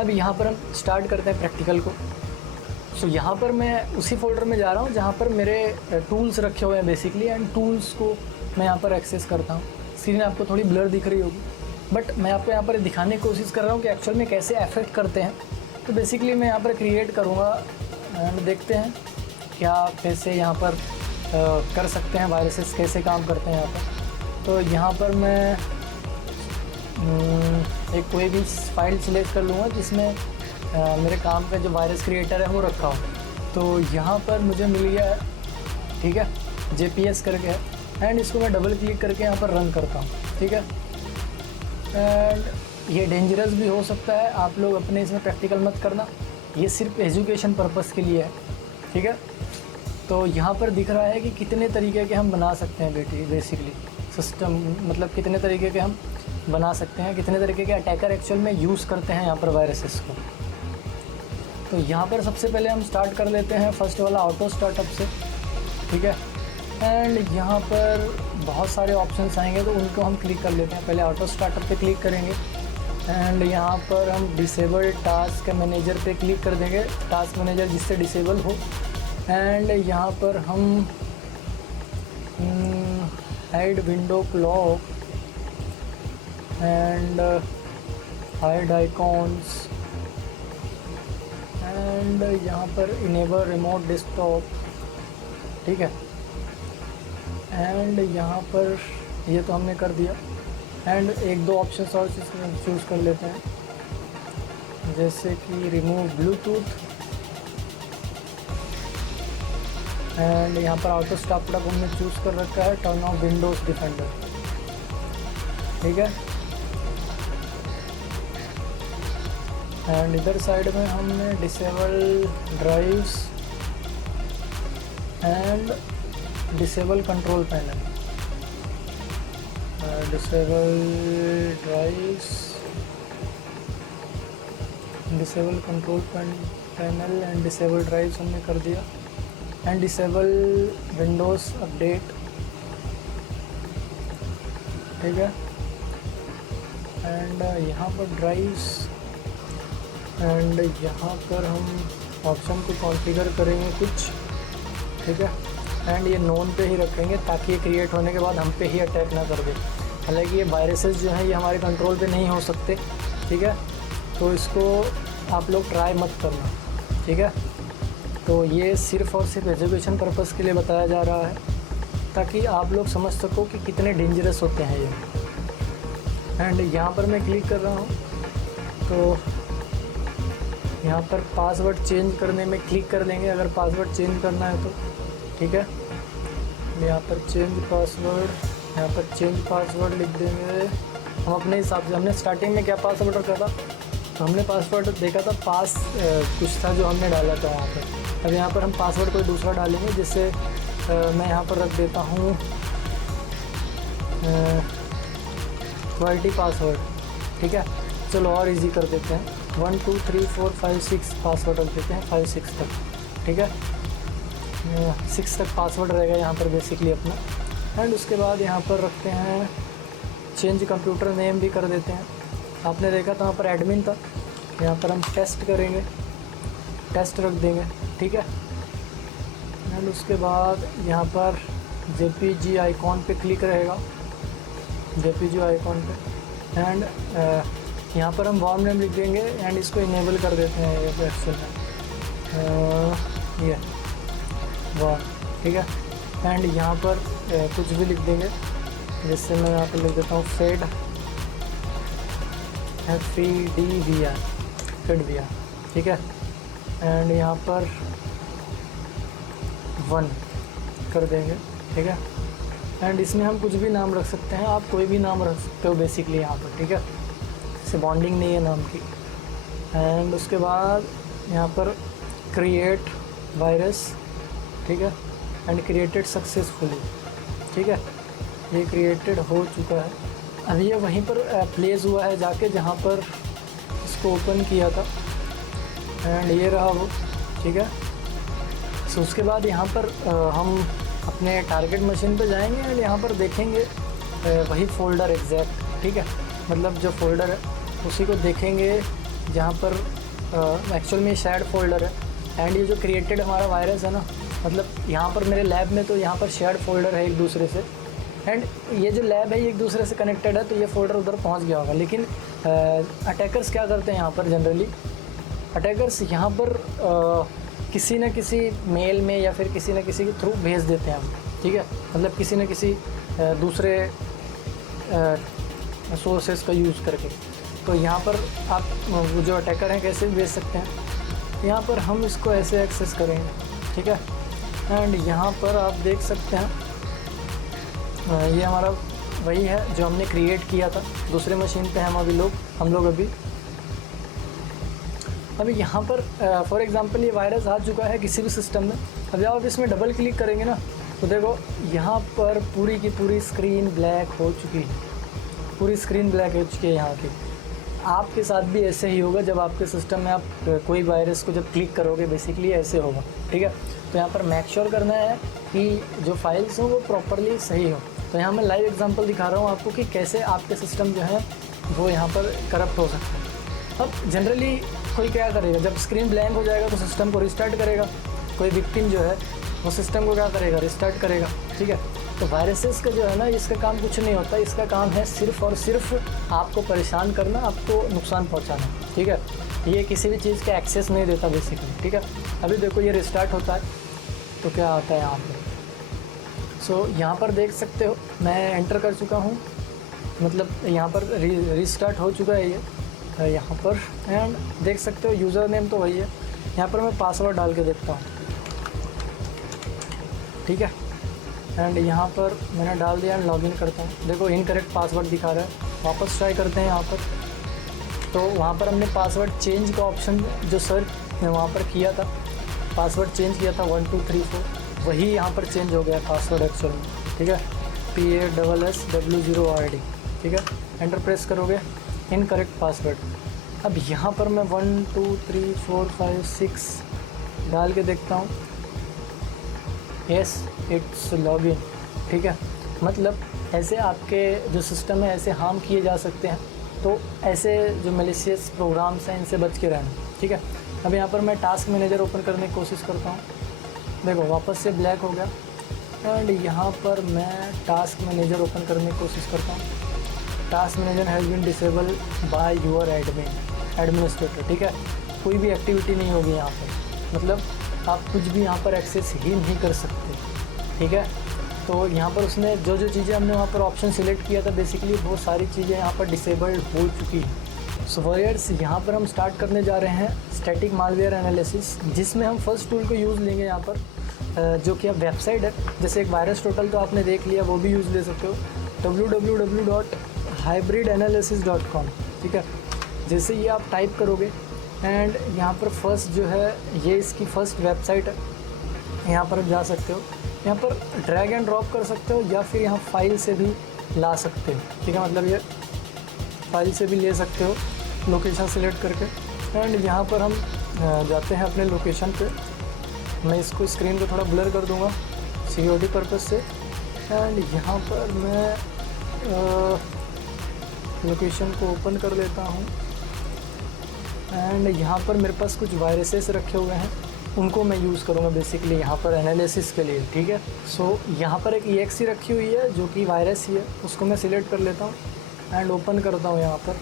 अब यहाँ पर हम स्टार्ट करते हैं प्रैक्टिकल को। सो यहाँ पर मैं उसी फोल्डर में जा रहा हूँ जहाँ पर मेरे टूल्स रखे हुए हैं बेसिकली, एंड टूल्स को मैं यहाँ पर एक्सेस करता हूँ। स्क्रीन आपको थोड़ी ब्लर दिख रही होगी, बट मैं आपको यहाँ पर दिखाने की कोशिश कर रहा हूँ कि एक्चुअल में कैसे अफेक्ट करते हैं। तो बेसिकली मैं यहाँ पर क्रिएट करूँगा एंड देखते हैं क्या कैसे यहाँ पर कर सकते हैं, वायरसेस कैसे काम करते हैं यहाँ पर। तो यहाँ पर मैं एक कोई भी फाइल सिलेक्ट कर लूँगा जिसमें मेरे काम का जो वायरस क्रिएटर है वो रखा हो। तो यहाँ पर मुझे मिल गया है, ठीक है, JPS करके है, एंड इसको मैं डबल क्लिक करके यहाँ पर रन करता हूँ, ठीक है। एंड ये डेंजरस भी हो सकता है, आप लोग अपने इसमें प्रैक्टिकल मत करना, ये सिर्फ एजुकेशन पर्पस के लिए है, ठीक है। तो यहाँ पर दिख रहा है कि कितने तरीके के हम बना सकते हैं बेसिकली सिस्टम, मतलब कितने तरीके के हम बना सकते हैं, कितने तरीके के अटैकर एक्चुअल में यूज़ करते हैं यहाँ पर वायरसेस को। तो यहाँ पर सबसे पहले हम स्टार्ट कर लेते हैं फर्स्ट वाला ऑटो स्टार्टअप से, ठीक है। एंड यहाँ पर बहुत सारे ऑप्शंस आएंगे तो उनको हम क्लिक कर लेते हैं। पहले ऑटो स्टार्टअप पे क्लिक करेंगे एंड यहाँ पर हम डिसेबल टास्क मैनेजर पे क्लिक कर देंगे, टास्क मैनेजर जिससे डिसेबल हो। एंड यहाँ पर हम hide window clock and hide icons and यहाँ पर इनेबल रिमोट डेस्कटॉप, ठीक है। एंड यहाँ पर ये तो हमने कर दिया। एंड एक दो ऑप्शंस और चूज़ कर लेते हैं, जैसे कि रिमूव ब्लूटूथ, एंड यहाँ पर ऑटो स्टार्टअप हमने चूज़ कर रखा है, टर्न ऑफ विंडोज़ डिफेंडर, ठीक है। एंड इधर साइड में हमने disable drives and disable control panel, disable drives, disable control panel and disable drives हमने कर दिया। एंड डिसेबल विंडोज़ अपडेट, ठीक है। एंड यहाँ पर ड्राइव्स एंड यहाँ पर हम ऑप्शन को कॉन्फ़िगर करेंगे कुछ, ठीक है। एंड ये नोन पे ही रखेंगे ताकि ये क्रिएट होने के बाद हम पे ही अटैक ना कर दे। हालांकि ये वायरसेस जो हैं ये हमारे कंट्रोल पे नहीं हो सकते, ठीक है। तो इसको आप लोग ट्राई मत करना, ठीक है। तो ये सिर्फ़ और सिर्फ एजुकेशन पर्पस के लिए बताया जा रहा है ताकि आप लोग समझ सको कि कितने डेंजरस होते हैं ये। एंड यहाँ पर मैं क्लिक कर रहा हूँ तो यहाँ पर पासवर्ड चेंज करने में क्लिक कर देंगे अगर पासवर्ड चेंज करना है तो, ठीक है। यहाँ पर चेंज पासवर्ड, यहाँ पर चेंज पासवर्ड लिख देंगे हम अपने हिसाब से। हमने स्टार्टिंग में क्या पासवर्ड रखा था, तो हमने पासवर्ड देखा था पास कुछ था जो हमने डाला था वहाँ पर। अब यहाँ पर हम पासवर्ड कोई दूसरा डालेंगे, जिससे मैं यहाँ पर रख देता हूँ क्वालिटी पासवर्ड, ठीक है। चलो और इजी कर देते हैं, 1 2 3 4 5 6 पासवर्ड रख देते हैं, 5 6 तक, ठीक है। 6 तक पासवर्ड रहेगा यहाँ पर बेसिकली अपना। एंड उसके बाद यहाँ पर रखते हैं चेंज कंप्यूटर नेम भी कर देते हैं। आपने देखा था वहाँ पर एडमिन था, यहाँ पर हम टेस्ट करेंगे, टेस्ट रख देंगे, ठीक है। एंड उसके बाद यहाँ पर JPG आइकॉन पे क्लिक रहेगा, JPG आइकॉन पे। एंड यहाँ पर हम वार्म नेम लिख देंगे एंड इसको इनेबल कर देते हैं ये एक्सेल में, ये वाह, ठीक है। एंड यहाँ पर कुछ भी लिख देंगे, जिससे मैं यहाँ पर लिख देता हूँ फेड, FEDVR, FEDVR, ठीक है। एंड यहाँ पर 1 कर देंगे, ठीक है। एंड इसमें हम कुछ भी नाम रख सकते हैं, आप कोई भी नाम रख सकते हो बेसिकली यहाँ पर, ठीक है। इससे बॉन्डिंग नहीं है नाम की। एंड उसके बाद यहाँ पर क्रिएट वायरस, ठीक है। एंड क्रिएटेड सक्सेसफुली, ठीक है। ये क्रिएटेड हो चुका है, अभी ये वहीं पर प्लेस हुआ है जाके जहाँ पर इसको ओपन किया था। एंड ये रहा वो, ठीक है। सो उसके बाद यहाँ पर हम अपने टारगेट मशीन पे जाएंगे एंड यहाँ पर देखेंगे वही फ़ोल्डर एग्जैक्ट, ठीक है, मतलब जो फोल्डर है उसी को देखेंगे जहाँ पर एक्चुअल में शेयर्ड फोल्डर है। एंड ये जो क्रिएटेड हमारा वायरस है ना, मतलब यहाँ पर मेरे लैब में तो यहाँ पर शेयर्ड फोल्डर है एक दूसरे से, एंड ये जो लैब है ये एक दूसरे से कनेक्टेड है, तो ये फोल्डर उधर पहुँच गया होगा। लेकिन अटैकर्स क्या करते हैं यहाँ पर, जनरली अटैकर्स यहाँ पर किसी न किसी मेल में या फिर किसी न किसी के थ्रू भेज देते हैं हम, ठीक है, मतलब किसी न किसी दूसरे सोर्सेस का यूज़ करके। तो यहाँ पर आप वो जो अटैकर हैं कैसे भी भेज सकते हैं। यहाँ पर हम इसको ऐसे एक्सेस करेंगे, ठीक है, एंड यहाँ पर आप देख सकते हैं ये हमारा वही है जो हमने क्रिएट किया था। दूसरे मशीन पे हम लोग अभी यहाँ पर फॉर एग्ज़ाम्पल ये वायरस आ चुका है किसी भी सिस्टम में। अब जब आप इसमें डबल क्लिक करेंगे ना, तो देखो यहाँ पर पूरी की पूरी स्क्रीन ब्लैक हो चुकी है, पूरी स्क्रीन ब्लैक हो चुकी है यहाँ की। आपके साथ भी ऐसे ही होगा जब आपके सिस्टम में आप कोई वायरस को जब क्लिक करोगे, बेसिकली ऐसे होगा, ठीक है। तो यहाँ पर मेक श्योर करना है कि जो फाइल्स हों वो प्रॉपरली सही हो। तो यहाँ मैं लाइव एग्जांपल दिखा रहा हूँ आपको कि कैसे आपके सिस्टम जो है वो यहाँ पर करप्ट हो सकता है। अब जनरली कोई क्या करेगा, जब स्क्रीन ब्लैंक हो जाएगा तो सिस्टम को रिस्टार्ट करेगा। कोई विक्टिम जो है वो सिस्टम को क्या करेगा, रिस्टार्ट करेगा, ठीक है। तो वायरसेस का जो है ना, इसका काम कुछ नहीं होता, इसका काम है सिर्फ़ और सिर्फ आपको परेशान करना, आपको नुकसान पहुंचाना, ठीक है। ये किसी भी चीज़ का एक्सेस नहीं देता बेसिकली, ठीक है। अभी देखो ये रिस्टार्ट होता है तो क्या आता है यहाँ पर। सो यहाँ पर देख सकते हो मैं एंटर कर चुका हूँ, मतलब यहाँ पर रिस्टार्ट हो चुका है ये यहाँ पर। एंड देख सकते हो यूज़र नेम तो वही है। यहाँ पर मैं पासवर्ड डाल के देखता हूँ, ठीक है। एंड यहाँ पर मैंने डाल दिया एंड लॉगिन करता हूँ। देखो इनकरेक्ट पासवर्ड दिखा रहा है। वापस ट्राई करते हैं यहाँ पर। तो वहाँ पर हमने पासवर्ड चेंज का ऑप्शन जो सर्च वहाँ पर किया था, पासवर्ड चेंज किया था 1 2 3 4, वही यहाँ पर चेंज हो गया पासवर्ड एक्चुअल में, ठीक है। PASSW0RD, ठीक है। एंटर प्रेस करोगे, इनकरेक्ट पासवर्ड। अब यहाँ पर मैं 1 2 3 4 5 6 डाल के देखता हूँ। यस, इट्स लॉगिन, ठीक है। मतलब ऐसे आपके जो सिस्टम है ऐसे हार्म किए जा सकते हैं। तो ऐसे जो मैलिशियस प्रोग्राम्स हैं इनसे बच के रहना, ठीक है। अब यहाँ पर मैं टास्क मैनेजर ओपन करने की कोशिश करता हूँ। देखो वापस से ब्लैक हो गया। एंड यहाँ पर मैं टास्क मैनेजर ओपन करने की कोशिश करता हूँ। Task manager has been disable by your administrator, ठीक है। कोई भी एक्टिविटी नहीं होगी यहाँ पर, मतलब आप कुछ भी यहाँ पर एक्सेस ही नहीं कर सकते, ठीक है। तो यहाँ पर उसने जो जो चीज़ें हमने वहाँ पर ऑप्शन सिलेक्ट किया था, बेसिकली वो सारी चीज़ें यहाँ पर डिसेबल्ड हो चुकी है। सो वॉरियर्स, यहाँ पर हम स्टार्ट करने जा रहे हैं स्टैटिक मालवेयर एनालिसिस, जिसमें हम फर्स्ट टूल को यूज़ लेंगे यहाँ पर, जो कि अब वेबसाइट है। जैसे एक वायरस टोटल तो आपने देख लिया, वो भी यूज़ ले सकते हो, www.hybridanalysis.com, ठीक है। जैसे ये आप टाइप करोगे एंड यहाँ पर फर्स्ट जो है ये इसकी फ़र्स्ट वेबसाइट है, यहाँ पर जा सकते हो। यहाँ पर ड्रैग एंड ड्रॉप कर सकते हो या फिर यहाँ फाइल से भी ला सकते हो, ठीक है। मतलब ये फाइल से भी ले सकते हो लोकेशन सिलेक्ट करके। एंड यहाँ पर हम जाते हैं अपने लोकेशन पे। मैं इसको स्क्रीन को थोड़ा ब्लर कर दूँगा सिक्योरिटी पर्पज़ से। एंड यहाँ पर मैं लोकेशन को ओपन कर लेता हूँ। एंड यहाँ पर मेरे पास कुछ वायरसेस रखे हुए हैं, उनको मैं यूज़ करूँगा बेसिकली यहाँ पर एनालिसिस के लिए, ठीक है। सो यहाँ पर एक EXE रखी हुई है जो कि वायरस ही है, उसको मैं सिलेक्ट कर लेता हूँ एंड ओपन करता हूँ यहाँ पर।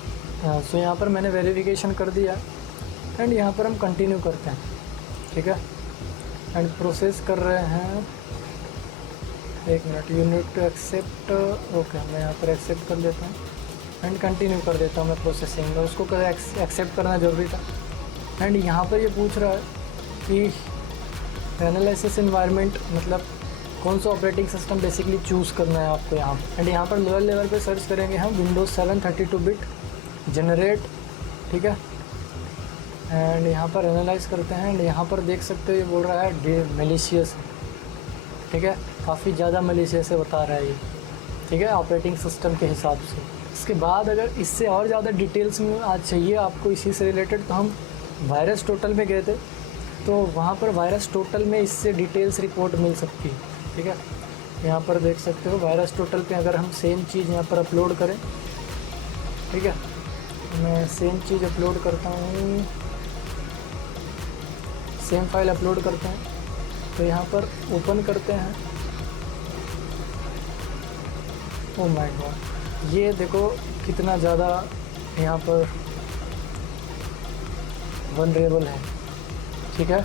सो यहाँ पर मैंने वेरिफिकेशन कर दिया एंड यहाँ पर हम कंटिन्यू करते हैं, ठीक है। एंड प्रोसेस कर रहे हैं, 1 minute, you need to accept, okay, मैं यहाँ पर एक्सेप्ट कर लेता हूँ एंड कंटिन्यू कर देता हूँ मैं प्रोसेसिंग में। उसको एक्सेप्ट करना ज़रूरी था। एंड यहाँ पर ये पूछ रहा है कि एनालिसिस एनवायरनमेंट, मतलब कौन सा ऑपरेटिंग सिस्टम बेसिकली चूज़ करना है आपको यहाँ पर। एंड यहाँ पर लोअर लेवल पे सर्च करेंगे हम विंडोज़ 7 32 बिट जनरेट, ठीक है। एंड यहाँ पर एनालाइज करते हैं एंड यहाँ पर देख सकते हो ये बोल रहा है मैलिशियस, ठीक है। काफ़ी ज़्यादा मैलिशियस है बता रहा है ये, ठीक है, ऑपरेटिंग सिस्टम के हिसाब से। इसके बाद अगर इससे और ज़्यादा डिटेल्स में आज चाहिए आपको इसी से रिलेटेड, तो हम वायरस टोटल में गए थे तो वहाँ पर वायरस टोटल में इससे डिटेल्स रिपोर्ट मिल सकती है। ठीक है, यहाँ पर देख सकते हो वायरस टोटल पे अगर हम सेम चीज़ यहाँ पर अपलोड करें, ठीक है, मैं सेम चीज़ अपलोड करता हूँ, सेम फाइल अपलोड करते हैं, तो यहाँ पर ओपन करते हैं। ओह माय गॉड, ये देखो कितना ज़्यादा यहाँ पर वनरेबल है। ठीक है,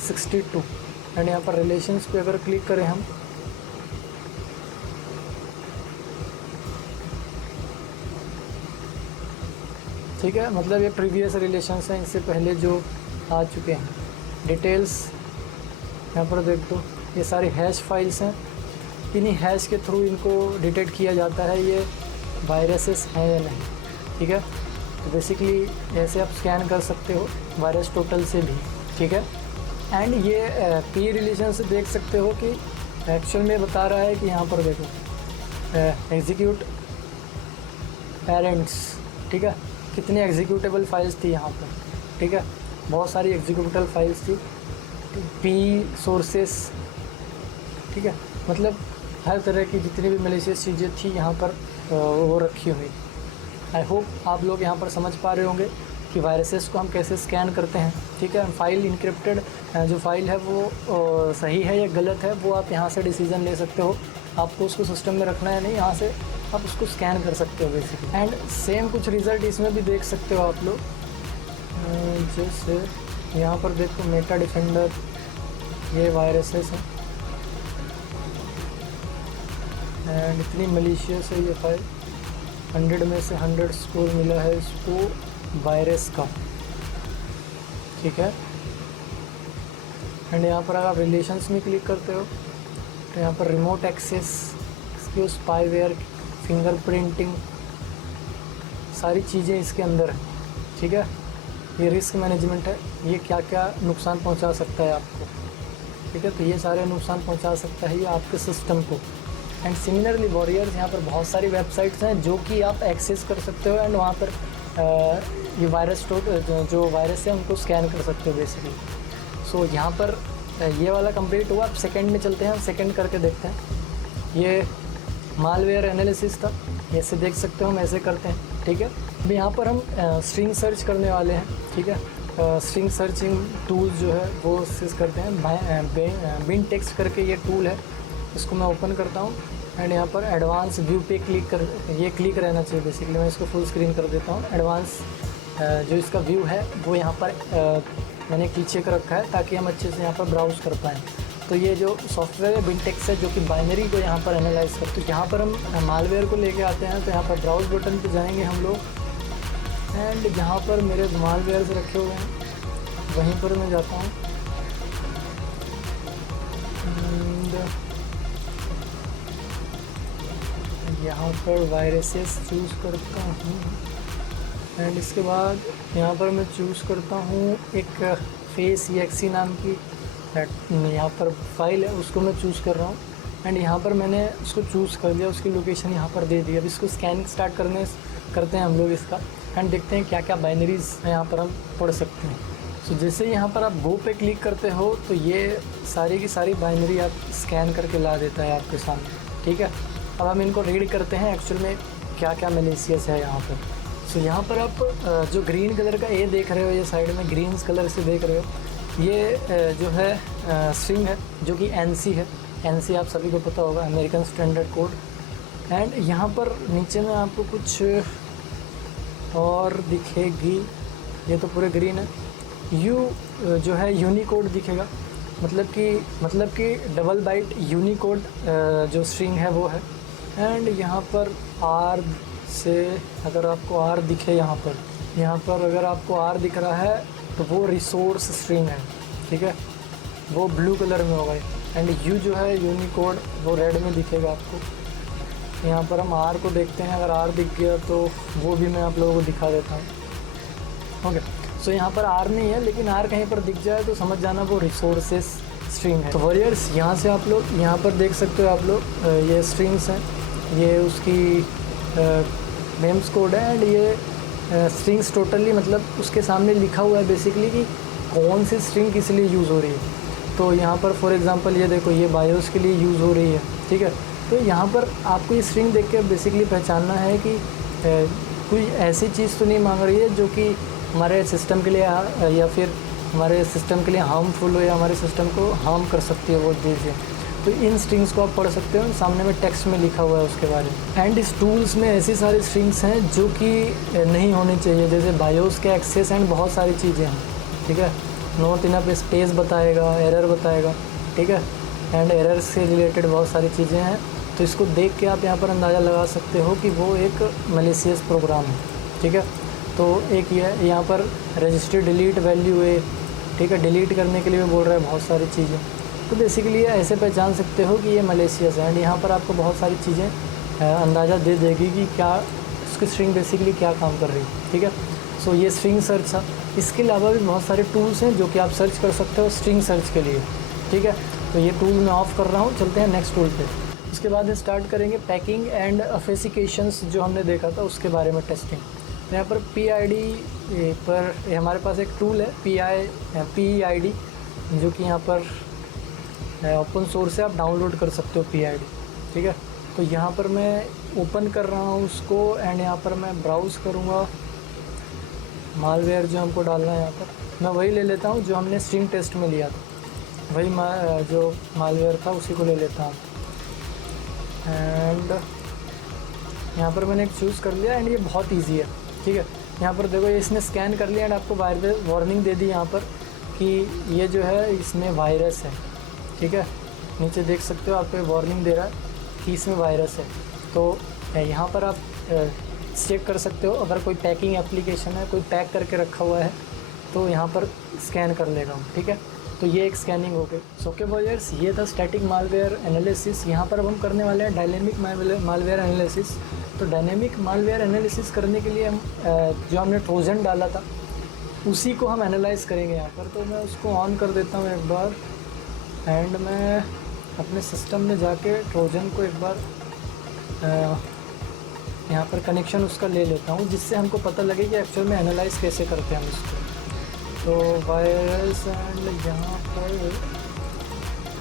62। एंड यहाँ पर रिलेशंस पे अगर क्लिक करें हम, ठीक है, मतलब ये प्रीवियस रिलेशंस हैं, इससे पहले जो आ चुके हैं। डिटेल्स यहाँ पर देख दो, ये सारी हैश फाइल्स हैं, इन्हीं हैश के थ्रू इनको डिटेक्ट किया जाता है ये वायरसेस हैं या नहीं। ठीक है, तो बेसिकली ऐसे आप स्कैन कर सकते हो वायरस टोटल से भी। ठीक है, एंड ये पी रिलेशन से देख सकते हो कि एक्चुअल में बता रहा है कि यहाँ पर देखो एग्जीक्यूट पेरेंट्स। ठीक है, कितनी एग्जीक्यूटेबल फाइल्स थी यहाँ पर। ठीक है, बहुत सारी एग्जीक्यूटेबल फाइल्स थी, पी सोर्सेस। ठीक है, मतलब हर तरह की जितनी भी मलेशियस चीज़ें थी यहाँ पर वो रखी हुई। आई होप आप लोग यहाँ पर समझ पा रहे होंगे कि वायरसेस को हम कैसे स्कैन करते हैं। ठीक है, फाइल इनक्रिप्टेड जो फाइल है वो सही है या गलत है, वो आप यहाँ से डिसीजन ले सकते हो। आपको उसको सिस्टम में रखना है नहीं, यहाँ से आप उसको स्कैन कर सकते हो बेसिकली। एंड सेम कुछ रिज़ल्ट इसमें भी देख सकते हो आप लोग, जैसे यहाँ पर देखो मेटा डिफेंडर, ये वायरसेस हैं एंड इतनी मलिशियस है ये फाइल। 100 में से 100 स्कोर मिला है इसको वायरस का। ठीक है, एंड यहाँ पर अगर आप रिलेशंस में क्लिक करते हो तो यहाँ पर रिमोट एक्सेस, इसकी स्पाईवेयर, फिंगरप्रिंटिंग, सारी चीज़ें इसके अंदर है। ठीक है, ये रिस्क मैनेजमेंट है, ये क्या क्या नुकसान पहुँचा सकता है आपको। ठीक है, तो ये सारे नुकसान पहुँचा सकता है ये आपके सिस्टम को। एंड सिमिलरली वॉरियर्स, यहाँ पर बहुत सारी वेबसाइट्स हैं जो कि आप एक्सेस कर सकते हो एंड वहाँ पर ये वायरस जो वायरस है उनको स्कैन कर सकते हो बेसिकली। सो यहाँ पर ये वाला कंप्लीट हुआ। अब सेकंड में चलते हैं, सेकंड करके देखते हैं। ये मालवेयर एनालिसिस था, ऐसे देख सकते हो हम ऐसे करते हैं। ठीक है, अभी यहाँ पर हम स्ट्रिंग सर्च करने वाले हैं। ठीक है, स्ट्रिंग सर्चिंग टूल जो है वो यूज़ करते हैं। बिन टेक्स्ट करके ये टूल है, इसको मैं ओपन करता हूँ एंड यहाँ पर एडवांस व्यू पे क्लिक रहना चाहिए बेसिकली। मैं इसको फुल स्क्रीन कर देता हूँ। एडवांस जो इसका व्यू है वो यहाँ पर मैंने खींचे कर रखा है ताकि हम अच्छे से यहाँ पर ब्राउज़ कर पाएँ। तो ये जो सॉफ्टवेयर है बिनटेक्स है जो कि बाइनरी को यहाँ पर एनालाइज करते हैं। यहाँ पर हम मालवेयर को लेके आते हैं, तो यहाँ पर ब्राउज़ बटन पे जाएंगे हम लोग एंड यहाँ पर मेरे मालवेयर्स रखे हुए हैं, वहीं पर मैं जाता हूँ। यहाँ पर वायरसेस चूज़ करता हूँ एंड इसके बाद यहाँ पर मैं चूज़ करता हूँ एक फेस EXE नाम की यहाँ पर फाइल है, उसको मैं चूज़ कर रहा हूँ एंड यहाँ पर मैंने उसको चूज़ कर लिया, उसकी लोकेशन यहाँ पर दे दी। अब इसको स्कैनिंग स्टार्ट करते हैं हम लोग इसका एंड देखते हैं क्या क्या बाइनरीज यहाँ पर हम पढ़ सकते हैं। सो जैसे यहाँ पर आप गो पे क्लिक करते हो तो ये सारी की सारी बाइनरी आप स्कैन करके ला देता है आपके सामने। ठीक है, अब हम इनको रीड करते हैं एक्चुअल में क्या क्या मलेशियस है यहाँ पर। सो यहाँ पर आप जो ग्रीन कलर का ए देख रहे हो, ये साइड में ग्रीन कलर से देख रहे हो, ये जो है स्ट्रिंग है जो कि NC है। NC आप सभी को पता होगा, अमेरिकन स्टैंडर्ड कोड। एंड यहाँ पर नीचे में आपको कुछ और दिखेगी, ये तो पूरे ग्रीन है। U जो है यूनिकोड दिखेगा, मतलब कि डबल बाइट यूनिकोड जो स्ट्रिंग है वो है। एंड यहाँ पर R से अगर आपको R दिखे, यहाँ पर अगर आपको R दिख रहा है तो वो रिसोर्स स्ट्रिंग है। ठीक है, वो ब्लू कलर में होगा। एंड U जो है यूनिकोड, वो रेड में दिखेगा आपको। यहाँ पर हम R को देखते हैं, अगर R दिख गया तो वो भी मैं आप लोगों को दिखा देता हूँ। ओके, सो यहाँ पर R नहीं है, लेकिन R कहीं पर दिख जाए तो समझ जाना वो रिसोर्सेस स्ट्रिंग है। तो वॉरियर्स, यहाँ से आप लोग यहाँ पर देख सकते हो आप लोग, ये स्ट्रिंग्स हैं, ये उसकी मेम्स कोड है एंड ये स्ट्रिंग्स टोटली, मतलब उसके सामने लिखा हुआ है बेसिकली कि कौन सी स्ट्रिंग किस लिए यूज़ हो रही है। तो यहाँ पर फॉर एग्ज़ाम्पल ये देखो, ये बायोस के लिए यूज़ हो रही है, ठीक है। तो यहाँ पर आपको ये स्ट्रिंग देख के बेसिकली पहचानना है कि कोई ऐसी चीज़ तो नहीं मांग रही है जो कि हमारे सिस्टम के लिए या फिर हमारे सिस्टम के लिए हार्मफुल हो या हमारे सिस्टम को हार्म कर सकती है वो चीज़ें। तो इन स्ट्रिंग्स को आप पढ़ सकते हो, सामने में टेक्स्ट में लिखा हुआ है उसके बारे में। एंड इस टूल्स में ऐसी सारी स्ट्रिंग्स हैं जो कि नहीं होनी चाहिए, जैसे बायोस के एक्सेस एंड बहुत सारी चीज़ें हैं, ठीक है। नोट इनफ स्पेस बताएगा, एरर बताएगा, ठीक है। एंड एरर से रिलेटेड बहुत सारी चीज़ें हैं। तो इसको देख के आप यहाँ पर अंदाज़ा लगा सकते हो कि वो एक मैलिशियस प्रोग्राम है, ठीक है। तो एक ये यहाँ पर रजिस्टर डिलीट वैल्यू है, ठीक है, डिलीट करने के लिए भी बोल रहा है बहुत सारी चीज़ें। तो बेसिकली ये ऐसे पहचान सकते हो कि ये मैलिशियस है। एंड यहाँ पर आपको बहुत सारी चीज़ें अंदाज़ा दे देगी कि क्या उसकी स्ट्रिंग बेसिकली क्या काम कर रही है, ठीक है। सो ये स्ट्रिंग सर्च था। इसके अलावा भी बहुत सारे टूल्स हैं जो कि आप सर्च कर सकते हो स्ट्रिंग सर्च के लिए, ठीक है। तो ये टूल मैं ऑफ़ कर रहा हूँ, चलते हैं नेक्स्ट टूल पे। उसके बाद स्टार्ट करेंगे पैकिंग एंड ऑफिसिकेशंस जो हमने देखा था उसके बारे में टेस्टिंग। तो यहाँ पर PID पर हमारे पास एक टूल है PID, जो कि यहाँ पर ओपन सोर्स से आप डाउनलोड कर सकते हो PID, ठीक है। तो यहाँ पर मैं ओपन कर रहा हूँ उसको एंड यहाँ पर मैं ब्राउज़ करूँगा। मालवेयर जो हमको डालना है यहाँ पर मैं वही ले लेता हूँ जो हमने स्ट्रिंग टेस्ट में लिया था, वही जो मालवेयर था उसी को ले लेता हूँ। एंड यहाँ पर मैंने एक चूज़ कर लिया एंड ये बहुत इजी है, ठीक है। यहाँ पर देखो ये इसने स्कैन कर लिया एंड आपको वार्निंग दे दी यहाँ पर कि ये जो है इसमें वायरस है, ठीक है। नीचे देख सकते हो आपको वार्निंग दे रहा है कि इसमें वायरस है। तो यहाँ पर आप चेक कर सकते हो, अगर कोई पैकिंग एप्लीकेशन है, कोई पैक करके रखा हुआ है तो यहाँ पर स्कैन कर लेगा, ठीक है। तो ये एक स्कैनिंग हो गई। सो ओके बॉयर्स, ये था स्टैटिक मालवेयर एनालिसिस। यहाँ पर अब हम करने वाले हैं डायनेमिक मालवेयर एनालिसिस। तो डायनेमिक मालवेयर एनालिसिस करने के लिए हम जो हमने ट्रोजन डाला था उसी को हम एनालाइज करेंगे यहाँ पर। तो मैं उसको ऑन कर देता हूँ एक बार एंड मैं अपने सिस्टम में जाके ट्रोजन को एक बार यहाँ पर कनेक्शन उसका ले लेता हूँ, जिससे हमको पता लगे कि एक्चुअल में एनालाइज कैसे करते हैं हम इसको। तो वायरस एंड यहाँ पर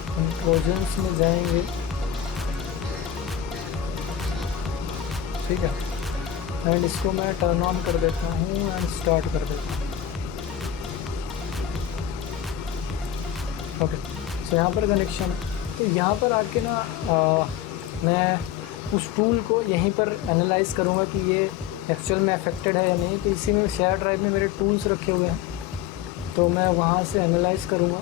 हम ट्रोजन्स में जाएंगे, ठीक है। एंड इसको मैं टर्न ऑन कर देता हूँ एंड स्टार्ट कर देता हूँ। ओके, सो यहाँ पर कनेक्शन है। तो यहाँ पर आके ना मैं उस टूल को यहीं पर एनालाइज करूँगा कि ये एक्चुअल में अफेक्टेड है या नहीं। तो इसी में शेयर ड्राइव में मेरे टूल्स रखे हुए हैं, तो मैं वहाँ से एनालाइज करूँगा।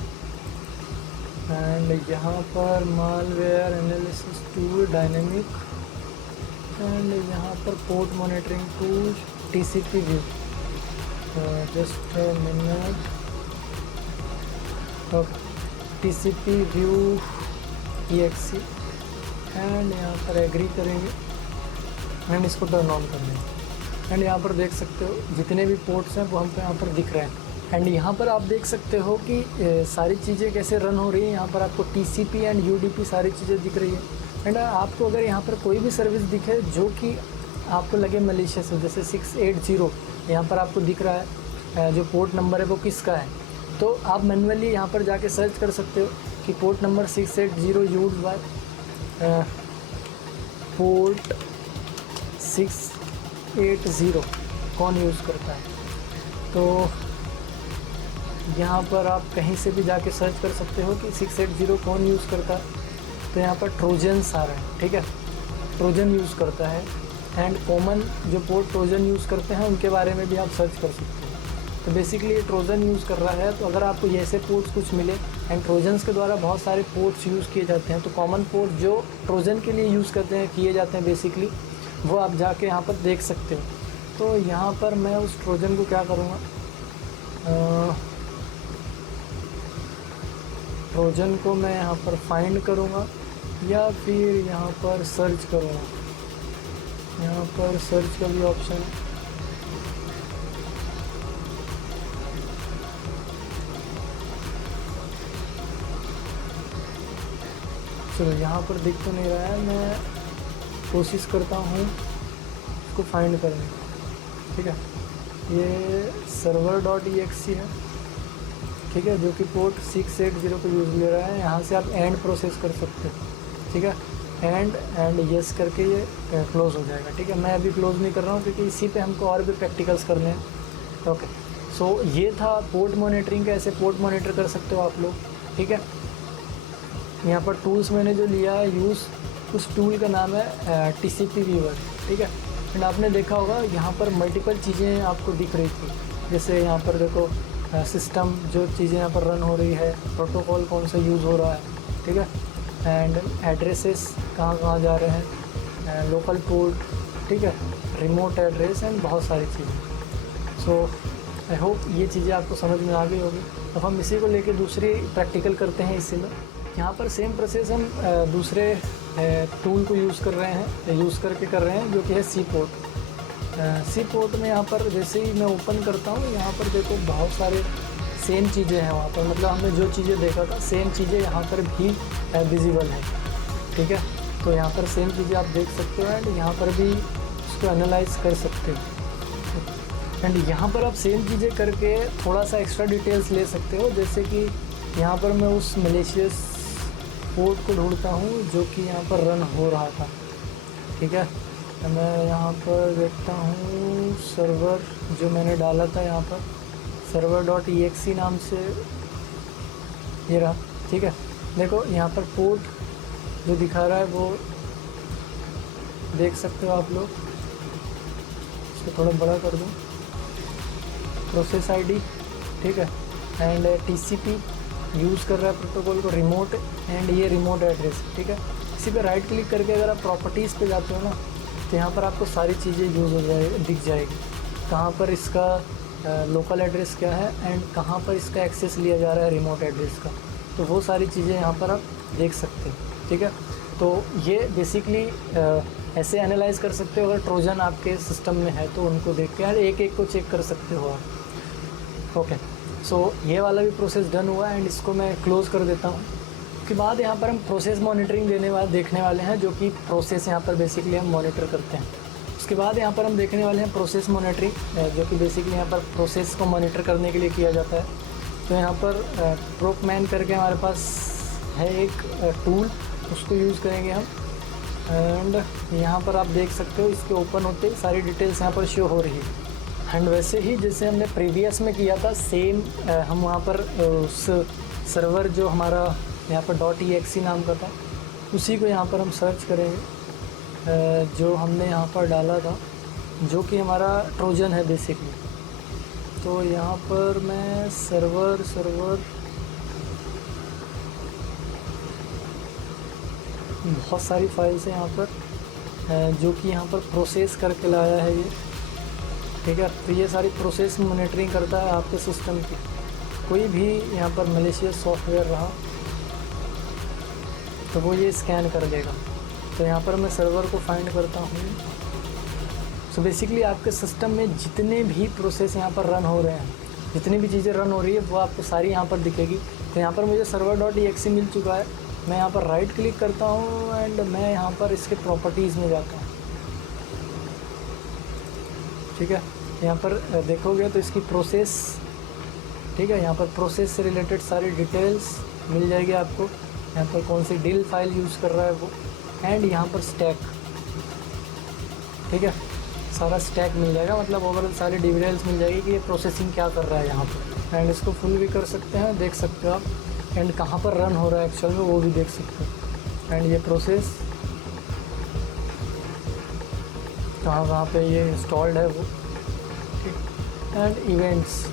एंड यहाँ पर malware analysis tool dynamic and यहाँ पर port monitoring tool TCP view, just minute. Okay, TCP view exe and यहाँ पर एग्री करेंगे एंड इसको टर्न ऑन कर देंगे। एंड यहाँ पर देख सकते हो जितने भी पोर्ट्स हैं वो हमको यहाँ पर दिख रहे हैं। एंड यहाँ पर आप देख सकते हो कि सारी चीज़ें कैसे रन हो रही हैं। यहाँ पर आपको TCP एंड UDP सारी चीज़ें दिख रही है। एंड आपको अगर यहाँ पर कोई भी सर्विस दिखे जो कि आपको लगे मलिशियस है, जैसे 680 यहाँ पर आपको दिख रहा है, जो पोर्ट नंबर है वो किसका है, तो आप मैनुअली यहाँ पर जाके सर्च कर सकते हो कि port number 680 use by port 680 कौन यूज़ करता है। तो यहाँ पर आप कहीं से भी जाके सर्च कर सकते हो कि 680 कौन यूज़ करता है। तो यहाँ पर ट्रोजन्स आ रहे हैं, ठीक है, ट्रोजन यूज़ करता है। एंड कॉमन जो पोर्ट ट्रोजन यूज़ करते हैं उनके बारे में भी आप सर्च कर सकते हो। तो बेसिकली ये ट्रोजन यूज़ कर रहा है। तो अगर आपको ये ऐसे पोर्ट्स कुछ मिले, एंड ट्रोजन्स के द्वारा बहुत सारे पोर्ट्स यूज़ किए जाते हैं, तो कॉमन पोर्ट जो ट्रोजन के लिए यूज़ करते हैं किए जाते हैं बेसिकली, वो आप जाके यहाँ पर देख सकते हो। तो यहाँ पर मैं उस ट्रोजन को क्या करूँगा, ट्रोजन को मैं यहाँ पर फाइंड करूँगा या फिर यहाँ पर सर्च करूँगा। यहाँ पर सर्च का भी ऑप्शन है। चलो यहाँ पर दिख तो नहीं रहा है, मैं कोशिश करता हूँ इसको फाइंड करने की, ठीक है। ये server.exe है, ठीक है, जो कि पोर्ट 680 पे यूज़ ले रहा है। यहाँ से आप एंड प्रोसेस कर सकते हो, ठीक है, एंड यस करके ये क्लोज़ हो जाएगा। ठीक है, मैं अभी क्लोज़ नहीं कर रहा हूँ क्योंकि इसी पे हमको और भी प्रैक्टिकल्स करने हैं। ओके, सो ये था पोर्ट मॉनिटरिंग का, ऐसे पोर्ट मॉनिटर कर सकते हो आप लोग। ठीक है, यहाँ पर टूल्स मैंने जो लिया है यूज़, उस टूल का नाम है TCP व्यूअर। ठीक है, एंड आपने देखा होगा यहाँ पर मल्टीपल चीज़ें आपको दिख रही थी, जैसे यहाँ पर देखो सिस्टम जो चीज़ें यहाँ पर रन हो रही है, प्रोटोकॉल कौन सा यूज़ हो रहा है, ठीक है, एंड एड्रेसेस कहाँ कहाँ जा रहे हैं, लोकल पोर्ट, ठीक है, रिमोट एड्रेस एंड बहुत सारी चीज़ें। सो आई होप ये चीज़ें आपको समझ में आ गई होगी। अब हम इसी को लेके दूसरी प्रैक्टिकल करते हैं। इसी में यहाँ पर सेम प्रोसेस हम दूसरे टूल को यूज़ कर रहे हैं, यूज़ करके कर रहे हैं, जो कि है सी पोर्ट। सी पोर्ट में यहाँ पर जैसे ही मैं ओपन करता हूँ, यहाँ पर देखो बहुत सारे सेम चीज़ें हैं वहाँ पर, मतलब हमने जो चीज़ें देखा था सेम चीज़ें यहाँ पर भी विजिबल है। ठीक है, तो यहाँ पर सेम चीज़ें आप देख सकते हो एंड यहाँ पर भी उसको एनालाइज कर सकते हो। एंड यहाँ पर आप सेम चीज़ें करके थोड़ा सा एक्स्ट्रा डिटेल्स ले सकते हो, जैसे कि यहाँ पर मैं उस मलेशियस पोर्ट को ढूंढता हूँ जो कि यहाँ पर रन हो रहा था। ठीक है, मैं यहाँ पर देखता हूँ सर्वर जो मैंने डाला था, यहाँ पर server.exe नाम से ये रहा। ठीक है, देखो यहाँ पर पोर्ट जो दिखा रहा है वो देख सकते हो आप लोग, इसको थोड़ा बड़ा कर दूँ, प्रोसेस आईडी, ठीक है, एंड TCP यूज़ कर रहा है प्रोटोकॉल को, रिमोट, एंड ये रिमोट एड्रेस। ठीक है, इसी पे राइट क्लिक करके अगर आप प्रॉपर्टीज़ पे जाते हो ना, तो यहाँ पर आपको सारी चीज़ें यूज़ हो दिख जाएगी, कहाँ पर इसका लोकल एड्रेस क्या है एंड कहाँ पर इसका एक्सेस लिया जा रहा है रिमोट एड्रेस का, तो वो सारी चीज़ें यहाँ पर आप देख सकते हैं। ठीक है, तो ये बेसिकली ऐसे एनालाइज कर सकते हो, अगर ट्रोजन आपके सिस्टम में है तो उनको देख के एक एक को चेक कर सकते हो आप। ओके, सो ये वाला भी प्रोसेस डन हुआ एंड इसको मैं क्लोज़ कर देता हूँ। उसके बाद यहाँ पर हम प्रोसेस मॉनिटरिंग देखने वाले हैं, जो कि प्रोसेस यहाँ पर बेसिकली हम मॉनिटर करते हैं। उसके बाद यहाँ पर हम देखने वाले हैं प्रोसेस मॉनिटरिंग, जो कि बेसिकली यहाँ पर प्रोसेस को मॉनिटर करने के लिए किया जाता है। तो यहाँ पर प्रोकमैन करके हमारे पास है एक टूल, उसको यूज़ करेंगे हम। एंड यहाँ पर आप देख सकते हो, इसके ओपन होते ही सारी डिटेल्स यहाँ पर शो हो रही है। एंड वैसे ही जैसे हमने प्रीवियस में किया था सेम, हम वहाँ पर उस सर्वर जो हमारा यहाँ पर .exe नाम का था, उसी को यहाँ पर हम सर्च करेंगे जो हमने यहाँ पर डाला था, जो कि हमारा ट्रोजन है बेसिकली। तो यहाँ पर मैं सर्वर बहुत सारी फाइल्स हैं यहाँ पर, जो कि यहाँ पर प्रोसेस करके लाया है ये। ठीक है, तो ये सारी प्रोसेस मॉनिटरिंग करता है आपके सिस्टम की। कोई भी यहाँ पर मलेशियस सॉफ्टवेयर रहा तो वो ये स्कैन कर देगा। तो यहाँ पर मैं सर्वर को फाइंड करता हूँ। सो बेसिकली आपके सिस्टम में जितने भी प्रोसेस यहाँ पर रन हो रहे हैं, जितनी भी चीज़ें रन हो रही है, वो आपको सारी यहाँ पर दिखेगी। तो यहाँ पर मुझे server.exe मिल चुका है, मैं यहाँ पर राइट क्लिक करता हूँ एंड मैं यहाँ पर इसके प्रॉपर्टीज़ में जाता हूँ। ठीक है, यहाँ पर देखोगे तो इसकी प्रोसेस, ठीक है, यहाँ पर प्रोसेस से रिलेटेड सारी डिटेल्स मिल जाएगी आपको। यहाँ पर कौन सी डिल फाइल यूज़ कर रहा है वो, एंड यहाँ पर स्टैक, ठीक है, सारा स्टैक मिल जाएगा, मतलब ओवरऑल सारी डिटेल्स मिल जाएगी कि ये प्रोसेसिंग क्या कर रहा है यहाँ पर। एंड इसको फुल भी कर सकते हैं, देख सकते हो आप, एंड कहाँ पर रन हो रहा है एक्चुअल में वो भी देख सकते हो। एंड ये प्रोसेस कहाँ पे ये इंस्टॉल्ड है वो, ठीक। एंड इवेंट्स,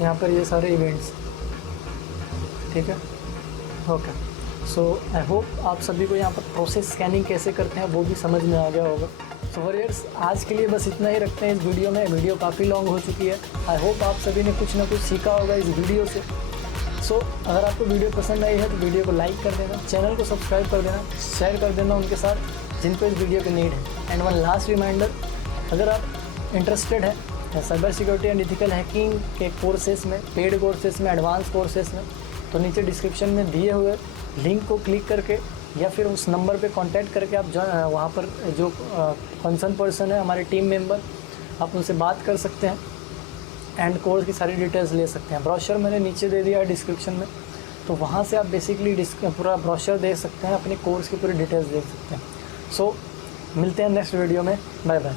यहाँ पर ये सारे इवेंट्स, ठीक है। ओके, सो आई होप आप सभी को यहाँ पर प्रोसेस स्कैनिंग कैसे करते हैं वो भी समझ में आ गया होगा। सो वॉरियर्स, आज के लिए बस इतना ही रखते हैं इस वीडियो में। वीडियो काफ़ी लॉन्ग हो चुकी है। आई होप आप सभी ने कुछ ना कुछ सीखा होगा इस वीडियो से। सो अगर आपको वीडियो पसंद आई है तो वीडियो को लाइक कर देना, चैनल को सब्सक्राइब कर देना, शेयर कर देना उनके साथ जिनको इस वीडियो की नीड है। एंड वन लास्ट रिमाइंडर, अगर आप इंटरेस्टेड हैं cyber security and ethical hacking के कोर्सेस में, पेड कोर्सेस में, एडवांस कोर्सेस में, तो नीचे डिस्क्रिप्शन में दिए हुए लिंक को क्लिक करके या फिर उस नंबर पे कांटेक्ट करके आप वहाँ पर जो कंसर्न पर्सन है, हमारे टीम मेंबर, आप उनसे बात कर सकते हैं। एंड कोर्स की सारी डिटेल्स ले सकते हैं। ब्रोशर मैंने नीचे दे दिया है डिस्क्रिप्शन में, तो वहाँ से आप बेसिकली पूरा ब्रोशर देख सकते हैं, अपने कोर्स की पूरी डिटेल्स देख सकते हैं। सो मिलते हैं नेक्स्ट वीडियो में, बाय बाय।